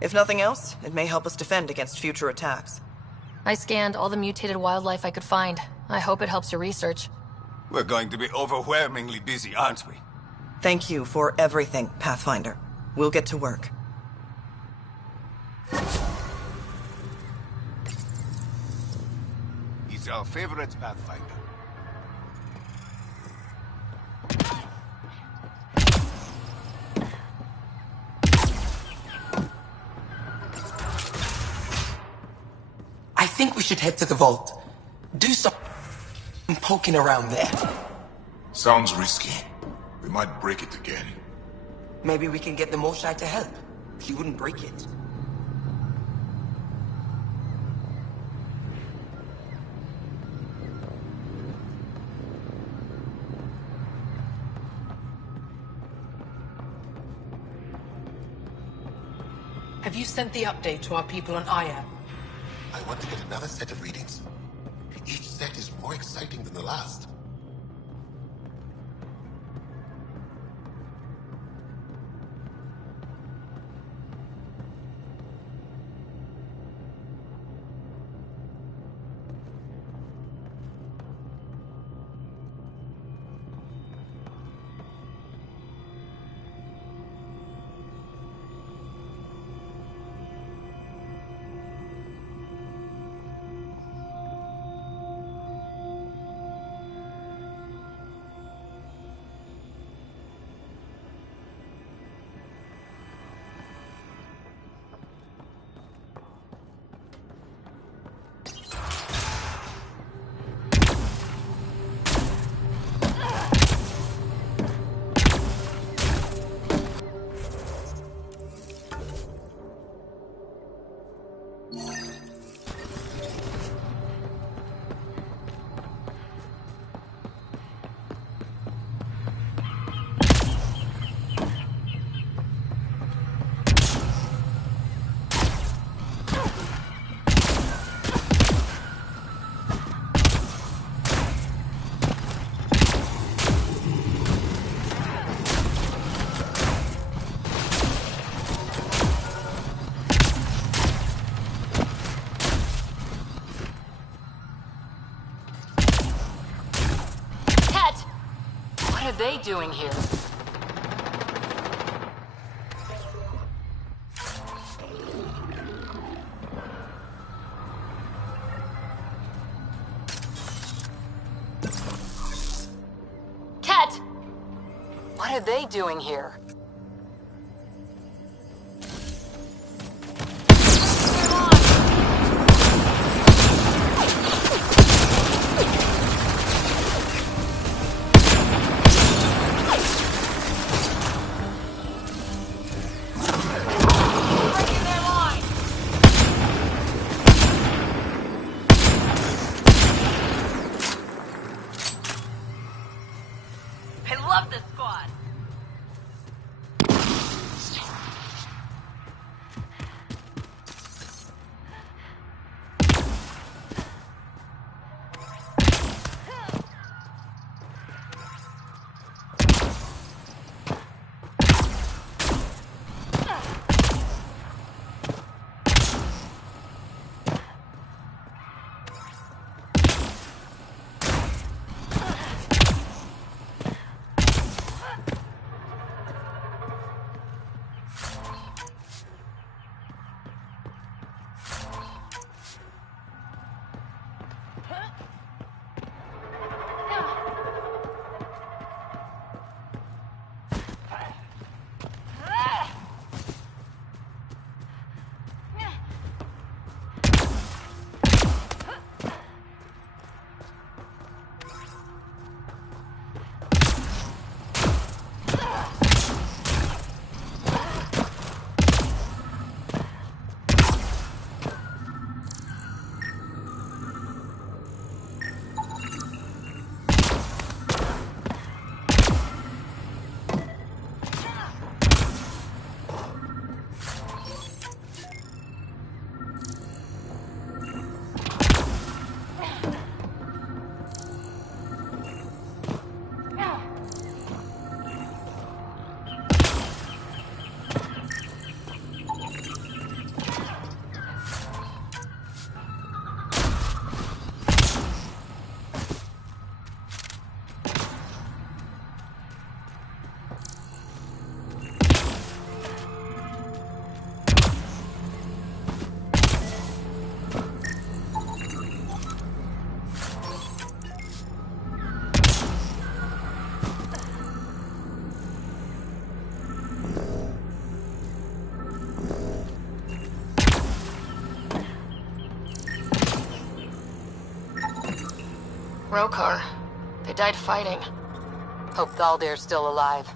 If nothing else, it may help us defend against future attacks. I scanned all the mutated wildlife I could find. I hope it helps your research. We're going to be overwhelmingly busy, aren't we? Thank you for everything, Pathfinder. We'll get to work. He's our favorite Pathfinder. I think we should head to the vault. Do some poking around there. Sounds risky. We might break it again. Maybe we can get the Moshai to help. He wouldn't break it. Have you sent the update to our people on Aya? I want to get another set of readings. Each set is more exciting than the last. What are they doing here? Cat! What are they doing here? walkoRneR. They died fighting. Hope Thaldir's still alive.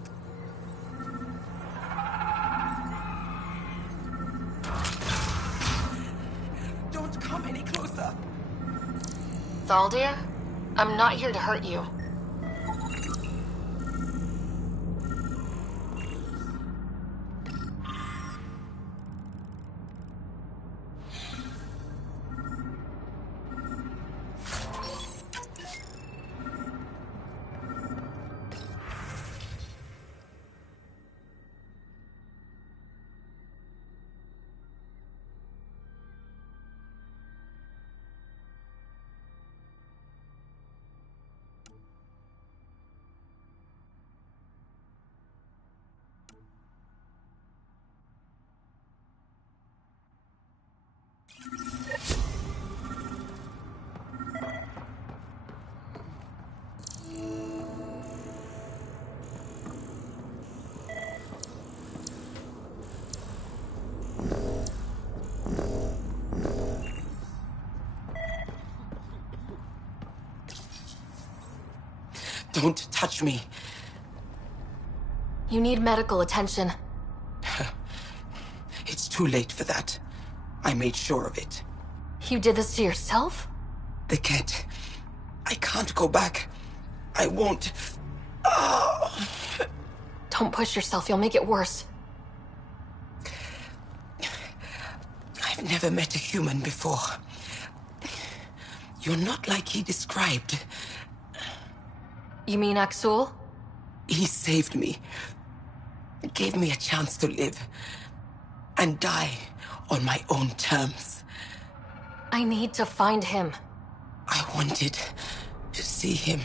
Don't come any closer. Thaldir? I'm not here to hurt you. Don't touch me. You need medical attention. It's too late for that. I made sure of it. You did this to yourself? They can't. I can't go back. I won't. Oh. Don't push yourself, you'll make it worse. I've never met a human before. You're not like he described. You mean Aksul? He saved me. Gave me a chance to live. And die on my own terms. I need to find him. I wanted to see him.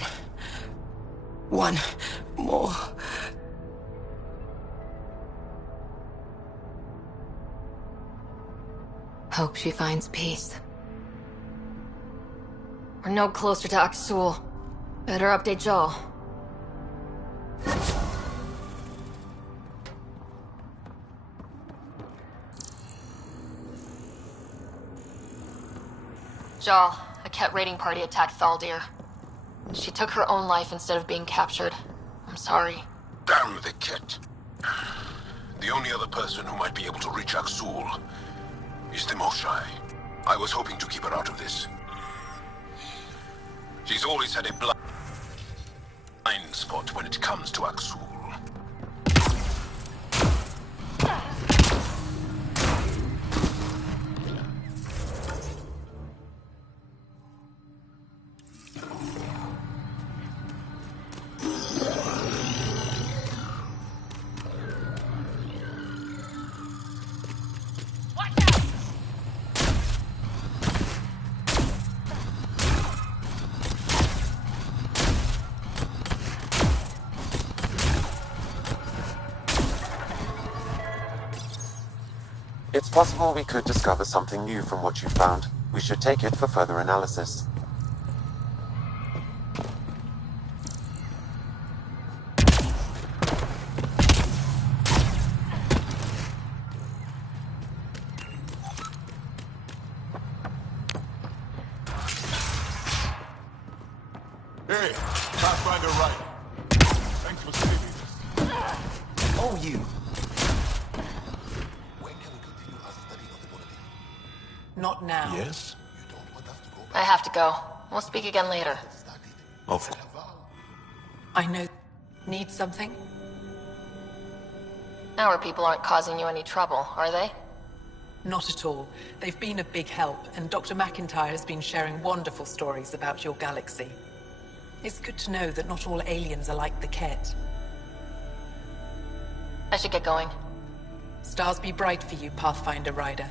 One more. Hope she finds peace. We're no closer to Aksul. Better update Jal. Jal, a Ket raiding party attacked Thaldir. She took her own life instead of being captured. I'm sorry. Damn the Ket. The only other person who might be able to reach Aksul is the Moshai. I was hoping to keep her out of this. She's always had a blind spot when it comes to Aksul. It's possible we could discover something new from what you found. We should take it for further analysis. Hey, Pathfinder right. Thanks for saving us. Oh, you. Not now. Yes? I have to go. We'll speak again later. Of course. I know. Need something? Our people aren't causing you any trouble, are they? Not at all. They've been a big help, and Dr. McIntyre has been sharing wonderful stories about your galaxy. It's good to know that not all aliens are like the Ket. I should get going. Stars be bright for you, Pathfinder Rider.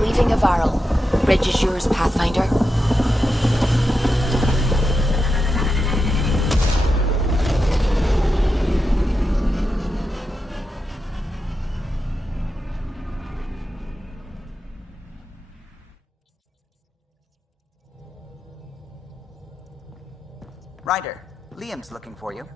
Leaving Havaral. Bridge is yours, Pathfinder. Ryder, Liam's looking for you.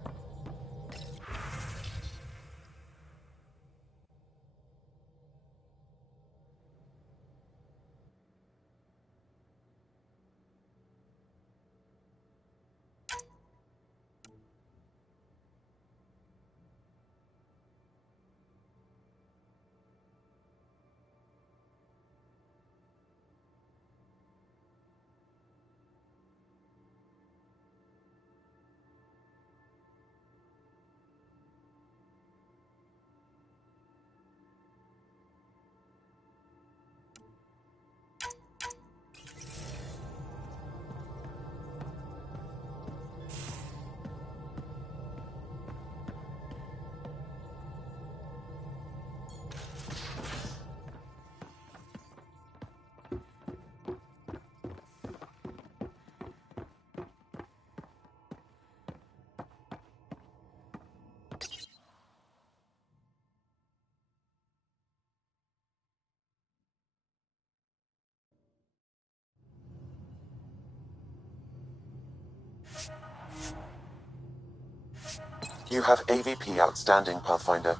You have AVP outstanding, Pathfinder.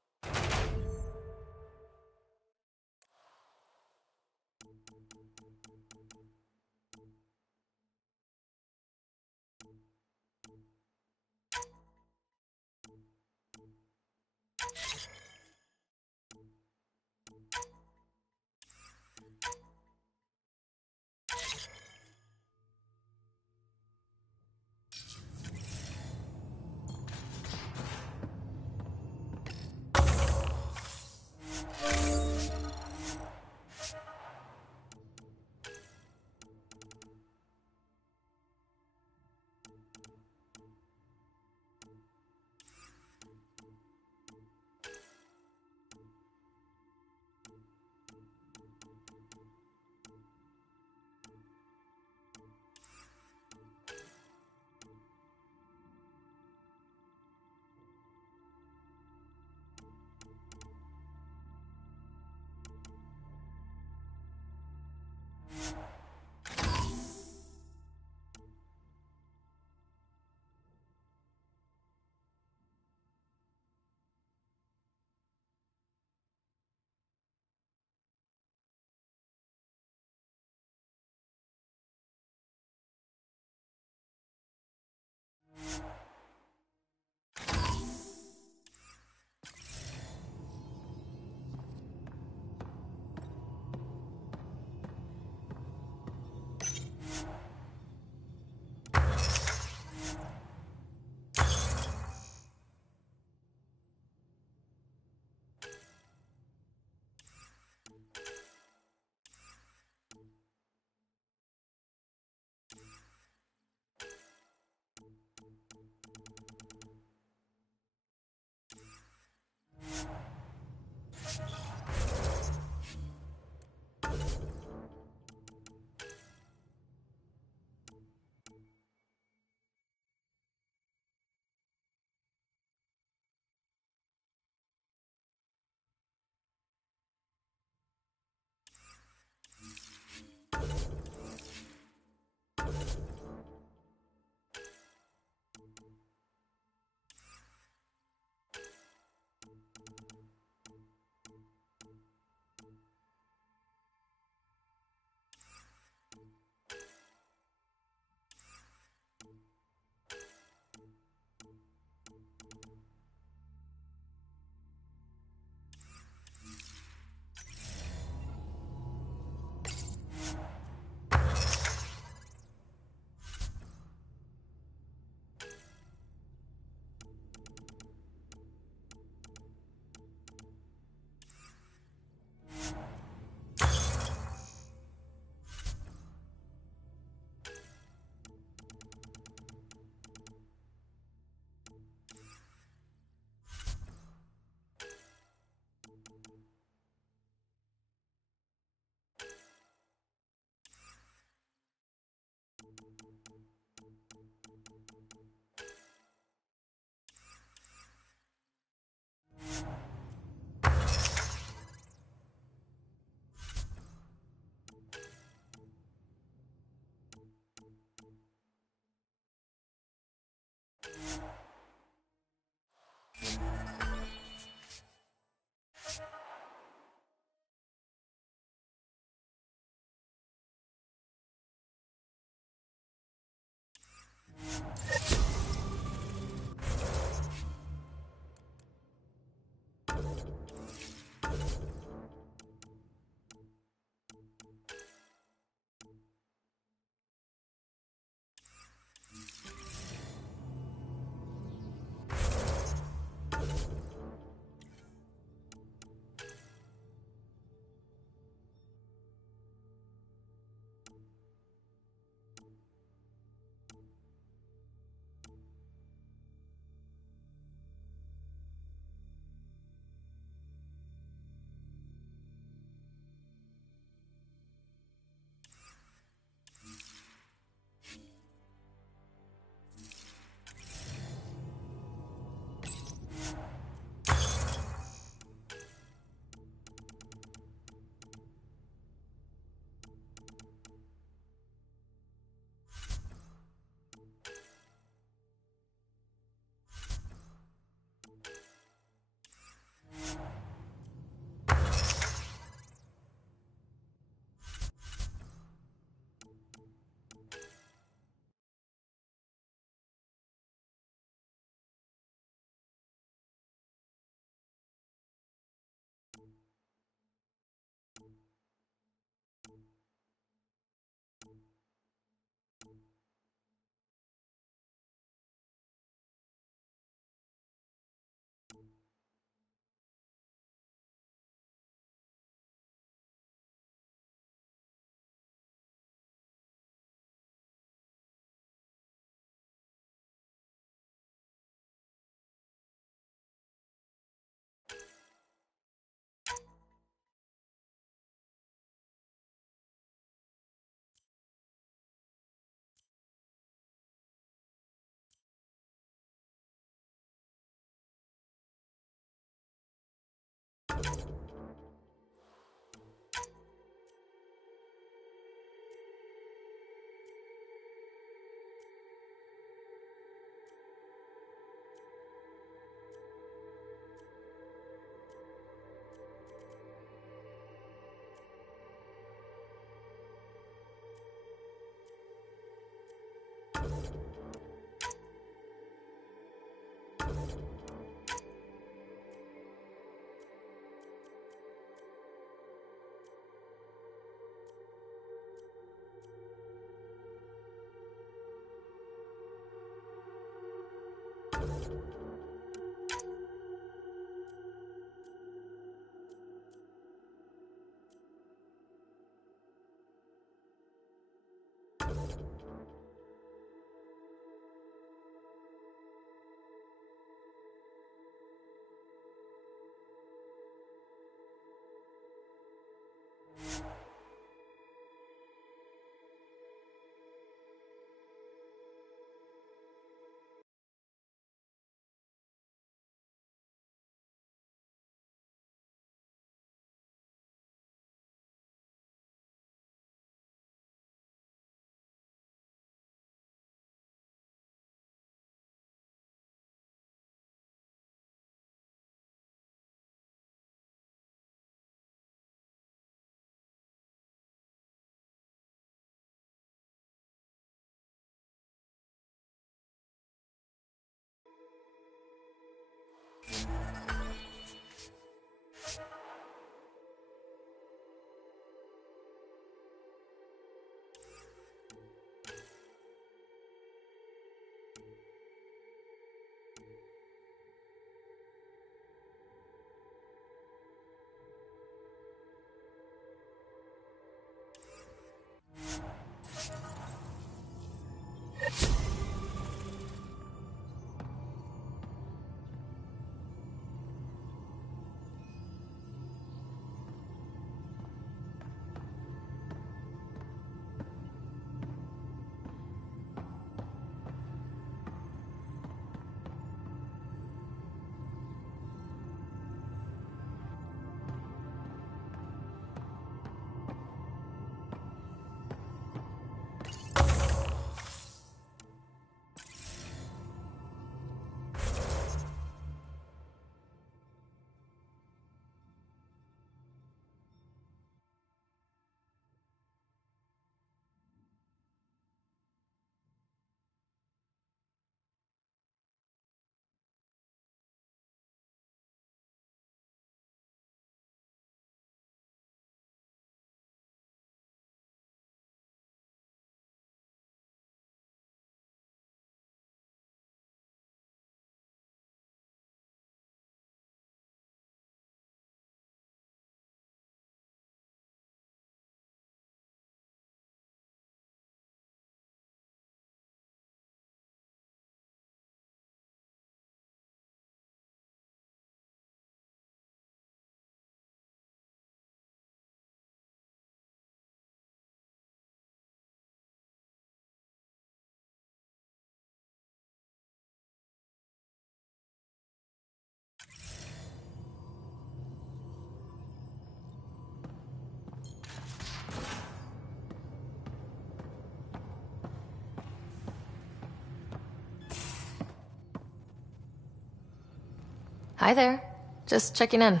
Hi there. Just checking in.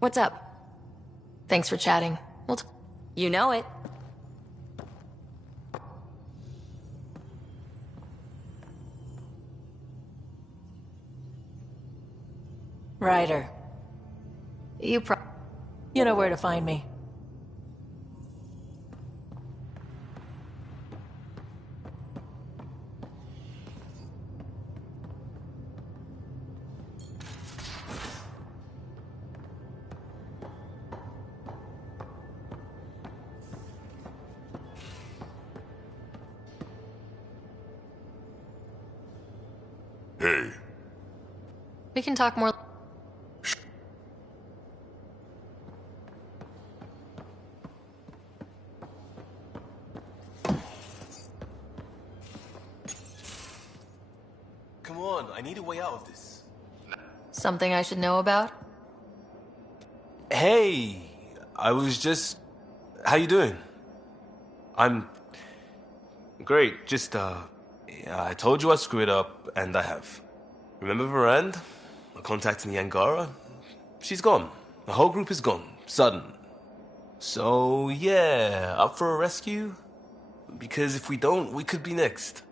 What's up? Thanks for chatting. You know it. Ryder. You know where to find me. Hey. We can talk more. Come on, I need a way out of this. Something I should know about? Hey, I was just... How you doing? I'm... Great, just, I told you I screwed up, and I have. Remember Varand? I contacted the Angara? She's gone. The whole group is gone. Sudden. So, yeah, up for a rescue? Because if we don't, we could be next.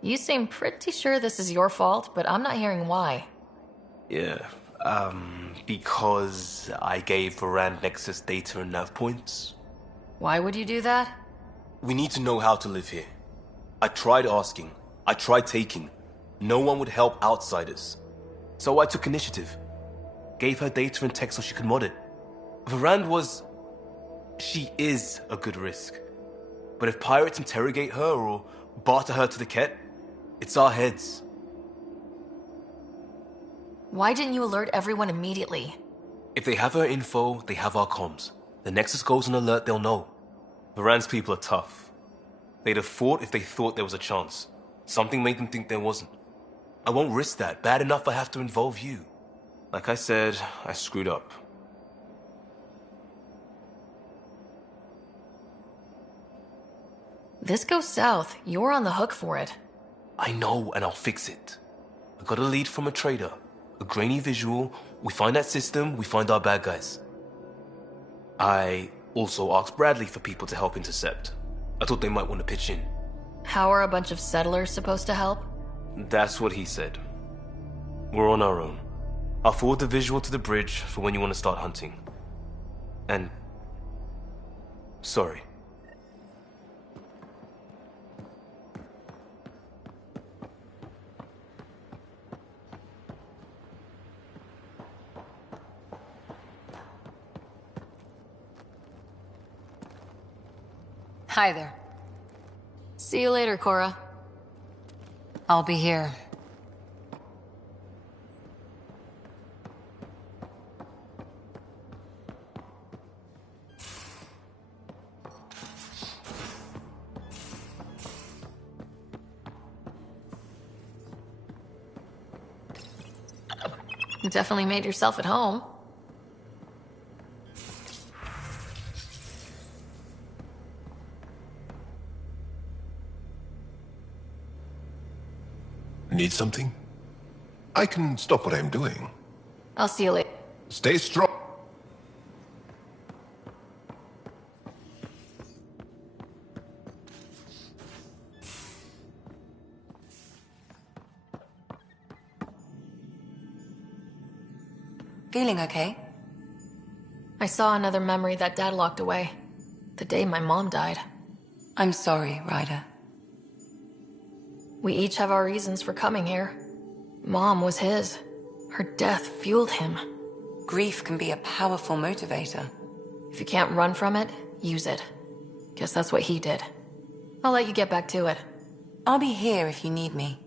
You seem pretty sure this is your fault, but I'm not hearing why. Yeah, because I gave Varand Nexus data and nav points. Why would you do that? We need to know how to live here. I tried asking. I tried taking. No one would help outsiders. So I took initiative. Gave her data and tech so she could mod it. Varand was... She is a good risk. But if pirates interrogate her or barter her to the Ket, it's our heads. Why didn't you alert everyone immediately? If they have her info, they have our comms. The Nexus goes on alert, they'll know. Varand's people are tough. They'd have fought if they thought there was a chance. Something made them think there wasn't. I won't risk that. Bad enough I have to involve you. Like I said, I screwed up. This goes south. You're on the hook for it. I know, and I'll fix it. I got a lead from a trader. A grainy visual. We find that system, we find our bad guys. I also asked Bradley for people to help intercept. I thought they might want to pitch in. How are a bunch of settlers supposed to help? That's what he said. We're on our own. I'll forward the visual to the bridge for when you want to start hunting. And... sorry. Hi there. See you later, Cora. I'll be here. You definitely made yourself at home. Need something? I can stop what I'm doing. I'll see you later. Stay strong. Feeling okay? I saw another memory that Dad locked away. The day my mom died. I'm sorry, Ryder. We each have our reasons for coming here. Mom was his. Her death fueled him. Grief can be a powerful motivator. If you can't run from it, use it. Guess that's what he did. I'll let you get back to it. I'll be here if you need me.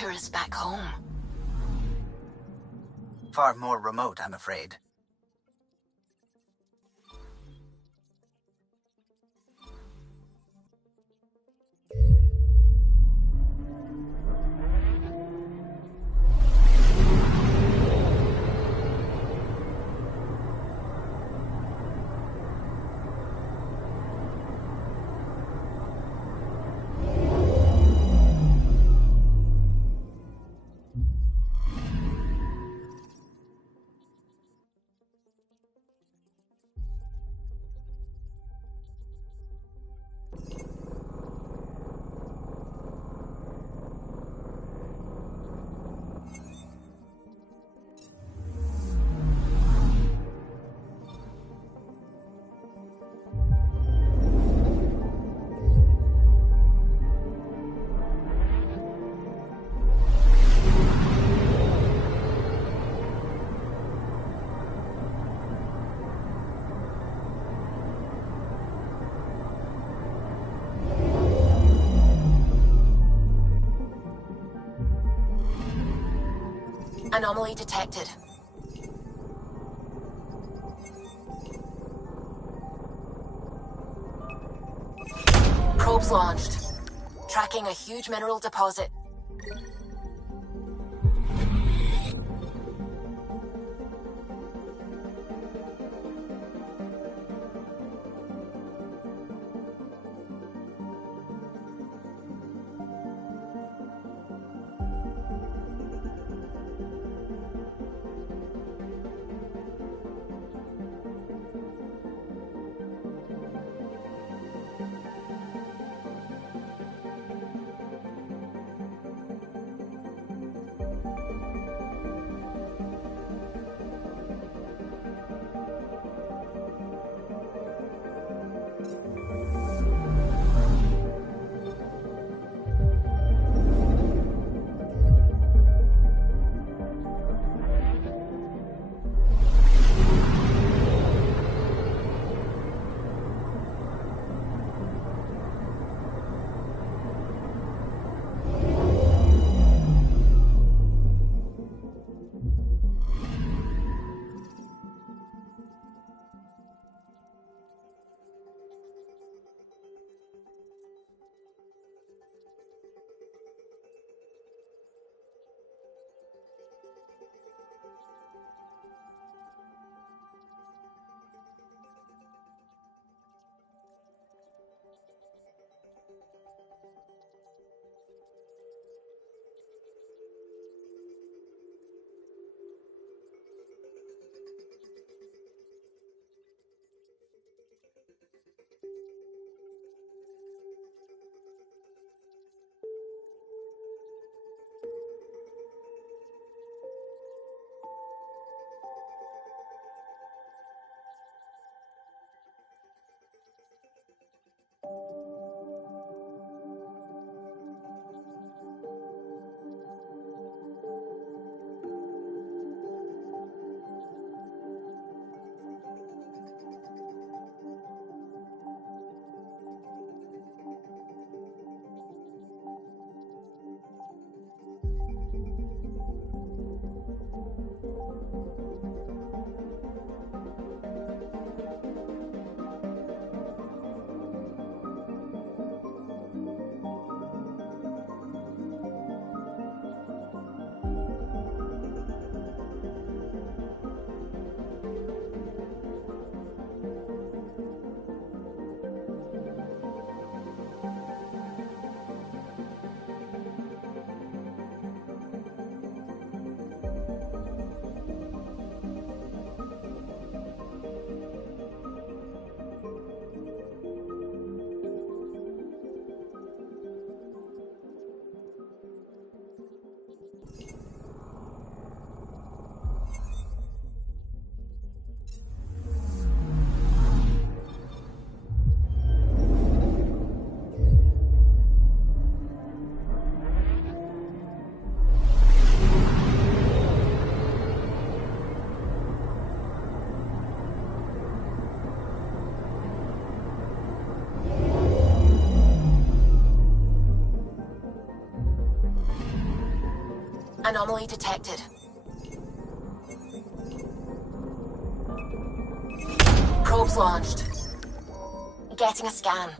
tourists back home. Far more remote, I'm afraid. Anomaly detected. Probes launched. Tracking a huge mineral deposit. Anomaly detected. Probes launched. Getting a scan.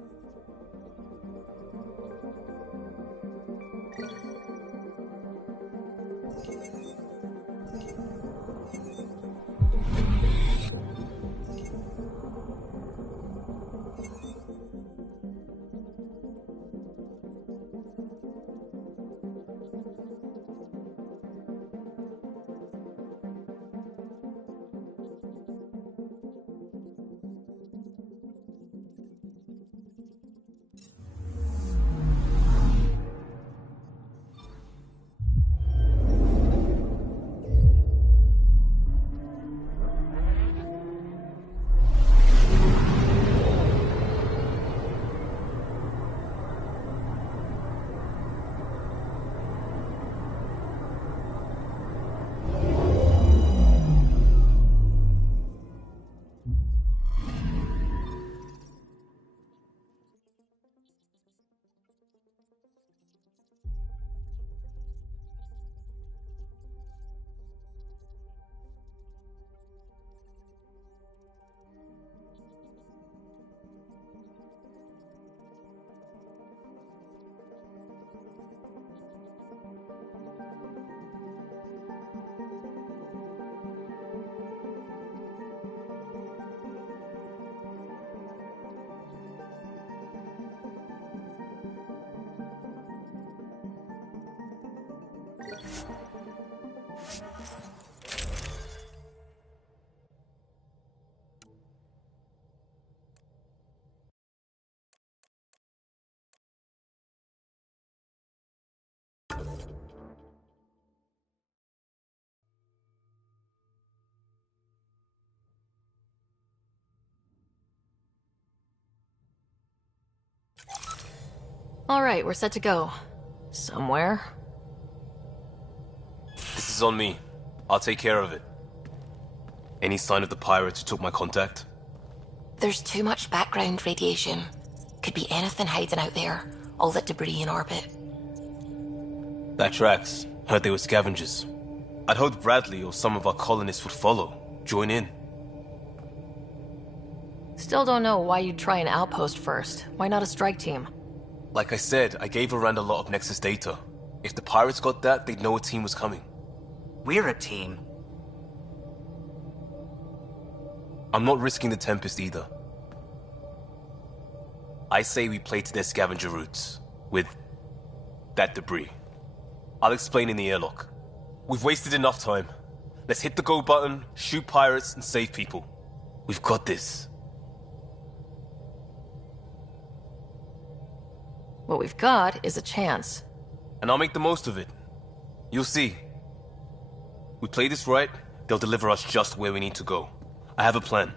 Alright, we're set to go. Somewhere. This is on me. I'll take care of it. Any sign of the pirates who took my contact? There's too much background radiation. Could be anything hiding out there. All that debris in orbit. That tracks. Heard they were scavengers. I'd hoped Bradley or some of our colonists would follow. Join in. Still don't know why you'd try an outpost first. Why not a strike team? Like I said, I gave Rand a lot of Nexus data. If the pirates got that, they'd know a team was coming. We're a team. I'm not risking the Tempest either. I say we play to their scavenger routes. With that debris. I'll explain in the airlock. We've wasted enough time. Let's hit the go button, shoot pirates, and save people. We've got this. What we've got is a chance. And I'll make the most of it. You'll see. We play this right, they'll deliver us just where we need to go. I have a plan.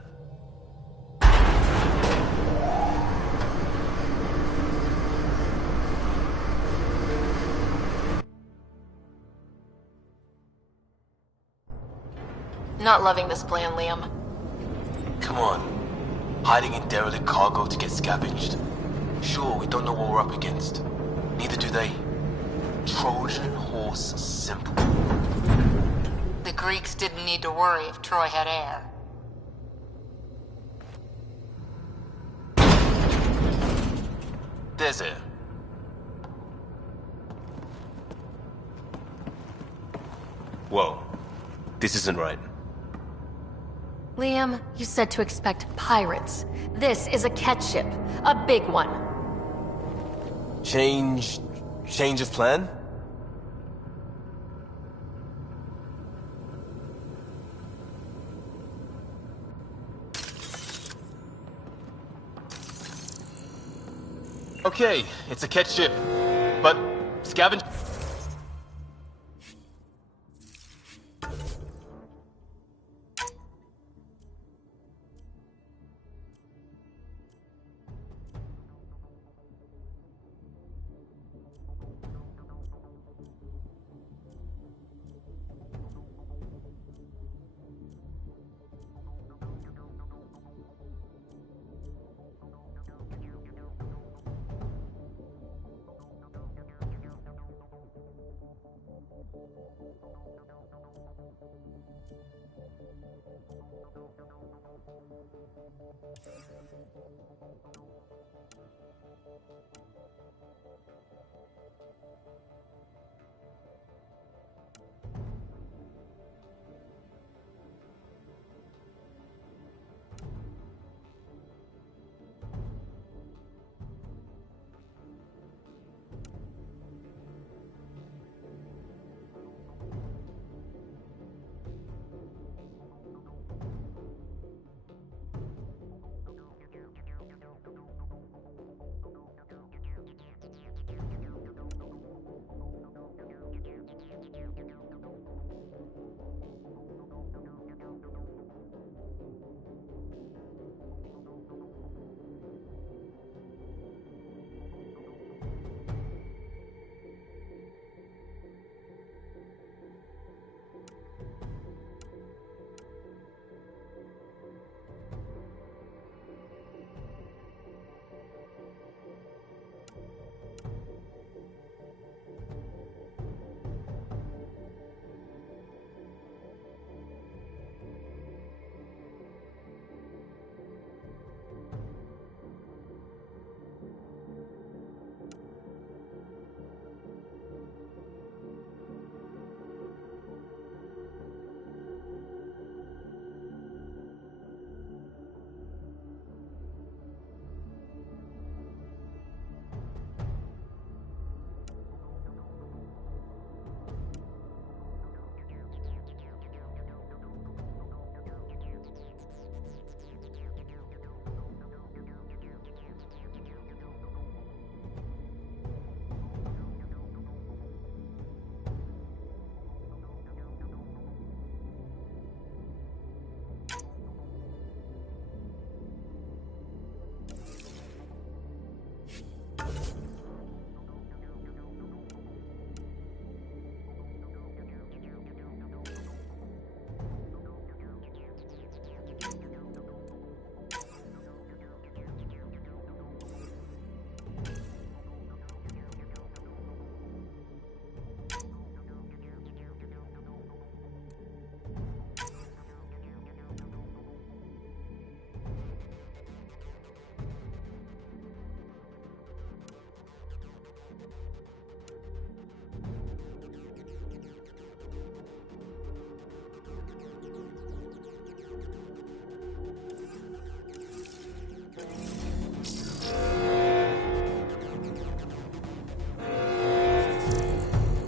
Not loving this plan, Liam. Come on. Hiding in derelict cargo to get scavenged. Sure, we don't know what we're up against. Neither do they. Trojan horse simple. The Greeks didn't need to worry if Troy had air. There's air. Whoa. This isn't right. Liam, you said to expect pirates. This is a catch ship. A big one. Change of plan? Okay, it's a catch ship, but scavenge.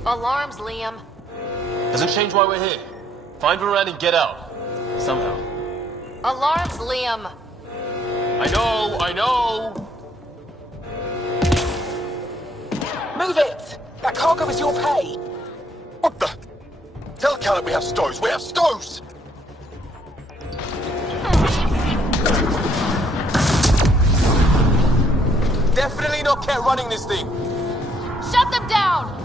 Alarms, Liam. Doesn't change why we're here. Find Moran and get out. Somehow. Alarms, Liam. I know! Move it! That cargo is your pay! What the? Tell Callum we have stoves! We have stoves! Definitely not kept running this thing. Shut them down!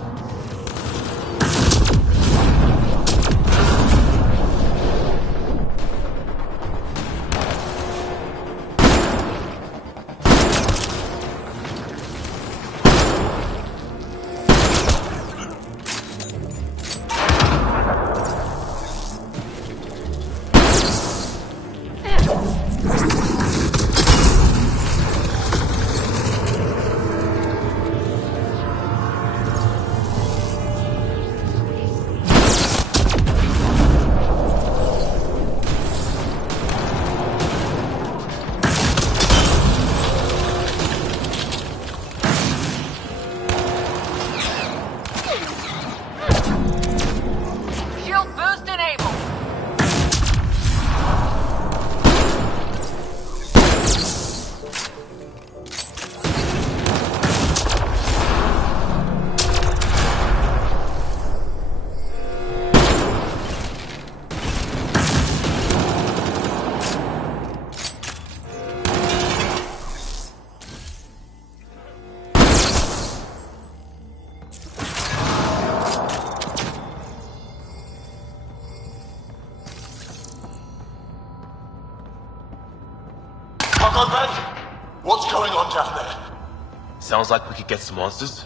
What's going on down there? Sounds like we could get some monsters.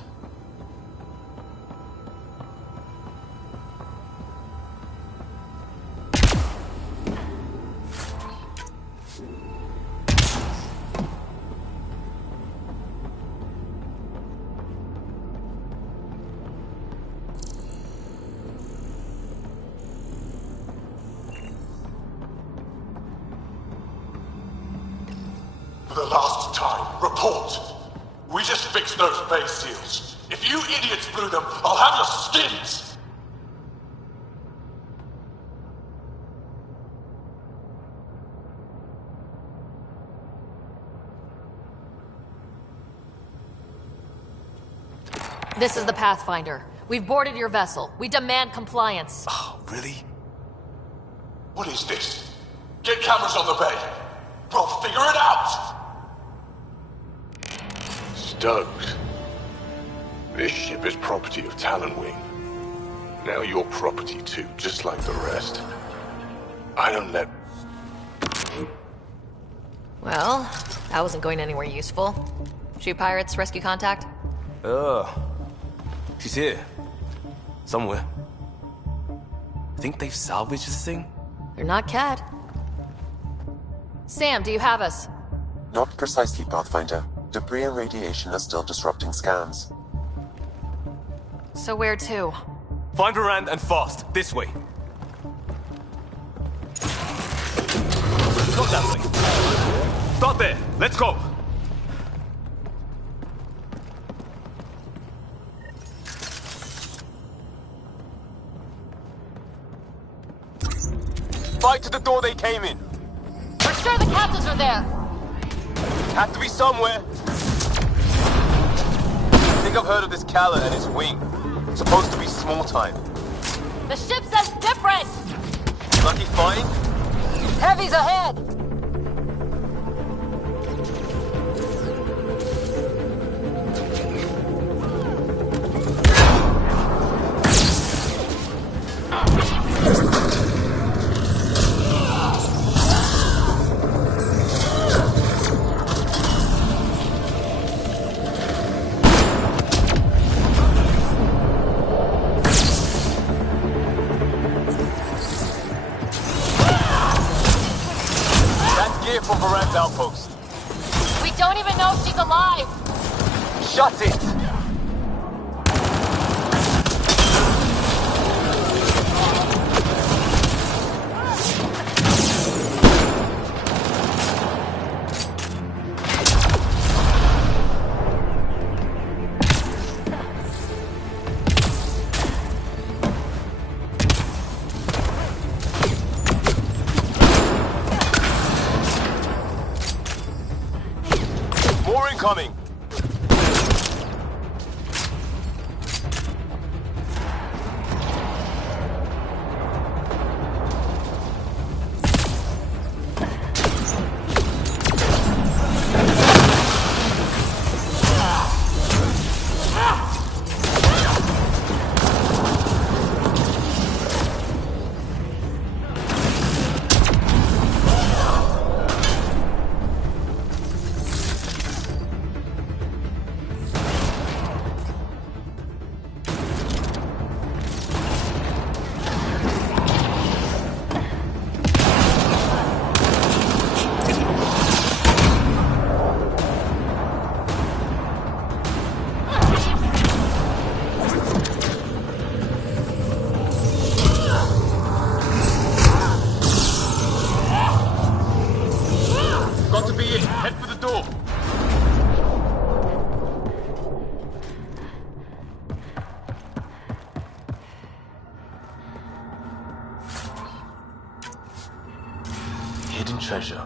For the last time, report. We just fixed those base seals. If you idiots blew them, I'll have your skins! This is the Pathfinder. We've boarded your vessel. We demand compliance. Oh, really? What is this? Get cameras on the bay. We'll figure it out! Stokes. This ship is property of Talonwing. Now you're property too, just like the rest. I don't let... Well, that wasn't going anywhere useful. Shoot pirates, rescue contact? She's here. Somewhere. Think they've salvaged this thing? They're not Cat. Sam, do you have us? Not precisely, Pathfinder. Debris and radiation are still disrupting scans. So where to? Find Rand and fast. This way. Not that way. Start there. Let's go. Fight to the door they came in. We're sure the captives are there. Have to be somewhere. I think I've heard of this Kala and his wing. Supposed to be small time. The ship says different! Lucky find? Heavy's ahead! For Varand's outpost. We don't even know if she's alive! Shut it! Coming. Hidden treasure.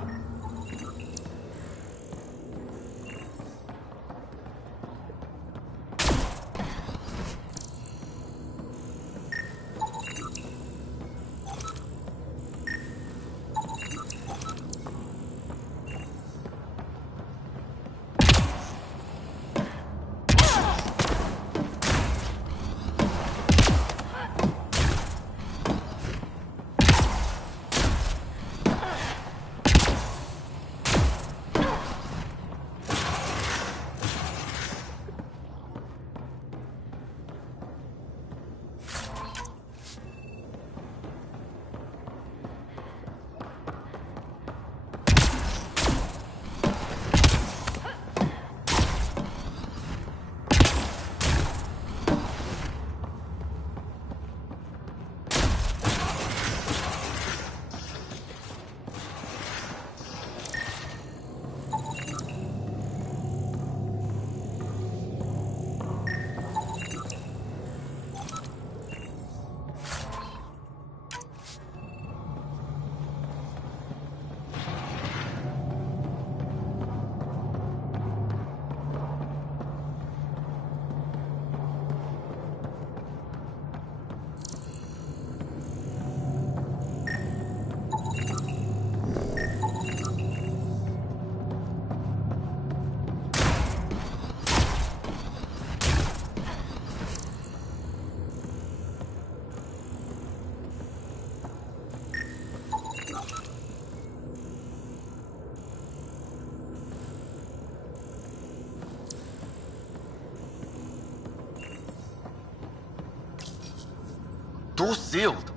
sealed.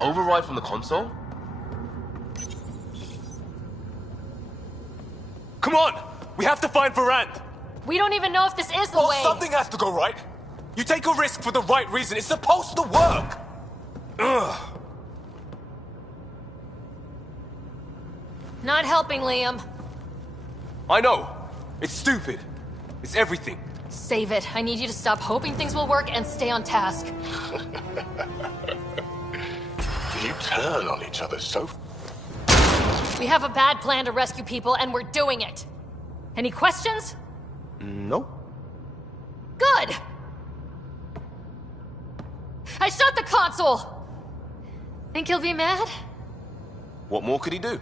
Override from the console? Come on! We have to find Varand! We don't even know if this is the way. Something has to go right. You take a risk for the right reason. It's supposed to work. Ugh. Not helping, Liam. I know. It's stupid. It's everything. Save it. I need you to stop hoping things will work and stay on task. You turn on each other so... We have a bad plan to rescue people, and we're doing it. Any questions? No. Good! I shot the console! Think he'll be mad? What more could he do?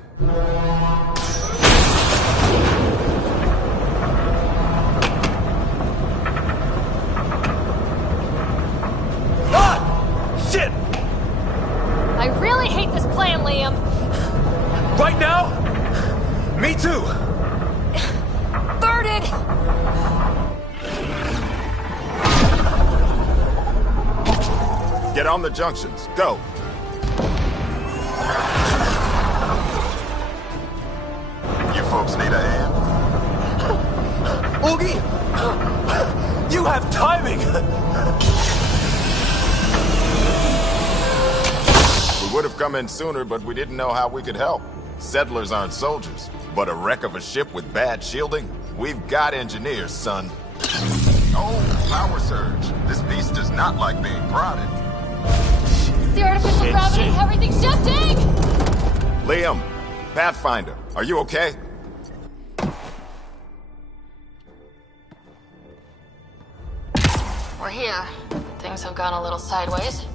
Ah! Shit! I really hate this plan, Liam. Right now? Me too! Birded! Get on the junctions. Go. You folks need a hand? Oogie! You have timing! We would have come in sooner, but we didn't know how we could help. Settlers aren't soldiers, but a wreck of a ship with bad shielding? We've got engineers, son. Oh, power surge. This beast does not like being prodded. The artificial gravity, everything's shifting! Liam, Pathfinder, are you okay? We're here. Things have gone a little sideways.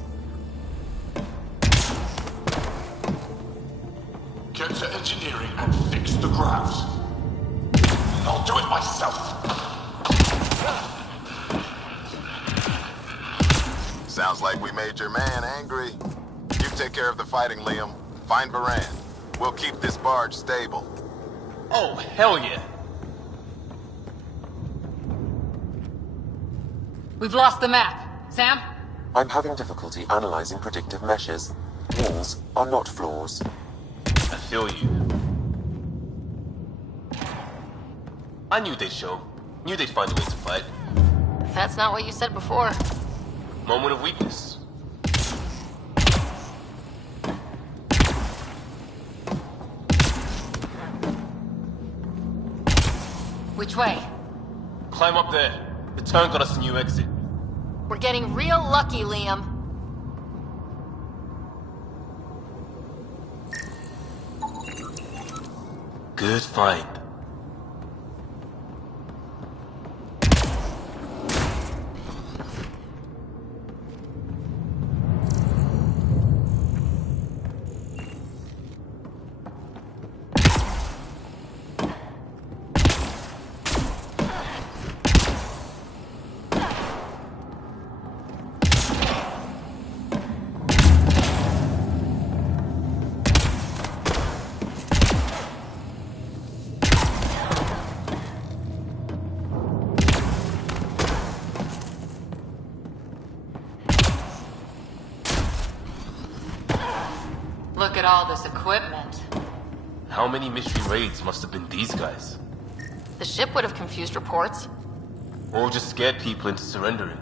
Get to engineering and fix the gravs. I'll do it myself. Sounds like we made your man angry. You take care of the fighting, Liam. Find Varand. We'll keep this barge stable. Oh, hell yeah. We've lost the map. Sam? I'm having difficulty analyzing predictive meshes. Walls are not floors. I feel you. I knew they'd show. Knew they'd find a way to fight. That's not what you said before. Moment of weakness. Which way? Climb up there. The turn got us a new exit. We're getting real lucky, Liam. Good find. Look at all this equipment. How many mystery raids must have been these guys? The ship would have confused reports. Or just scared people into surrendering.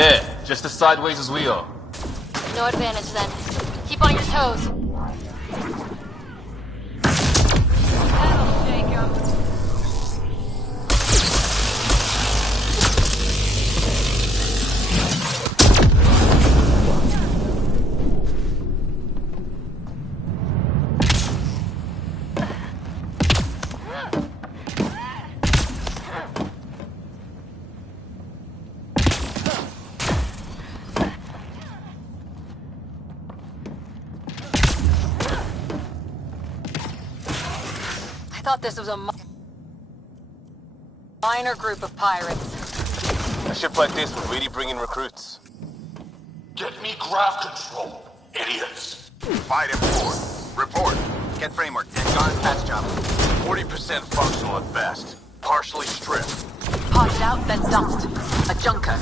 Yeah, just as sideways as we are. No advantage then. Keep on your toes. That'll shake 'em. I thought this was a minor group of pirates. A ship like this would really bring in recruits. Get me grav control, idiots. Fight import. Report. Get framework. Angara's patch job. 40% functional at best. Partially stripped. Parted out, then dumped. A junker.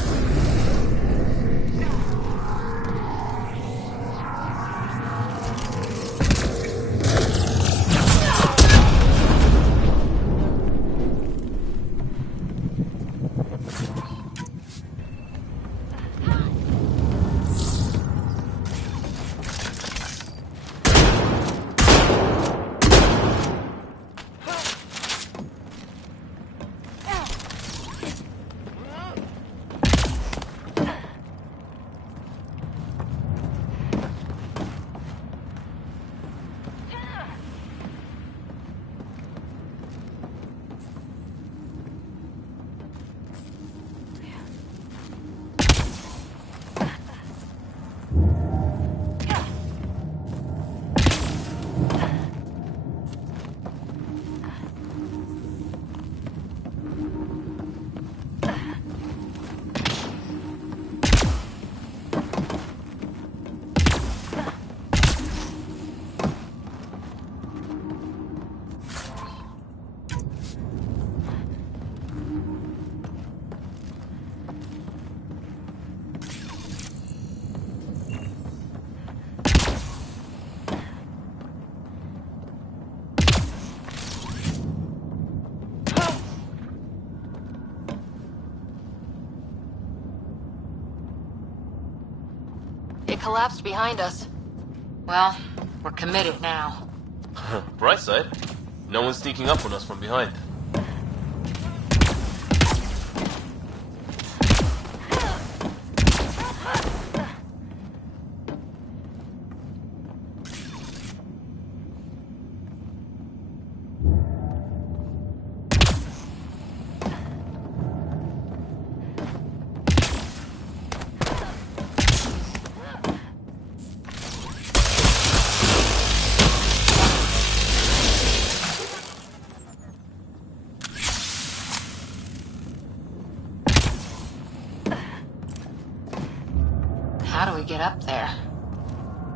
It collapsed behind us. Well, we're committed now. Bright side, no one's sneaking up on us from behind. How do we get up there?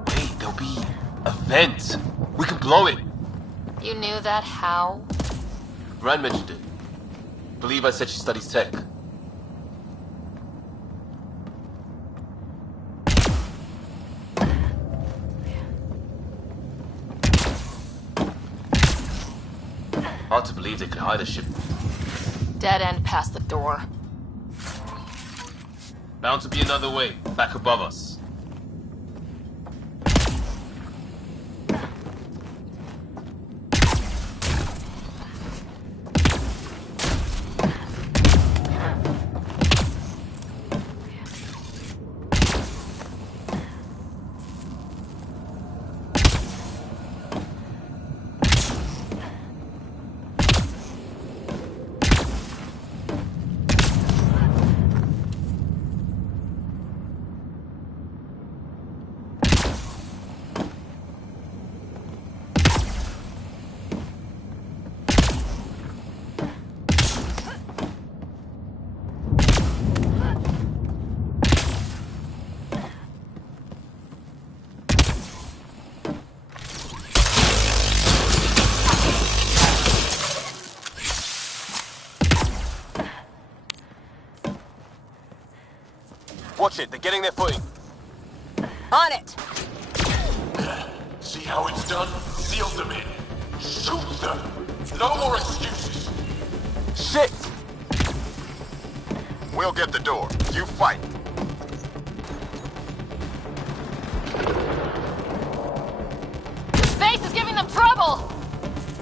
Wait, there'll be a vent. We can blow it. You knew that how? Rand mentioned it. Believe I said she studies tech. Hard to believe they could hide a ship. Dead end past the door. Bound to be another way, back above us. Watch it, they're getting their footing. On it! See how it's done? Seal them in. Shoot them. No more excuses. Shit! We'll get the door. You fight.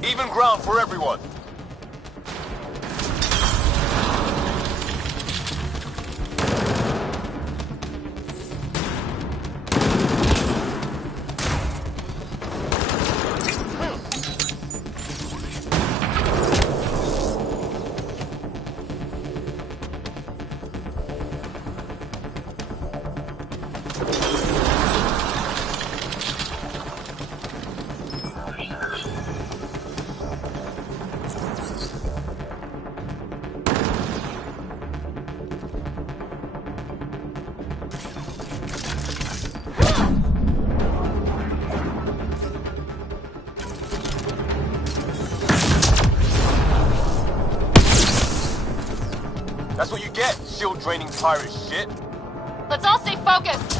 Even ground for everyone. That's what you get, shield-draining pirate shit. Let's all stay focused!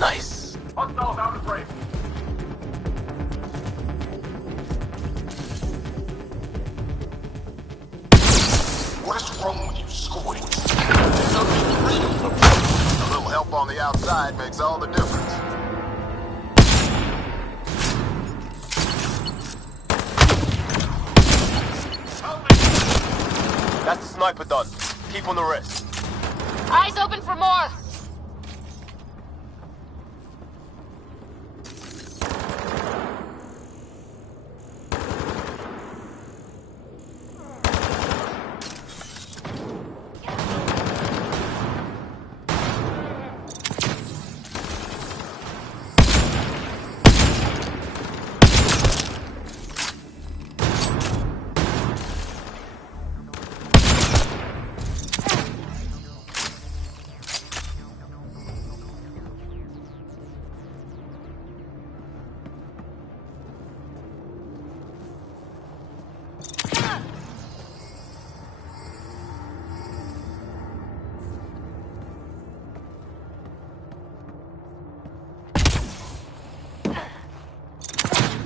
Nice. Hostiles out of frame. What is wrong with you, squid? A little help on the outside makes all the difference. That's the sniper done. Keep on the rest. Eyes open for more!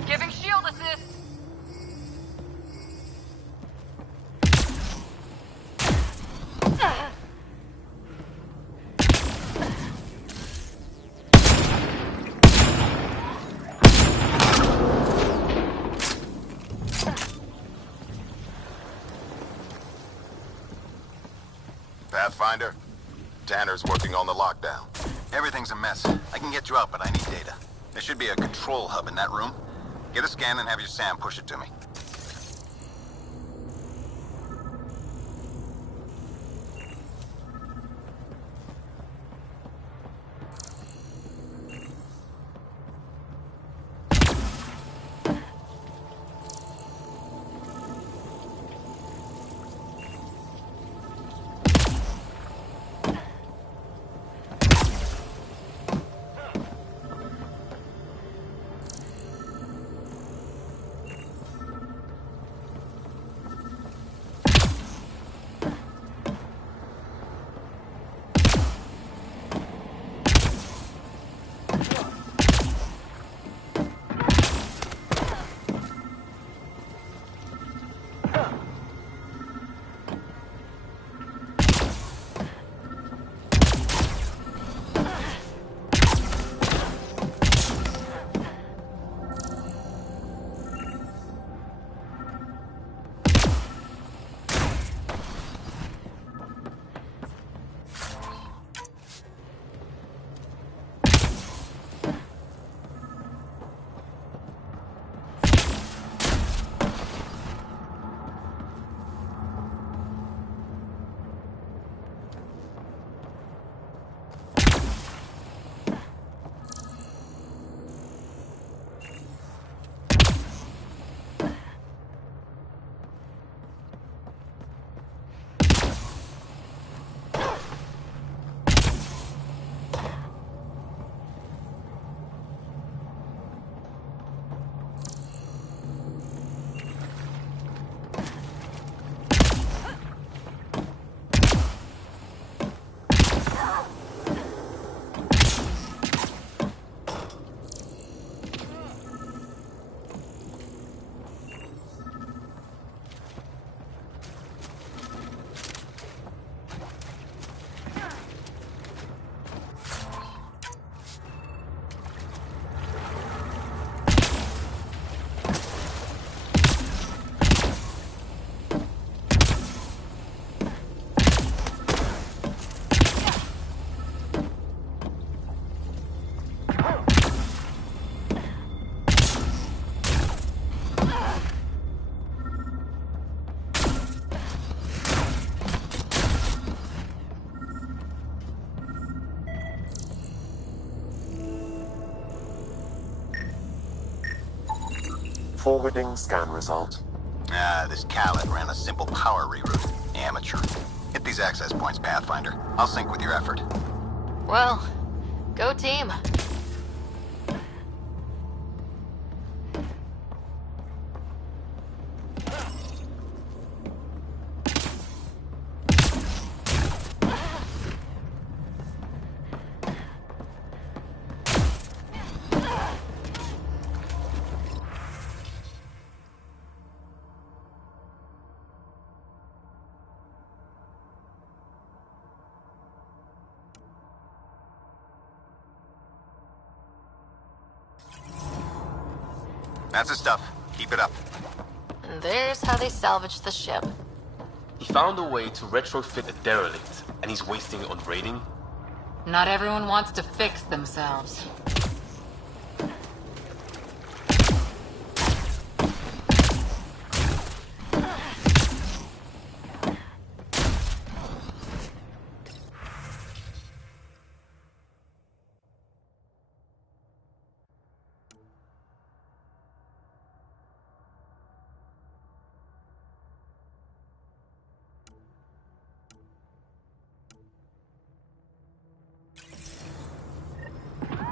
Giving shield assist! Pathfinder, Tanner's working on the lockdown. Everything's a mess. I can get you out, but I need data. There should be a control hub in that room. Get a scan and have your Sam push it to me. Forwarding scan result. This Khaled ran a simple power reroute. Amateur. Hit these access points, Pathfinder. I'll sync with your effort. Well, go team. That's the stuff. Keep it up. And there's how they salvaged the ship. He found a way to retrofit a derelict, and he's wasting it on raiding? Not everyone wants to fix themselves.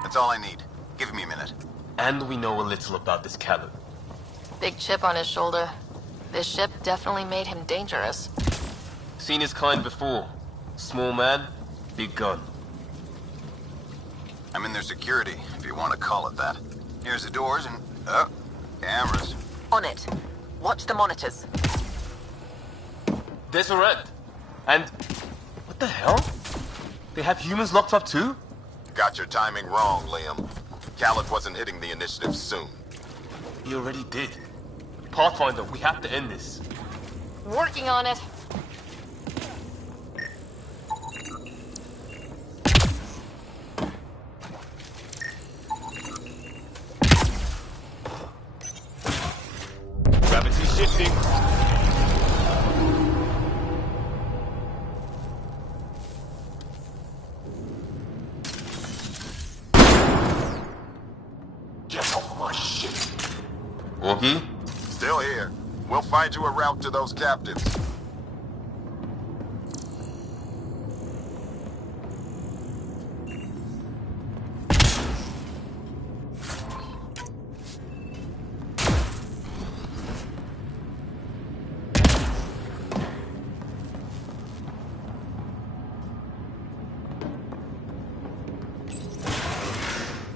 That's all I need. Give me a minute. And we know a little about this Khaled. Big chip on his shoulder. This ship definitely made him dangerous. Seen his kind before. Small man, big gun. I'm in their security, if you want to call it that. Here's the doors and... oh, cameras. On it. Watch the monitors. There's a red. And... what the hell? They have humans locked up too? Got your timing wrong, Liam. Khaled wasn't hitting the initiative soon. He already did. Pathfinder, we have to end this. Working on it. Gravity shifting. Get off my ship. Augie? Still here. We'll find you a route to those captives.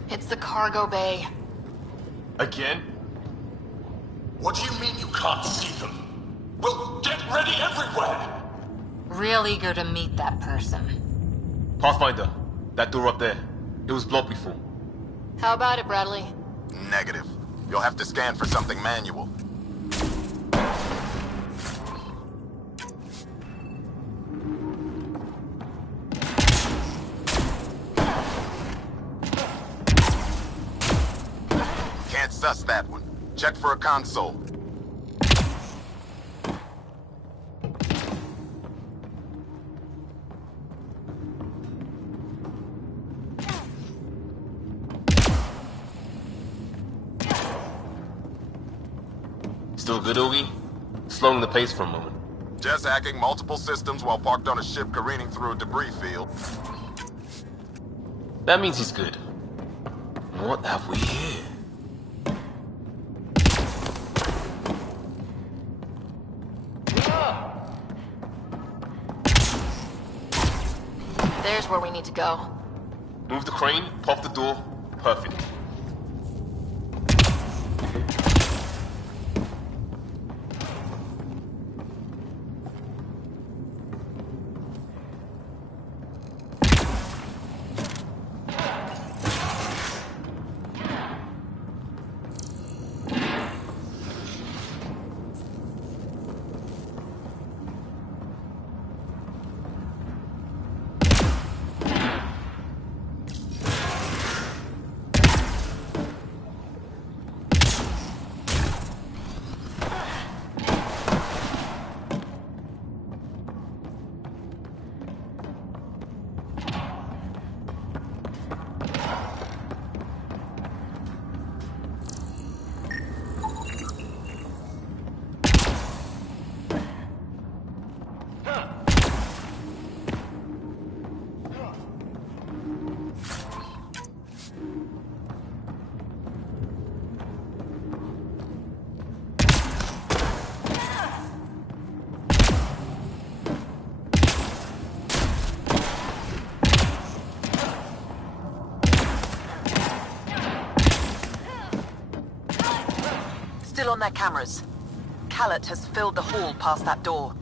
It's the cargo bay. Again? What do you mean you can't see them? Well, get ready everywhere! Real eager to meet that person. Pathfinder, that door up there. It was blocked before. How about it, Bradley? Negative. You'll have to scan for something manual. Can't suss that one. Check for a console. Still good, Oogie? Slowing the pace for a moment. Just hacking multiple systems while parked on a ship careening through a debris field. That means he's good. What have we here? There's where we need to go. Move the crane, pop the door. Perfect. Still on their cameras. Callet has filled the hall past that door.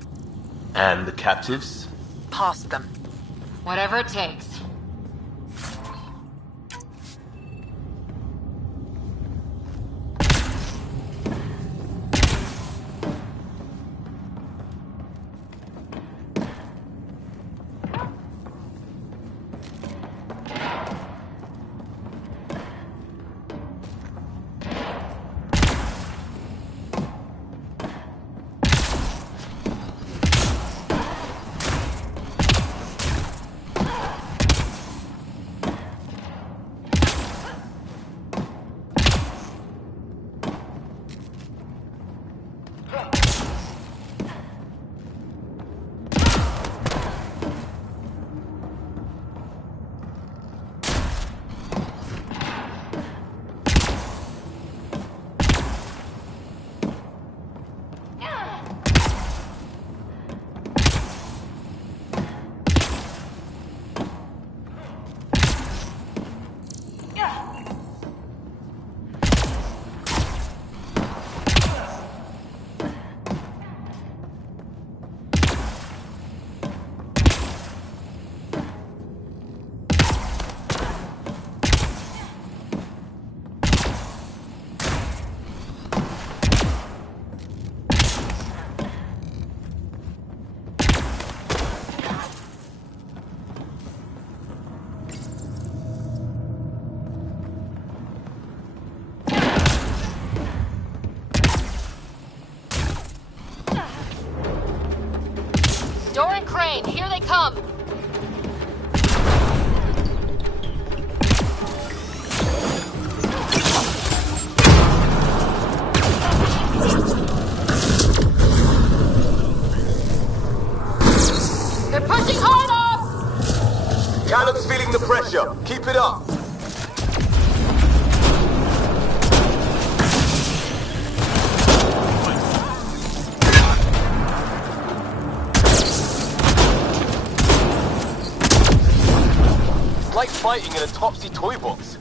And the captives? Past them. Whatever it takes. Crane, here they come! They're pushing harder! Callum's feeling the pressure. Keep it up. Like fighting in a topsy toy box.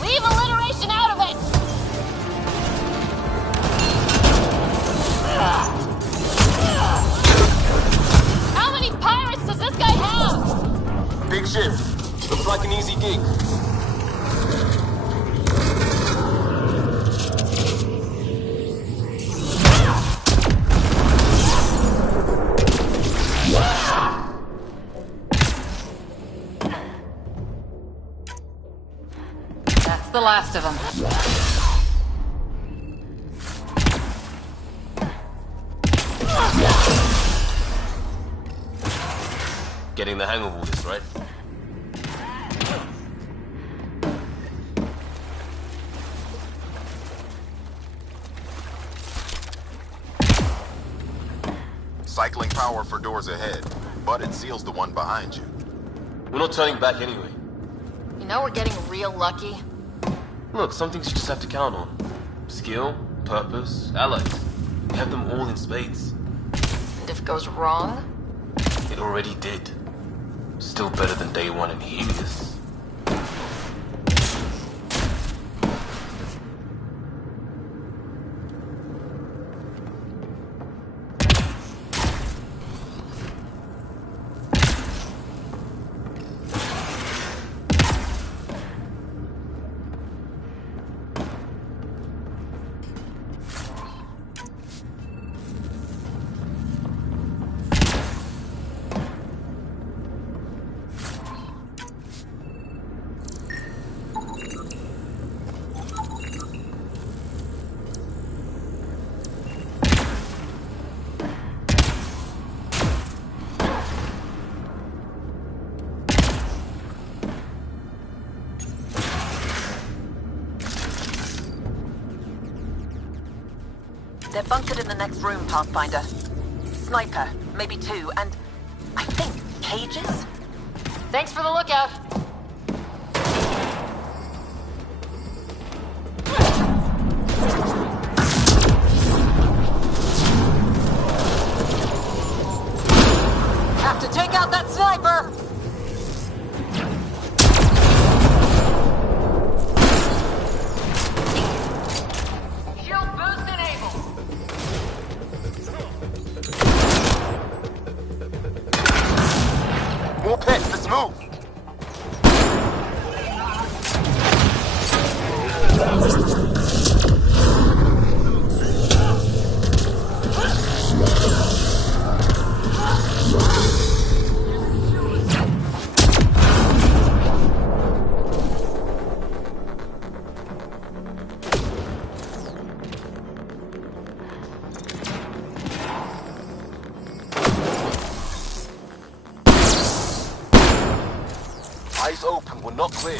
Leave alliteration out of it! How many pirates does this guy have? Big ship. Looks like an easy gig. That's the last of them. Getting the hang of all this, right? Cycling power for doors ahead, but it seals the one behind you. We're not turning back anyway. You know we're getting real lucky. Look, some things you just have to count on. Skill, purpose, allies. We have them all in spades. And if it goes wrong? It already did. Still better than day one in Helios. They're bunkered in the next room, Pathfinder. Sniper, maybe two, and I think cages? Thanks for the lookout. Have to take out that sniper! Shield boost enabled. More pets, let's move! Eyes open, we're not clear.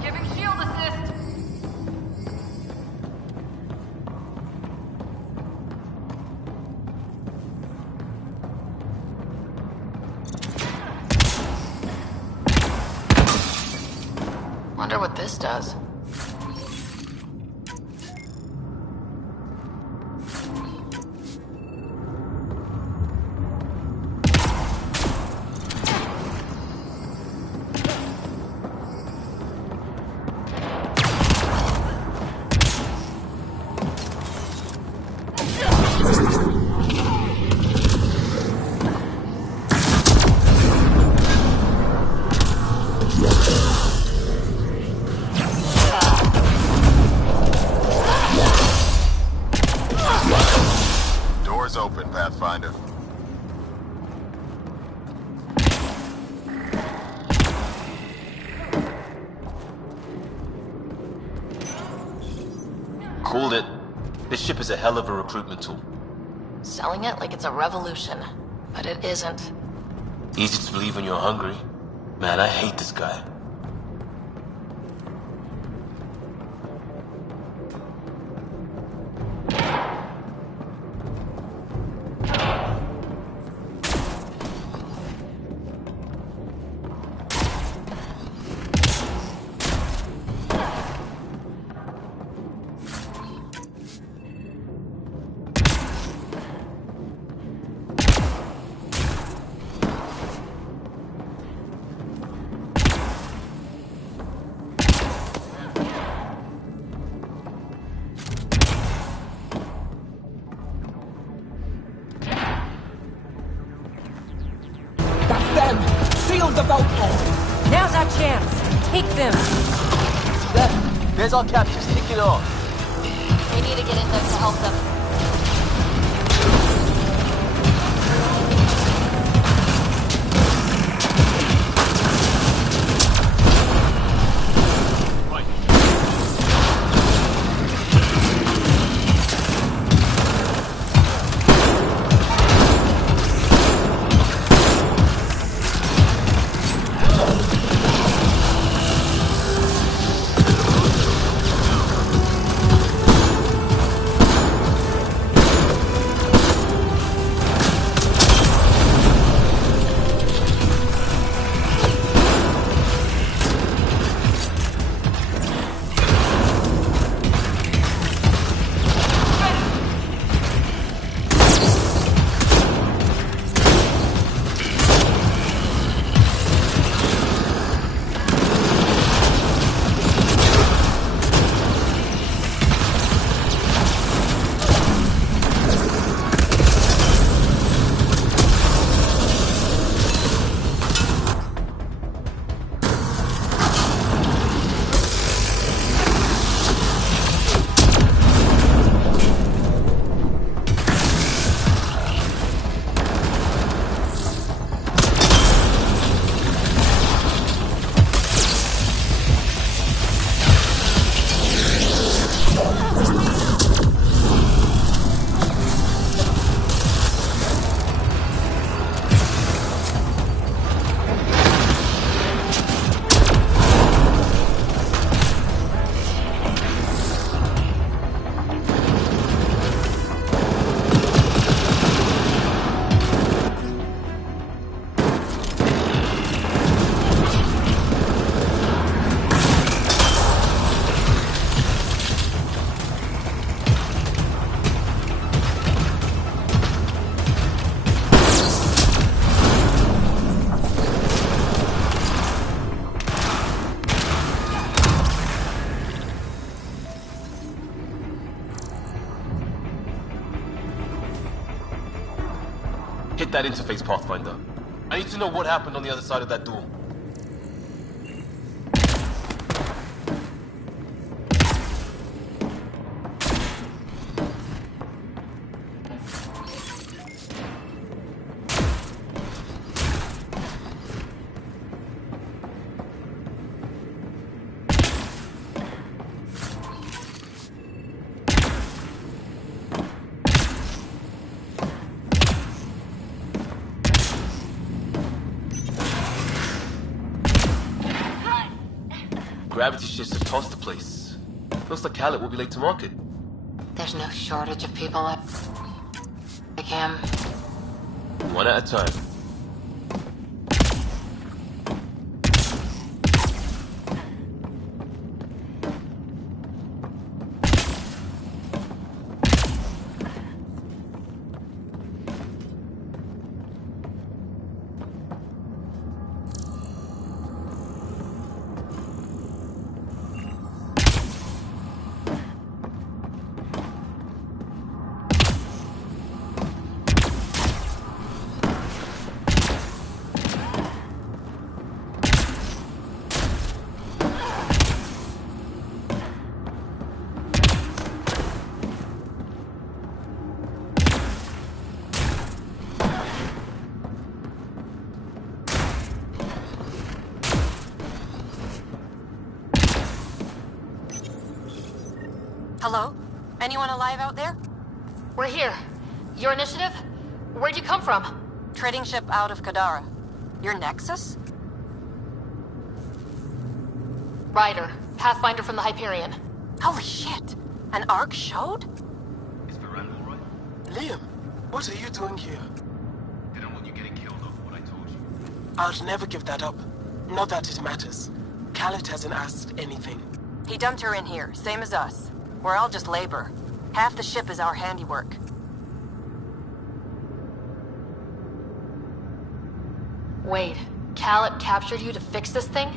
Giving shield assist. Wonder what this does. Doors open, Pathfinder. Called it. This ship is a hell of a recruitment tool. Selling it like it's a revolution, but it isn't. Easy to believe when you're hungry. Man, I hate this guy. That's them! Seal the boat hole! Now's our chance. Take them. There's our captors, take it on. We need to get in there to help them. that interface, Pathfinder. I need to know what happened on the other side of that door. Gravity shifts have tossed the place. Looks like Khaled will be late to market. There's no shortage of people like him. One at a time. Hello? Anyone alive out there? We're here. Your initiative? Where'd you come from? Trading ship out of Kadara. Your Nexus? Ryder, Pathfinder from the Hyperion. Holy shit! An arc showed? Is Miranda alright? Liam, what are you doing here? Didn't want you getting killed off what I told you. I'll never give that up. Not that it matters. Khaled hasn't asked anything. He dumped her in here, same as us. We're all just labor. Half the ship is our handiwork. Wait, Khaled captured you to fix this thing?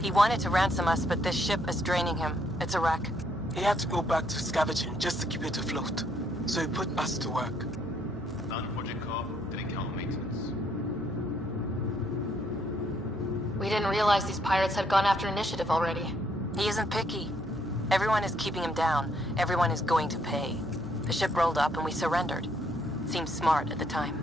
He wanted to ransom us, but this ship is draining him. It's a wreck. He had to go back to scavenging just to keep it afloat. So he put us to work. Non-project car, didn't count maintenance. We didn't realize these pirates had gone after initiative already. He isn't picky. Everyone is keeping him down. Everyone is going to pay. The ship rolled up and we surrendered. Seemed smart at the time.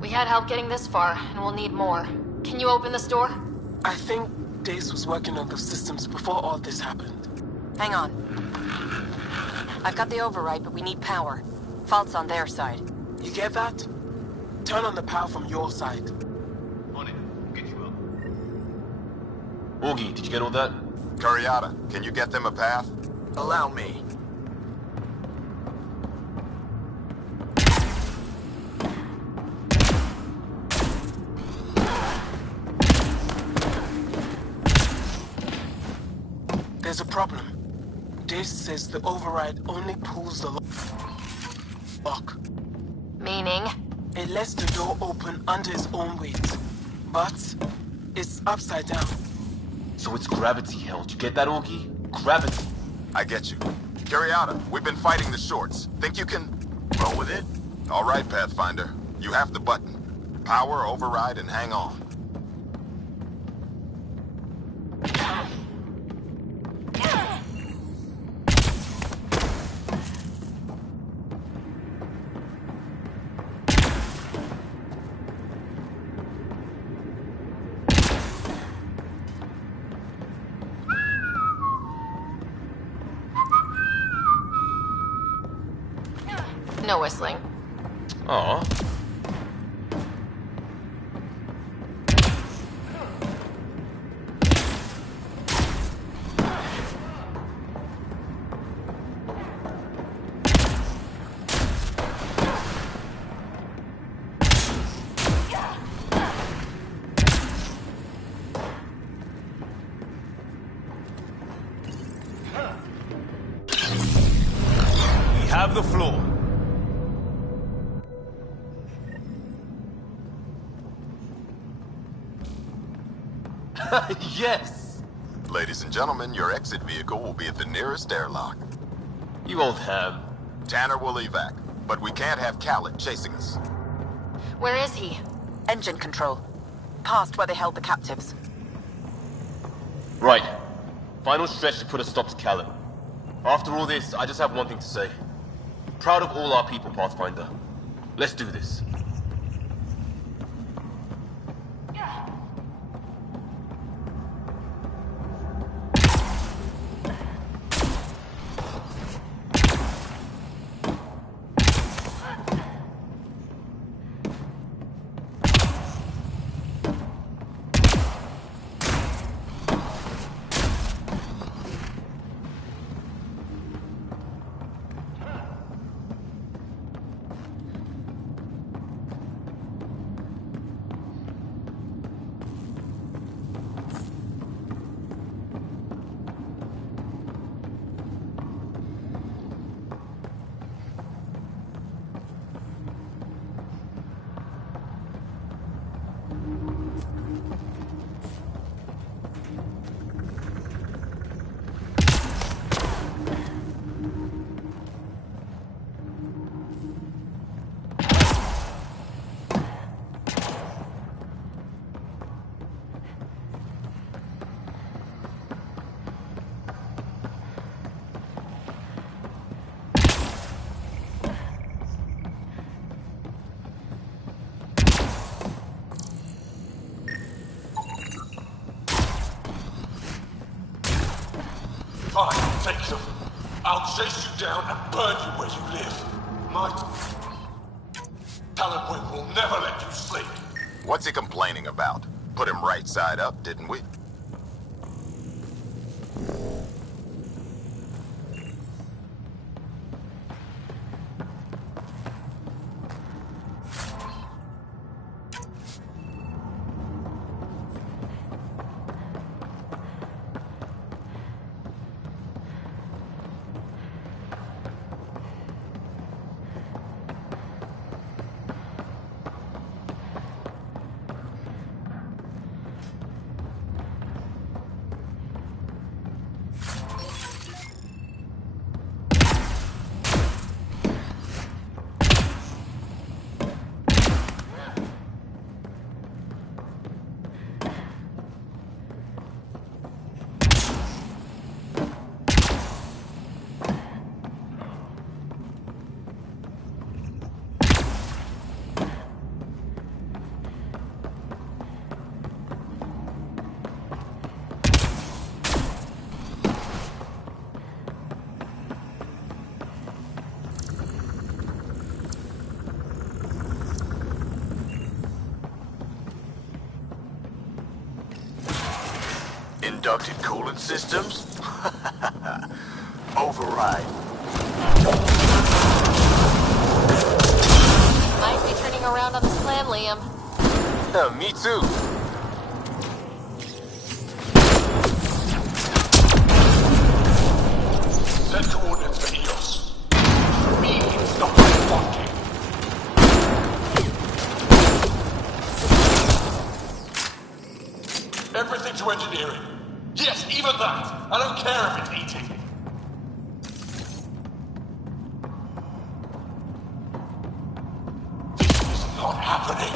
We had help getting this far, and we'll need more. Can you open this door? I think Dace was working on those systems before all this happened. Hang on. I've got the override, but we need power. Fault's on their side. You get that? Turn on the power from your side. On it. Get you up. Augie, did you get all that? Curiata, can you get them a path? Allow me. There's a problem. Dace says the override only pulls the lock. Meaning? It lets the door open under its own weight. But it's upside down. So it's gravity held. You get that, Augie? Gravity. I get you. Curiata, we've been fighting the shorts. Think you can roll with it? All right, Pathfinder. You have the button. Power, override, and hang on. No whistling. Aw. We have the floor. Yes! Ladies and gentlemen, your exit vehicle will be at the nearest airlock. You old ham. Tanner will evac, but we can't have Khaled chasing us. Where is he? Engine control. Past where they held the captives. Right. Final stretch to put a stop to Callum. After all this, I just have one thing to say. Proud of all our people, Pathfinder. Let's do this. Fine, take them. I'll chase you down and burn you where you live. My Talon Wing will never let you sleep. What's he complaining about? Put him right side up, didn't we? Inducted coolant systems? Override. Might be turning around on this plan, Liam. Me too. Set coordinates for EOS. Me is not walking. Everything to engineering. Yes, even that. I don't care if it's eating. This is not happening.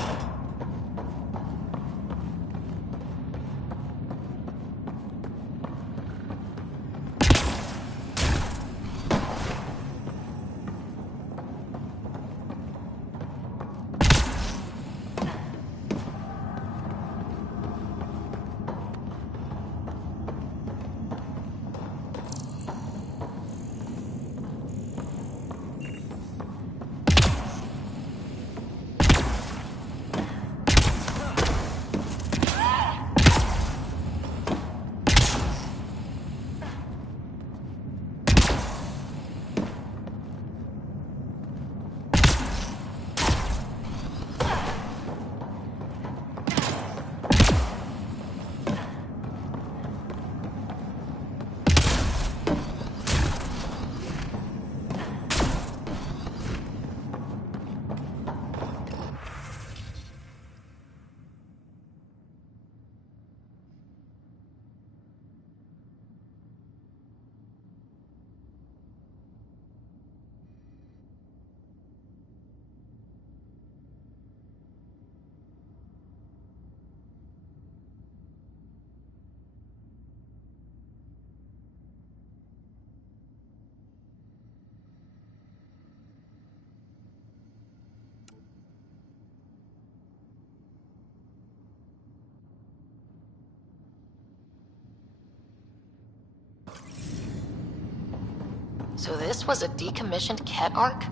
So this was a decommissioned Ket arc?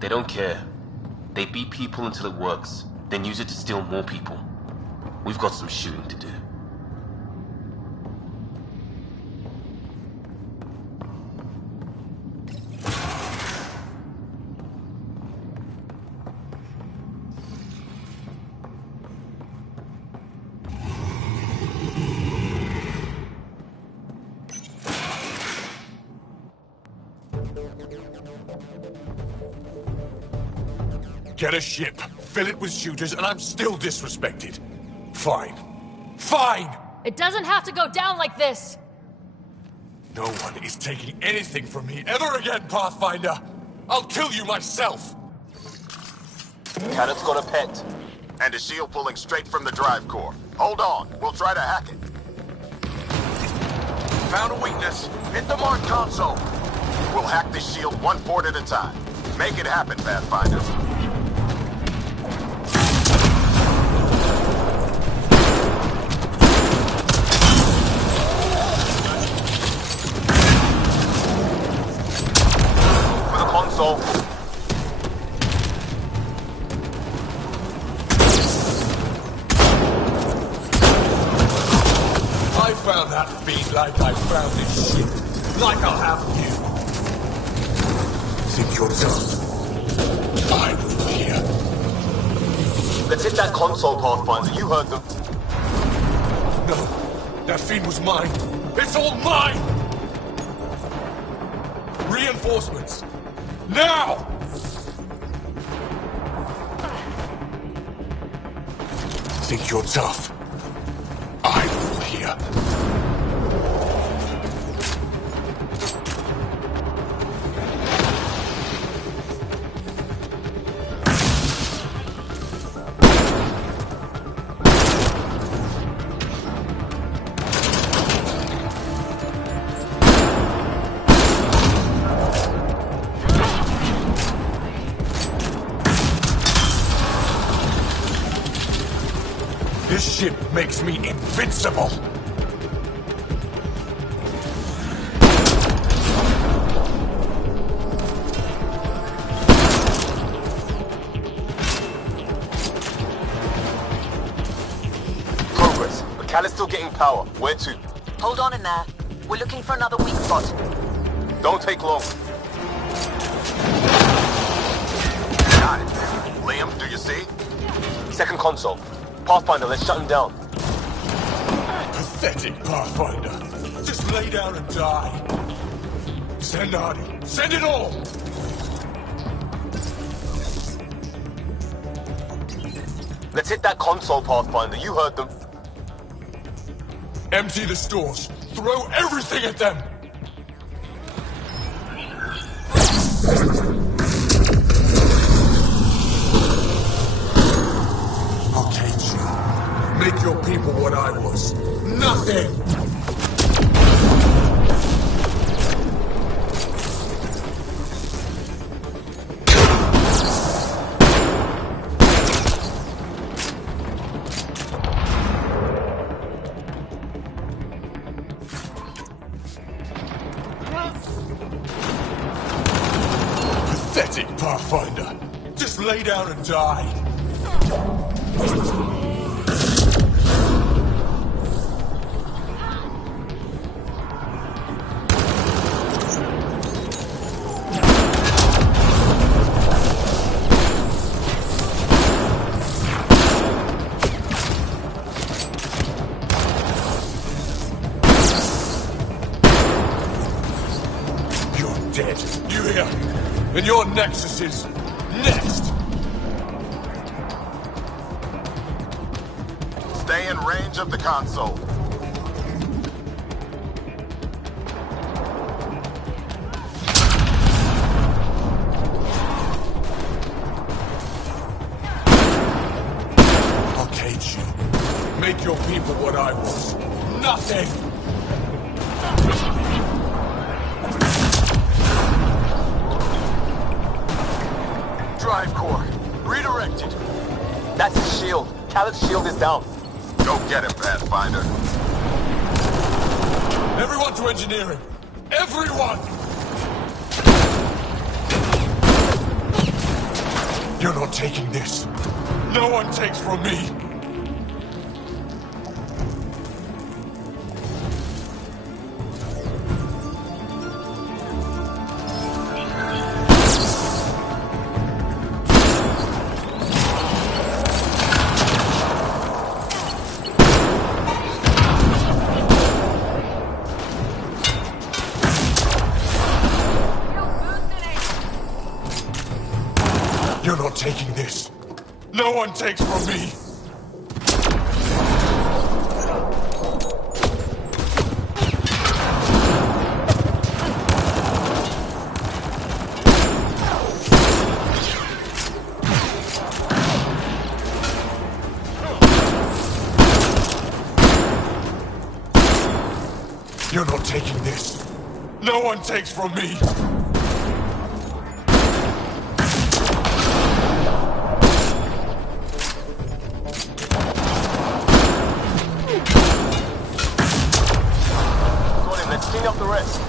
They don't care. They beat people until it works, then use it to steal more people. We've got some shooting to do. Get a ship, fill it with shooters, and I'm still disrespected. Fine. Fine! It doesn't have to go down like this! No one is taking anything from me ever again, Pathfinder! I'll kill you myself! Cannon's got a pet. And a shield pulling straight from the drive core. Hold on, we'll try to hack it. Found a weakness. Hit the mark console. We'll hack this shield one port at a time. Make it happen, Pathfinder. Console. I found that feed like I found this ship. Like I'll have you. Think you're done? I will here. Let's hit that console, Pathfinder. You heard them. No. That feed was mine. It's all mine! Reinforcements. Now! Think you're tough? I will here. This ship makes me invincible! Progress, but Cal is still getting power. Where to? Hold on in there. We're looking for another weak spot. Don't take long. Got it. Liam, do you see? Second console. Pathfinder, let's shut him down. Pathetic, Pathfinder. Just lay down and die. Send Artie. Send it all! Let's hit that console, Pathfinder. You heard them. Empty the stores. Throw everything at them! Okay, Jill. Make your people what I was. Nothing! Pathetic, Pathfinder. Just lay down and die. You're dead. You hear? And your Nexus is next. Stay in range of the console. Okay, Jill. Make your people what I was. Nothing! Drive core. Redirected. That's his shield. Khaled's shield is down. Go get him, Pathfinder. Everyone to engineering! Everyone! You're not taking this. No one takes from me. You're not taking this. No one takes from me. You're not taking this. No one takes from me. Let's clean up the rest.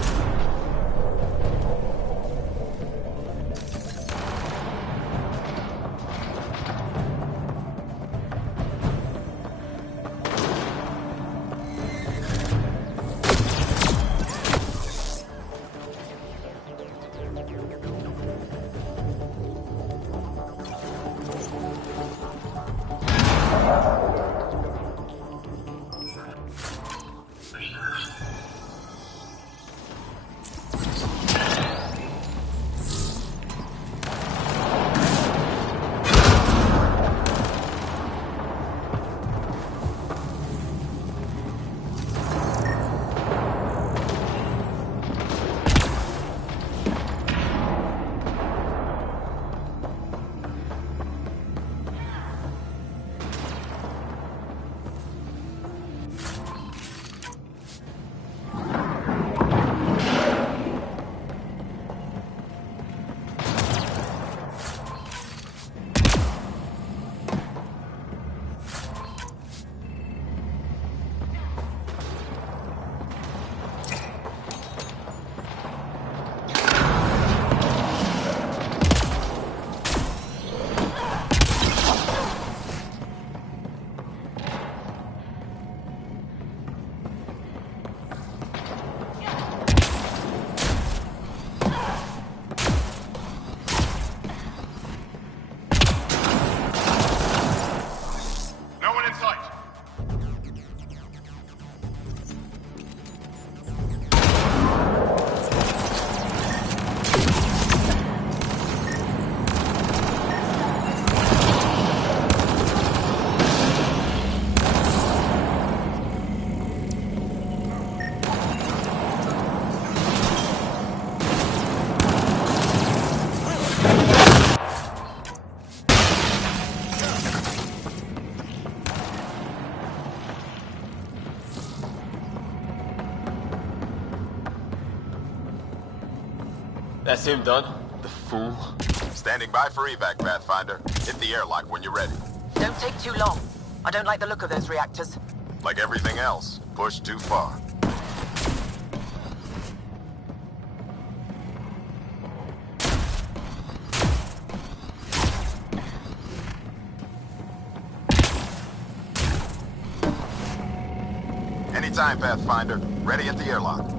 That's him done. The fool. Standing by for evac, Pathfinder. Hit the airlock when you're ready. Don't take too long. I don't like the look of those reactors. Like everything else, pushed too far. Anytime, Pathfinder. Ready at the airlock.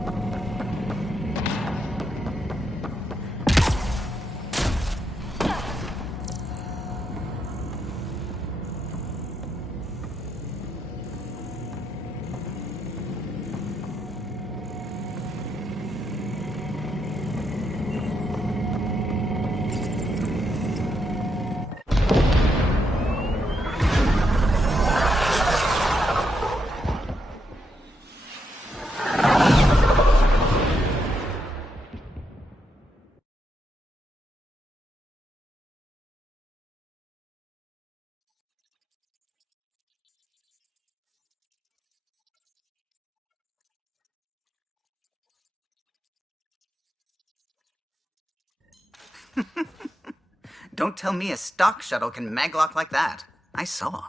Don't tell me a stock shuttle can maglock like that. I saw.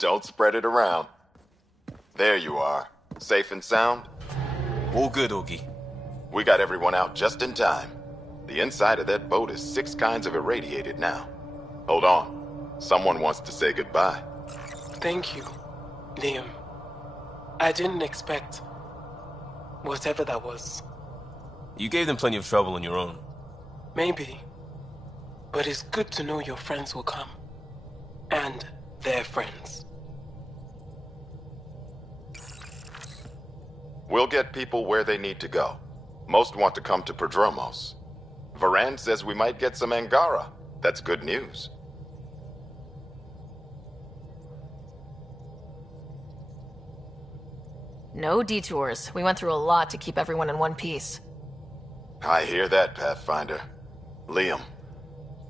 Don't spread it around. There you are. Safe and sound? All good, Augie. We got everyone out just in time. The inside of that boat is 6 kinds of irradiated now. Hold on. Someone wants to say goodbye. Thank you, Liam. I didn't expect whatever that was. You gave them plenty of trouble on your own. Maybe. But it's good to know your friends will come. And their friends. We'll get people where they need to go. Most want to come to Prodromos. Varan says we might get some Angara. That's good news. No detours. We went through a lot to keep everyone in one piece. I hear that, Pathfinder. Liam,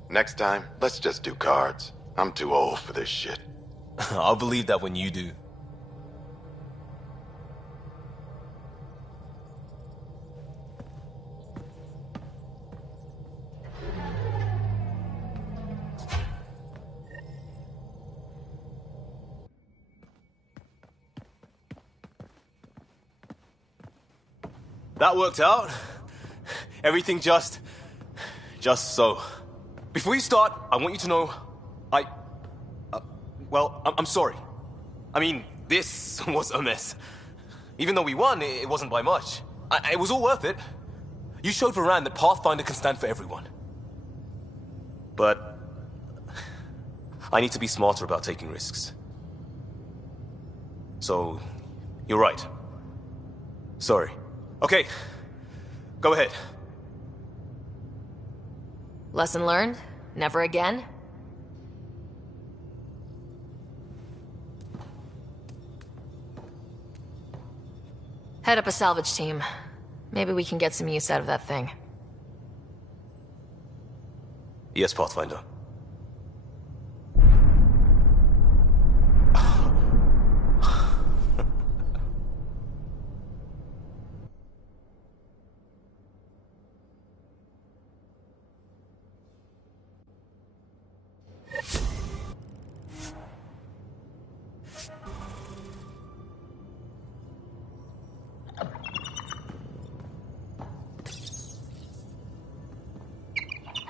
next time, let's just do cards. I'm too old for this shit. I'll believe that when you do. That worked out. Everything just so. Before you start, I want you to know, I'm sorry. I mean, this was a mess. Even though we won, it wasn't by much. It was all worth it. You showed Varan that Pathfinder can stand for everyone. But I need to be smarter about taking risks. So, you're right. Sorry. Okay, go ahead. Lesson learned? Never again? Head up a salvage team. Maybe we can get some use out of that thing. Yes, Pathfinder.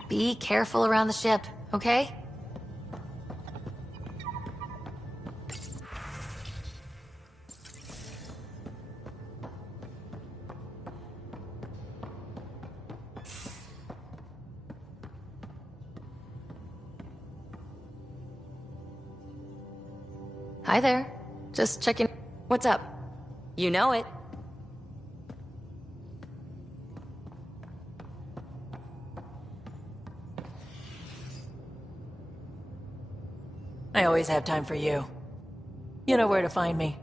Be careful around the ship, okay? Hi there. Just checking. What's up? You know it. I always have time for you. You know where to find me.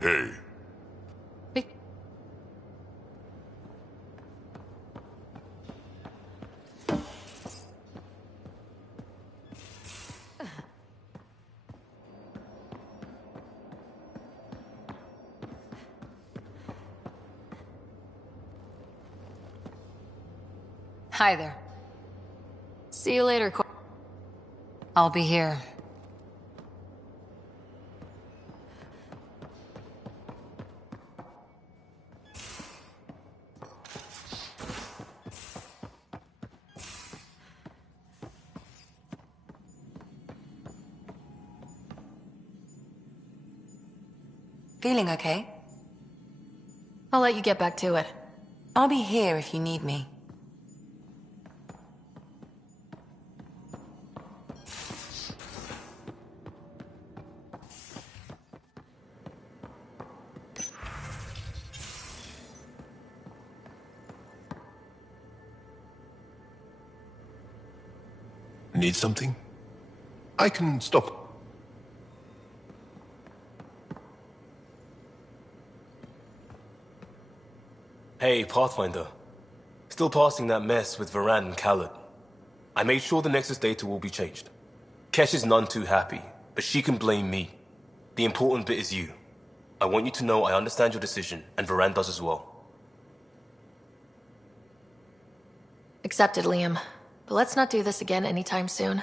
Hey. Hi there. See you later, I'll be here. Feeling okay? I'll let you get back to it. I'll be here if you need me. Need something? I can stop. Hey, Pathfinder. Still passing that mess with Varan and Khaled. I made sure the Nexus data will be changed. Kesh is none too happy, but she can blame me. The important bit is you. I want you to know I understand your decision, and Varan does as well. Accepted, Liam. But let's not do this again anytime soon.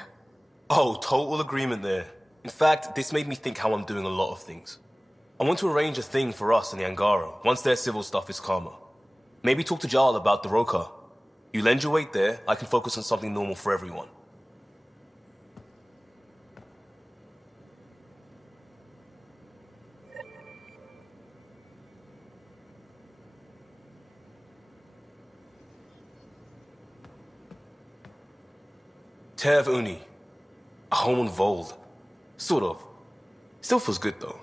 Oh, total agreement there. In fact, this made me think how I'm doing a lot of things. I want to arrange a thing for us and the Angara, once their civil stuff is calmer. Maybe talk to Jarl about the Roka. You lend your weight there, I can focus on something normal for everyone. Tev Uni. A home on Vold. Sort of. Still feels good though.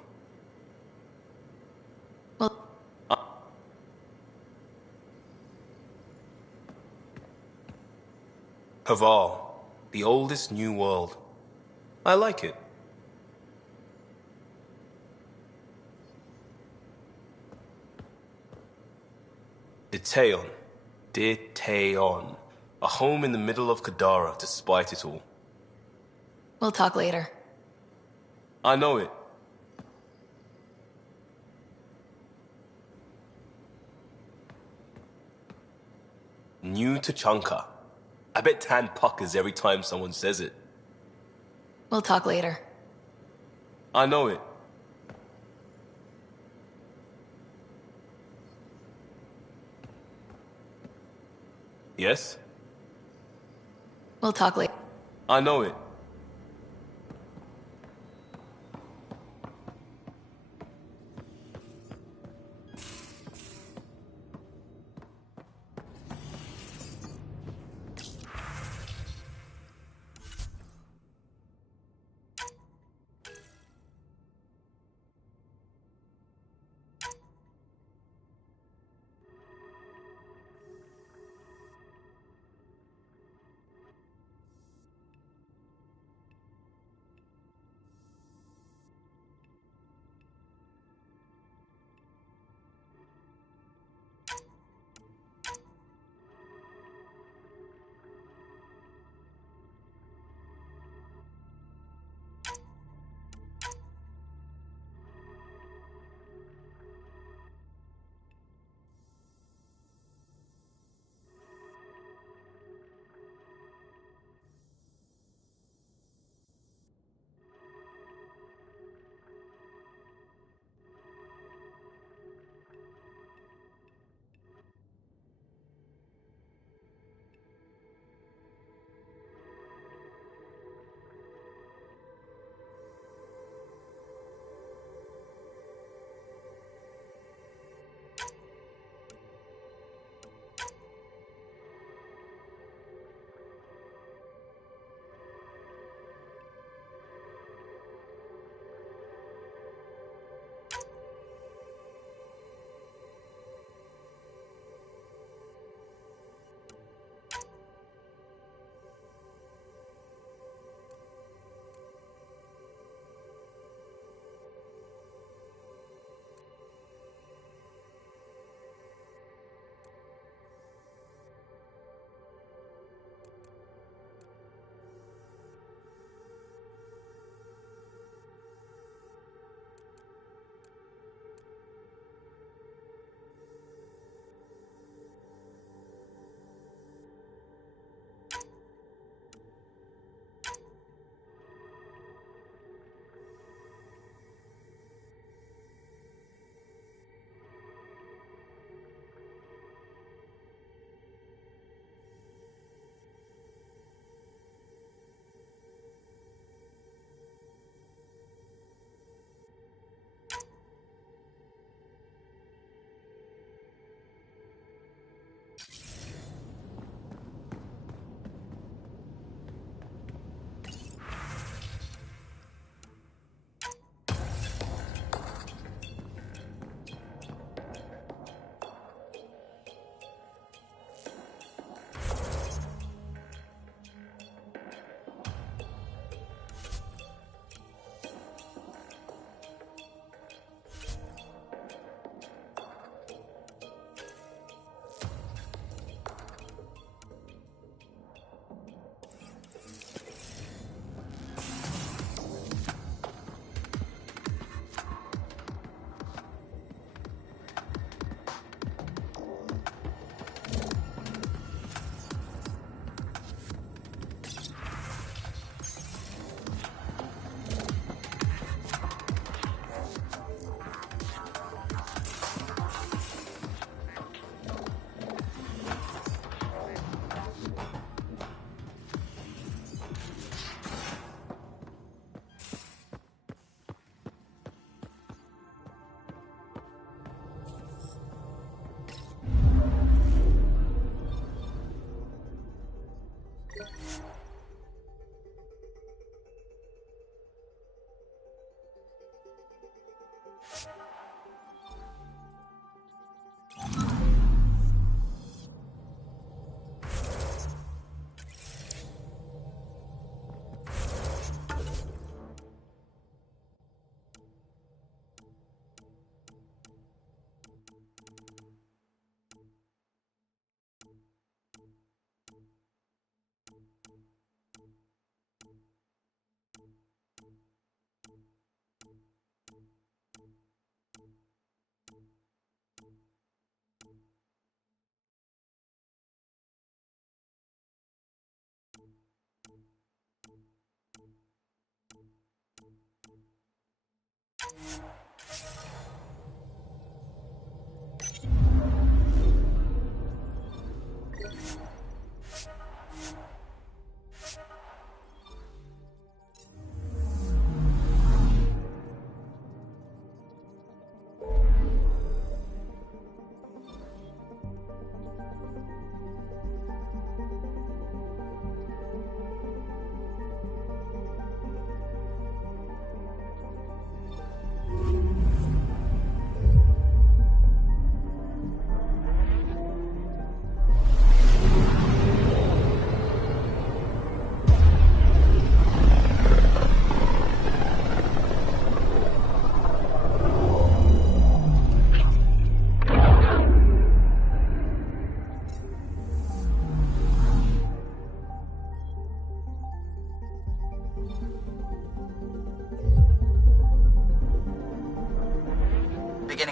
Havarl. The oldest new world. I like it. Diteon. Diteon. A home in the middle of Kadara, despite it all. We'll talk later. I know it. New Tachanka. I bet Tan puckers every time someone says it. We'll talk later. I know it. Yes? We'll talk later. I know it.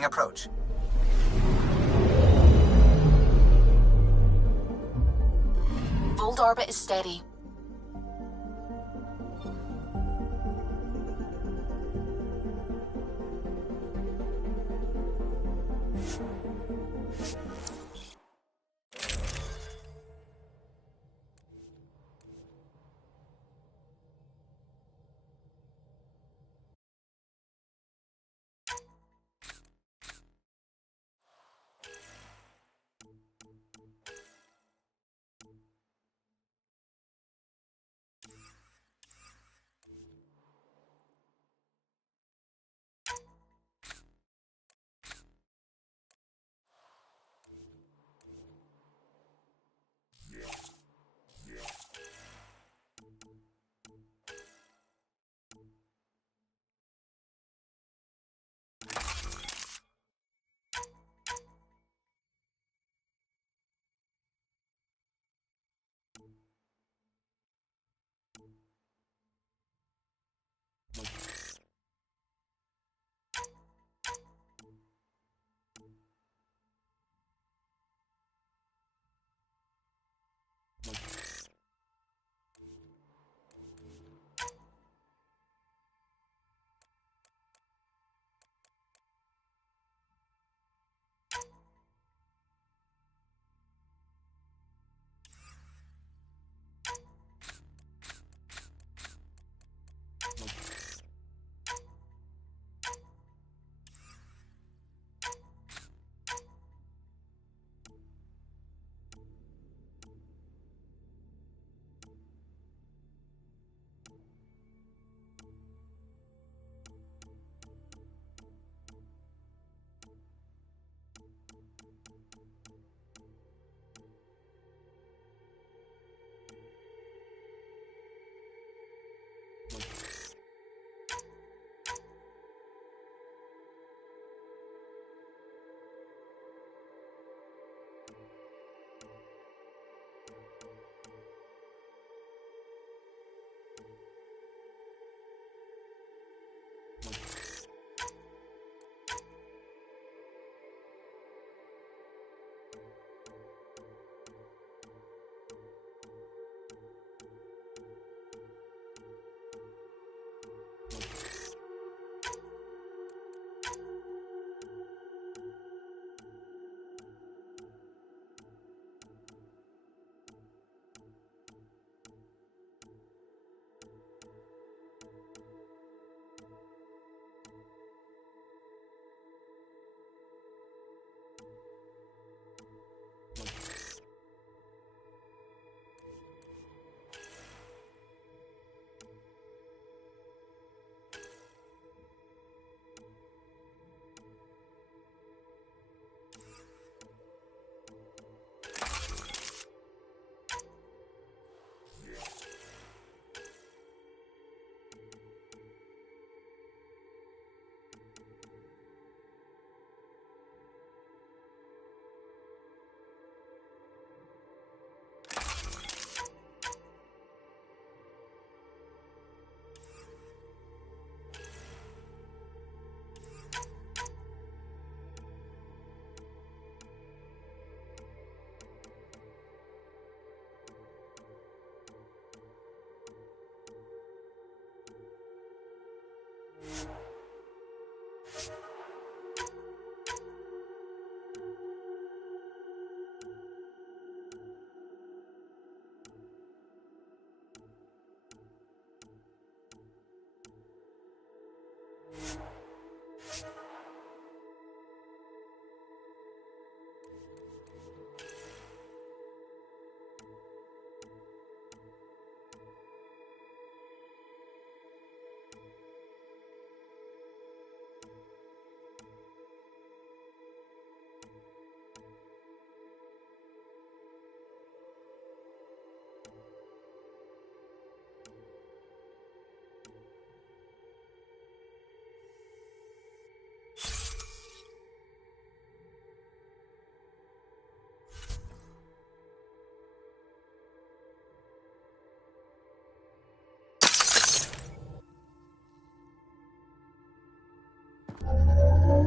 approach. Old orbit is steady.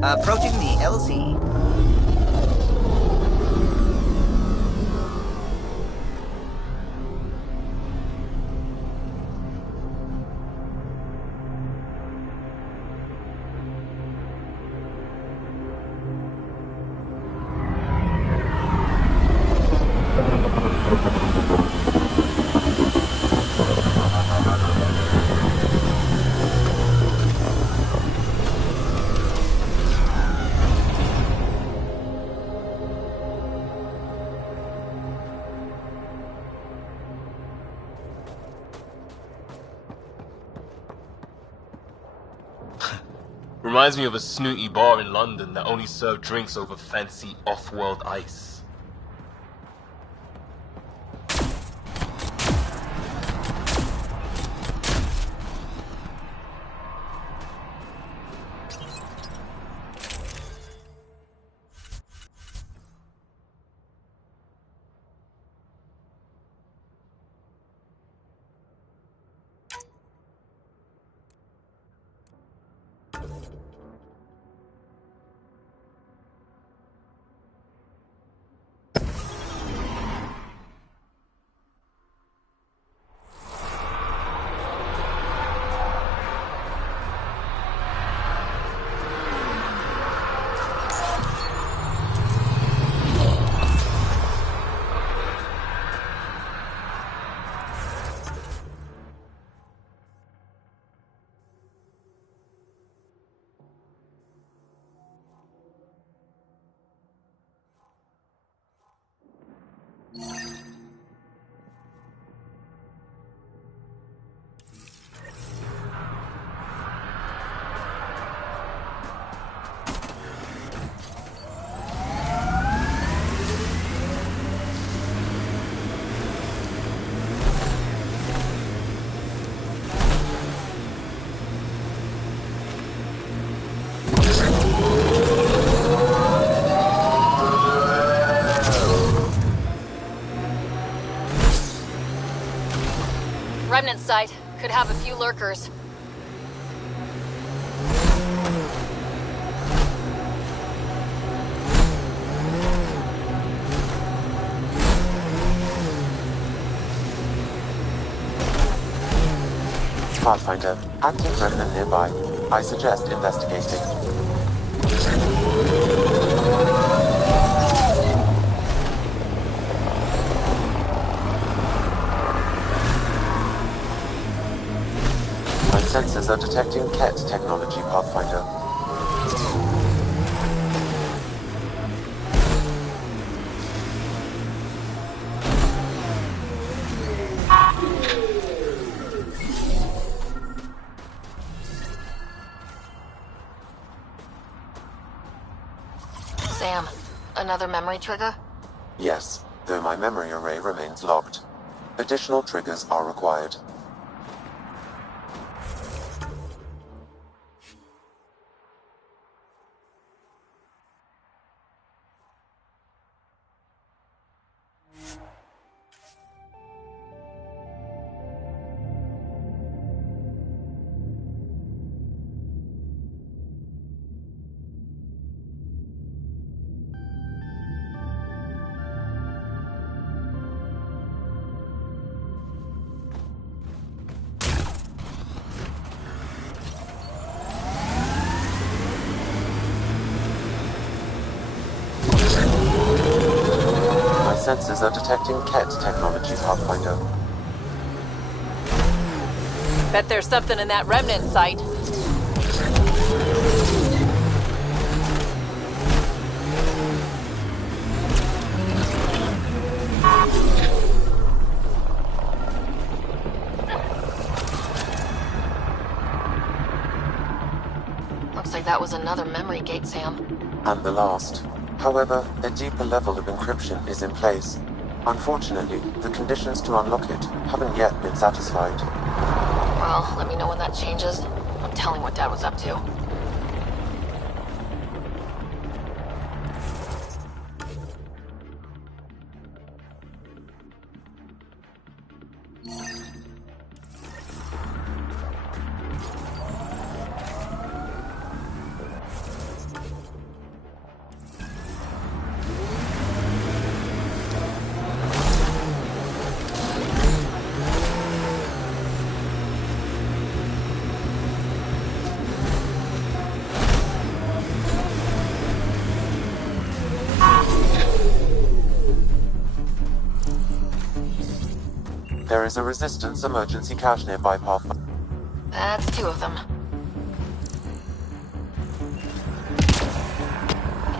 Approaching the LZ. Reminds me of a snooty bar in London that only served drinks over fancy off-world ice. Remnant site. Could have a few lurkers. Pathfinder, active remnant nearby. I suggest investigating. My sensors are detecting Ket technology, Pathfinder. Sam, another memory trigger? Yes, though my memory array remains locked. Additional triggers are required. Sensors are detecting Ket technology, Pathfinder. Bet there's something in that remnant site. Looks like that was another memory gate, Sam. And the last. However, a deeper level of encryption is in place. Unfortunately, the conditions to unlock it haven't yet been satisfied. Well, let me know when that changes. I'm telling what Dad was up to. There is a Resistance emergency cache nearby, Pathfinder. That's 2 of them.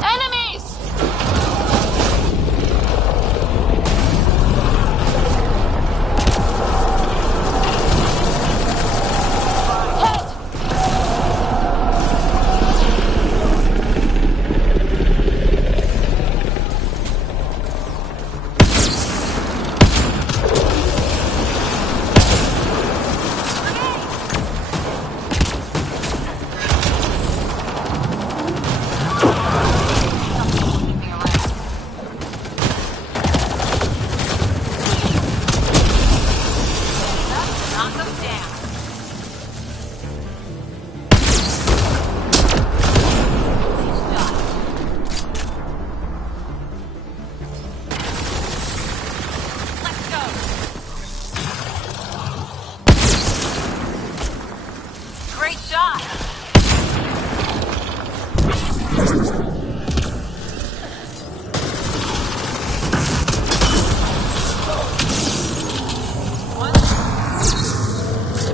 Enemies!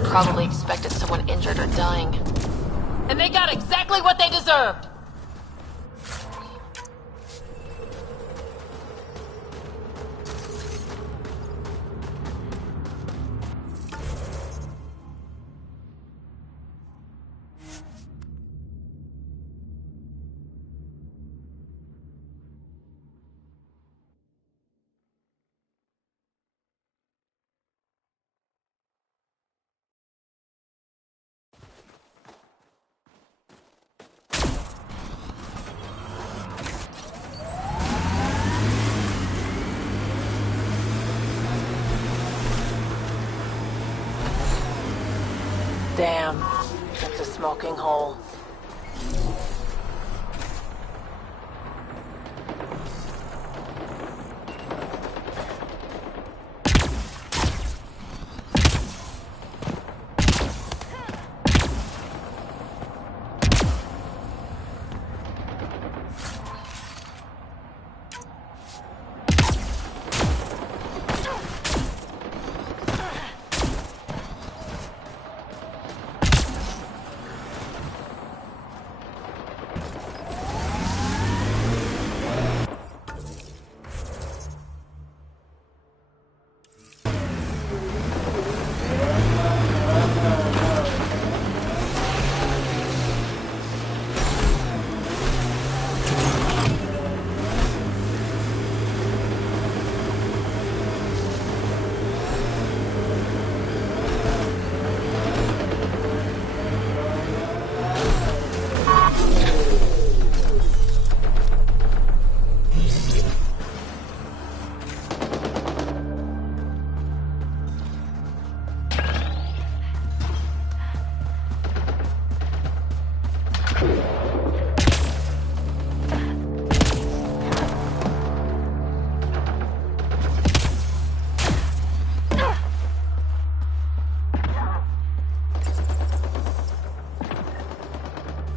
Probably expected someone injured or dying. And they got exactly what they deserved! Damn, it's a smoking hole.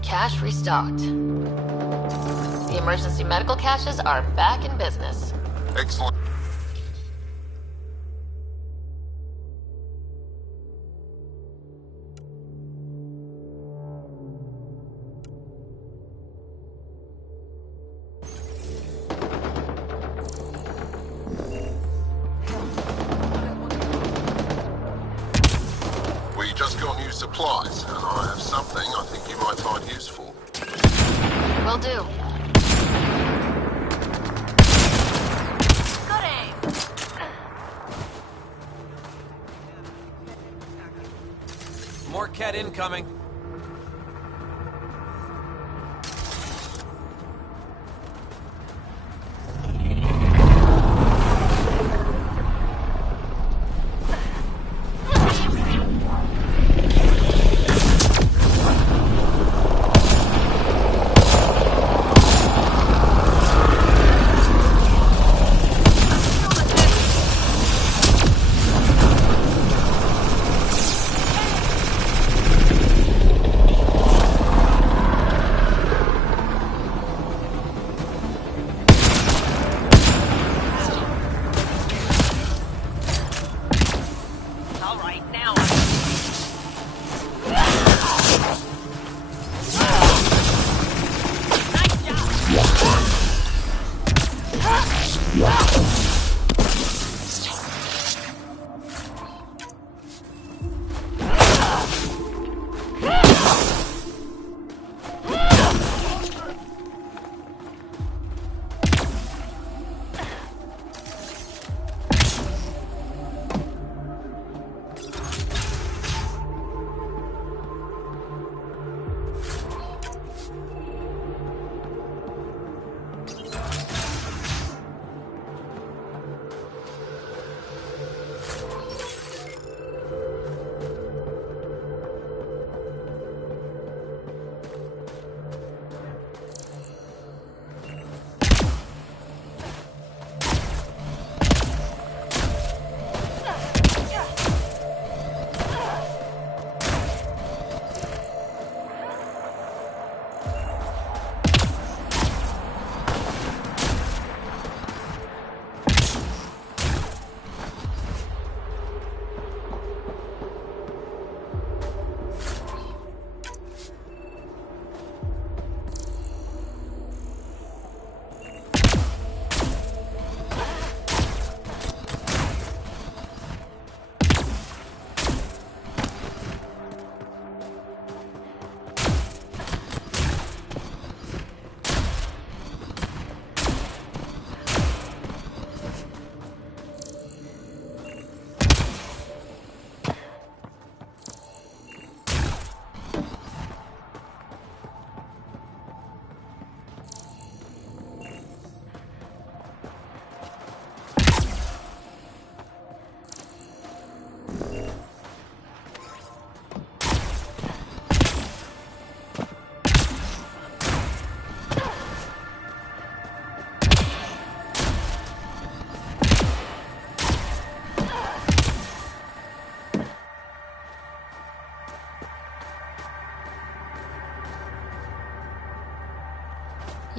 Cache restocked. The emergency medical caches are back in business. Excellent. We just got new supplies, and I have something I think you might find useful. Will do. Good aim! More cat incoming.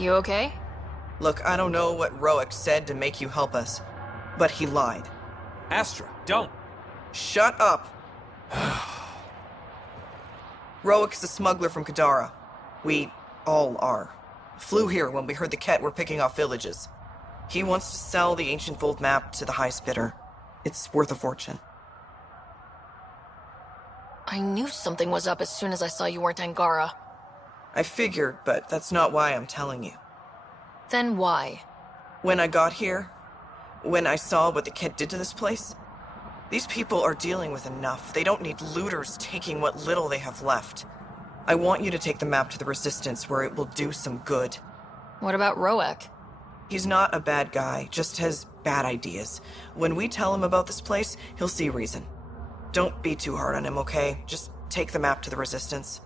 You okay? Look, I don't know what Roic said to make you help us, but he lied. Astra, don't! Shut up! Roic's a smuggler from Kadara. We all are. Flew here when we heard the Ket were picking off villages. He wants to sell the ancient Fold map to the highest bidder. It's worth a fortune. I knew something was up as soon as I saw you weren't Angara. I figured, but that's not why I'm telling you. Then why? When I got here, when I saw what the Ket did to this place, these people are dealing with enough. They don't need looters taking what little they have left. I want you to take the map to the Resistance where it will do some good. What about Roic? He's not a bad guy, just has bad ideas. When we tell him about this place, he'll see reason. Don't be too hard on him, okay? Just take the map to the Resistance.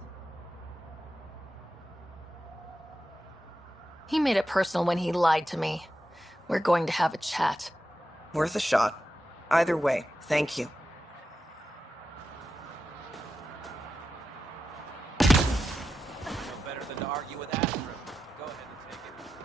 He made it personal when he lied to me. We're going to have a chat. Worth a shot. Either way, thank you. Better than to argue with Astra. Go ahead and take it.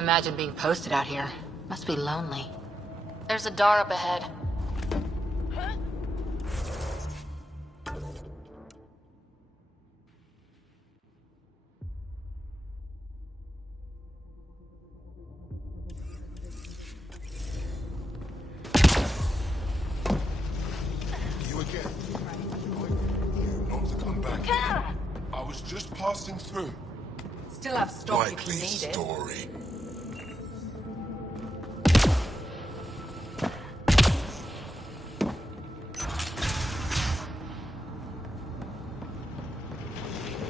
Imagine being posted out here. Must be lonely. There's a door up ahead. You again? Not to come back. I was just passing through. Still have stock if Likely you need it. story.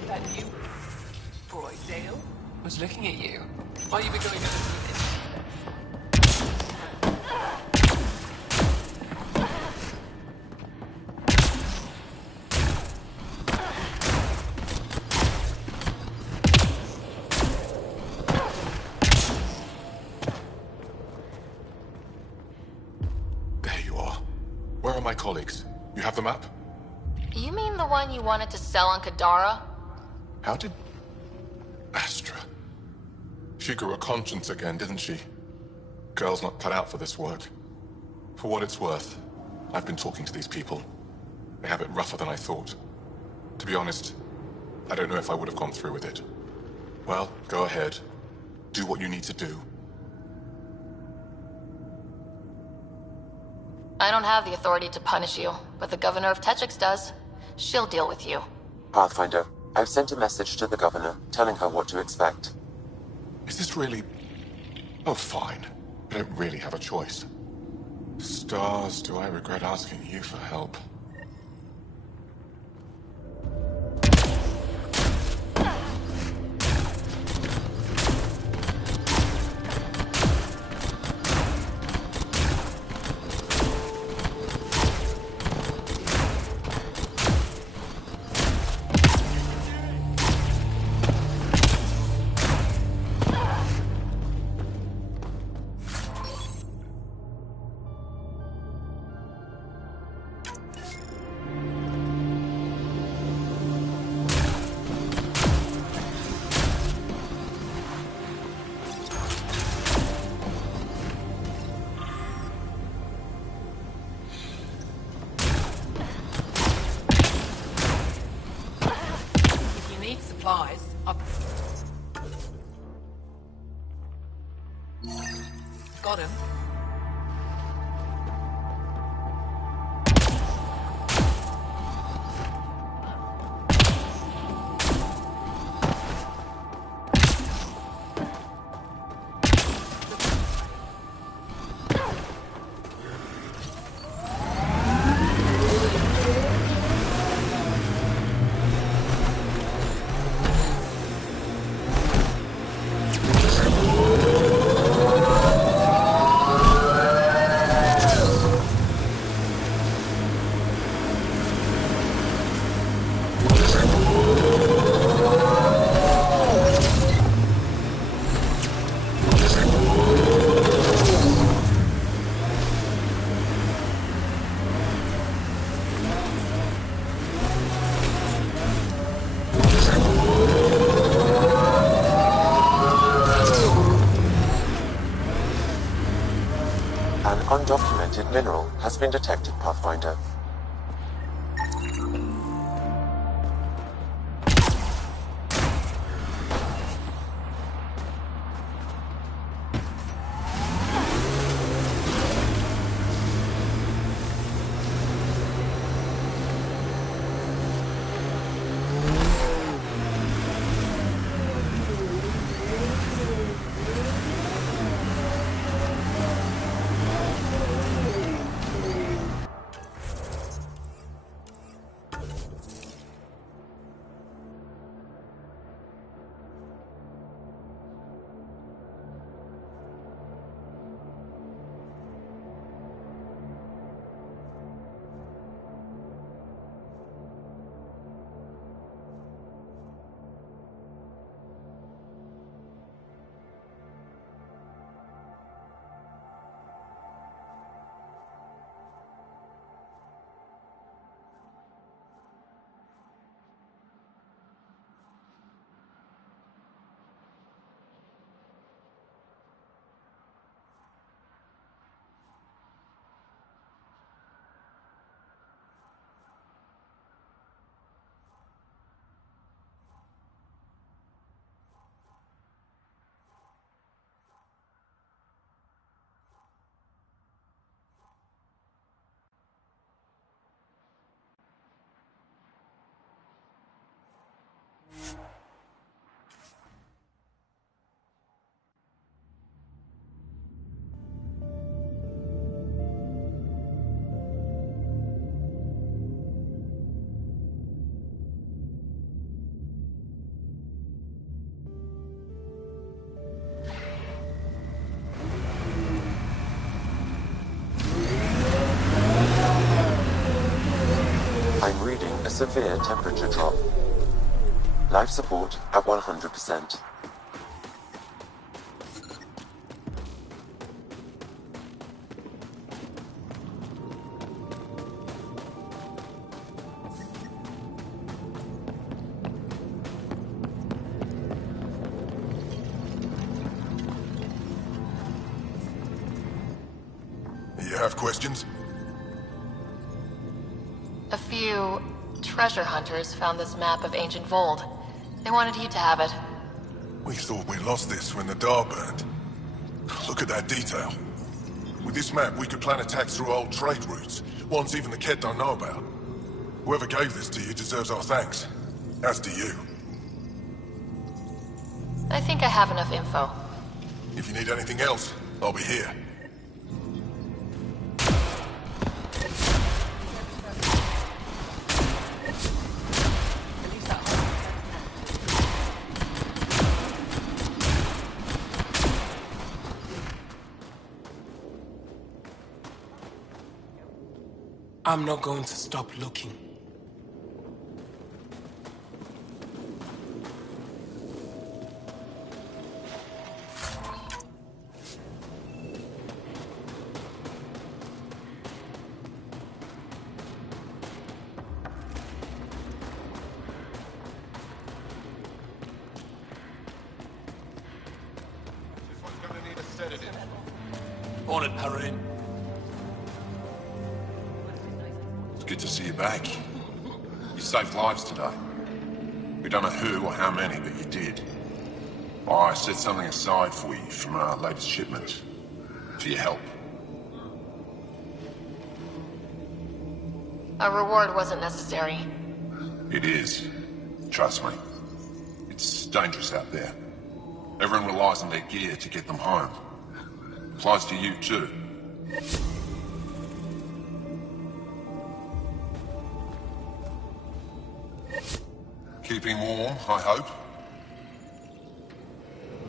That you, boy Dale, was looking at you while you were going over to this. There you are. Where are my colleagues? You have the map? You mean the one you wanted to sell on Kadara? How did... Astra. She grew a conscience again, didn't she? Girl's not cut out for this work. For what it's worth, I've been talking to these people. They have it rougher than I thought. To be honest, I don't know if I would have gone through with it. Well, go ahead. Do what you need to do. I don't have the authority to punish you, but the governor of Techix does. She'll deal with you. Pathfinder, I've sent a message to the governor, telling her what to expect. Is this really... Oh, fine. I don't really have a choice. Stars, do I regret asking you for help? Supplies. Got him. An undocumented mineral has been detected, Pathfinder. Severe temperature drop. Life support at 100%. You have questions? A few treasure hunters found this map of ancient Vold. They wanted you to have it. We thought we lost this when the Dar burned. Look at that detail. With this map, we could plan attacks through old trade routes, ones even the Ket don't know about. Whoever gave this to you deserves our thanks. As do you. I think I have enough info. If you need anything else, I'll be here. I'm not going to stop looking. This one's gonna need a sedative. On it, Harin. It's good to see you back. You saved lives today. We don't know who or how many, but you did. I set something aside for you from our latest shipment. For your help. A reward wasn't necessary. It is. Trust me. It's dangerous out there. Everyone relies on their gear to get them home. Applies to you too. Keeping warm, I hope.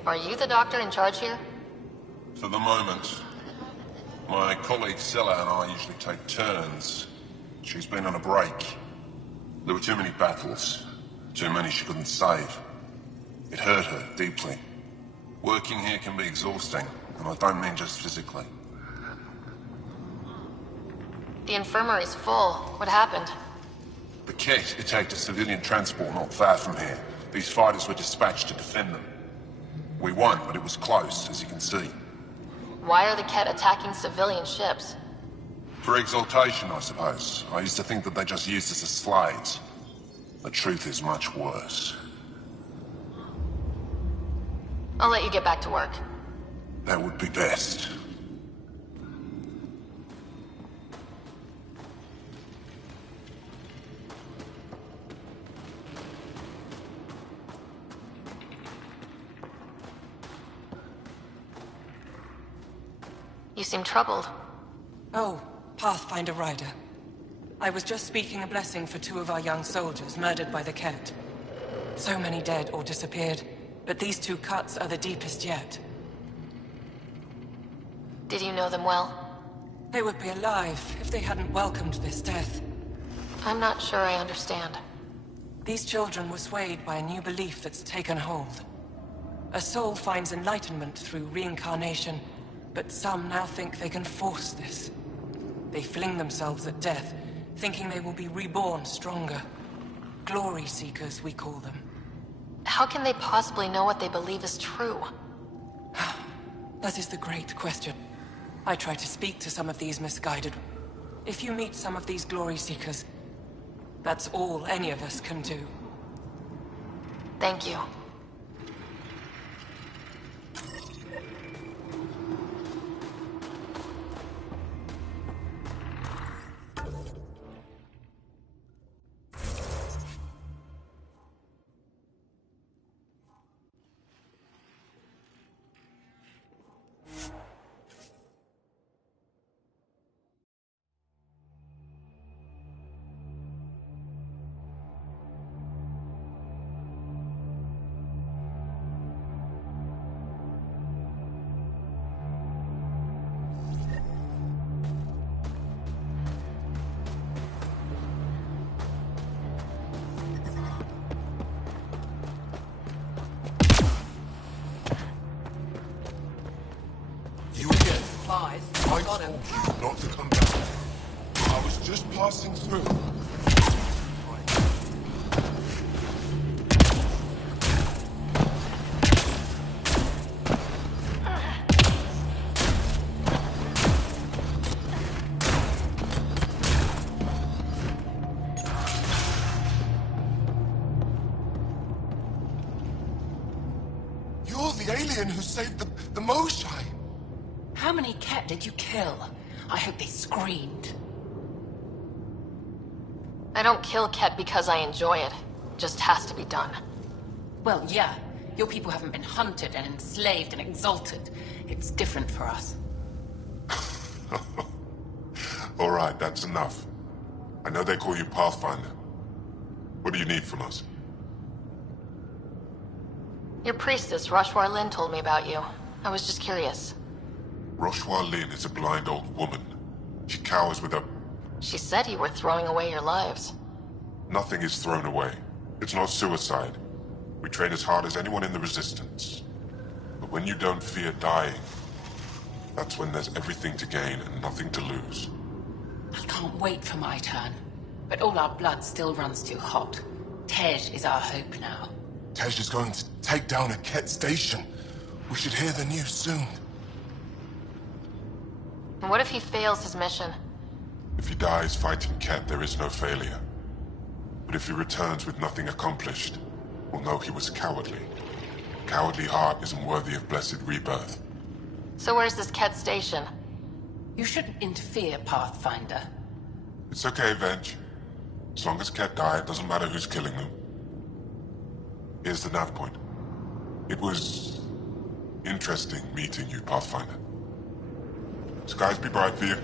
Are you the doctor in charge here? For the moment. My colleague Sella and I usually take turns. She's been on a break. There were too many battles. Too many she couldn't save. It hurt her deeply. Working here can be exhausting, and I don't mean just physically. The infirmary's full. What happened? The Ket attacked a civilian transport not far from here. These fighters were dispatched to defend them. We won, but it was close, as you can see. Why are the Ket attacking civilian ships? For exaltation, I suppose. I used to think that they just used us as slaves. The truth is much worse. I'll let you get back to work. That would be best. You seem troubled. Oh, Pathfinder Rider. I was just speaking a blessing for 2 of our young soldiers murdered by the Ket. So many dead or disappeared, but these 2 cuts are the deepest yet. Did you know them well? They would be alive if they hadn't welcomed this death. I'm not sure I understand. These children were swayed by a new belief that's taken hold. A soul finds enlightenment through reincarnation, but some now think they can force this. They fling themselves at death, thinking they will be reborn stronger. Glory seekers, we call them. How can they possibly know what they believe is true? That is the great question. I try to speak to some of these misguided. If you meet some of these glory seekers, that's all any of us can do. Thank you. guys. I told you not to come back. I was just passing through. You're the alien who saved the Moshai. How many cat did you kill? I hope they screamed. I don't kill Ket because I enjoy it. It just has to be done. Well, yeah. Your people haven't been hunted and enslaved and exalted. It's different for us. All right, that's enough. I know they call you Pathfinder. What do you need from us? Your priestess, Roshwar Lin, told me about you. I was just curious. Roshwar Lin is a blind old woman. She cowers with her... She said you were throwing away your lives. Nothing is thrown away. It's not suicide. We train as hard as anyone in the Resistance. But when you don't fear dying, that's when there's everything to gain and nothing to lose. I can't wait for my turn. But all our blood still runs too hot. Tej is our hope now. Tej is going to take down a Ket station. We should hear the news soon. And what if he fails his mission? If he dies fighting Ket, there is no failure. But if he returns with nothing accomplished, we'll know he was cowardly. Cowardly heart isn't worthy of blessed rebirth. So where's this Ket station? You shouldn't interfere, Pathfinder. It's okay, Venge. As long as Ket die, it doesn't matter who's killing them. Here's the nav point. It was... interesting meeting you, Pathfinder. Skies be bright for you.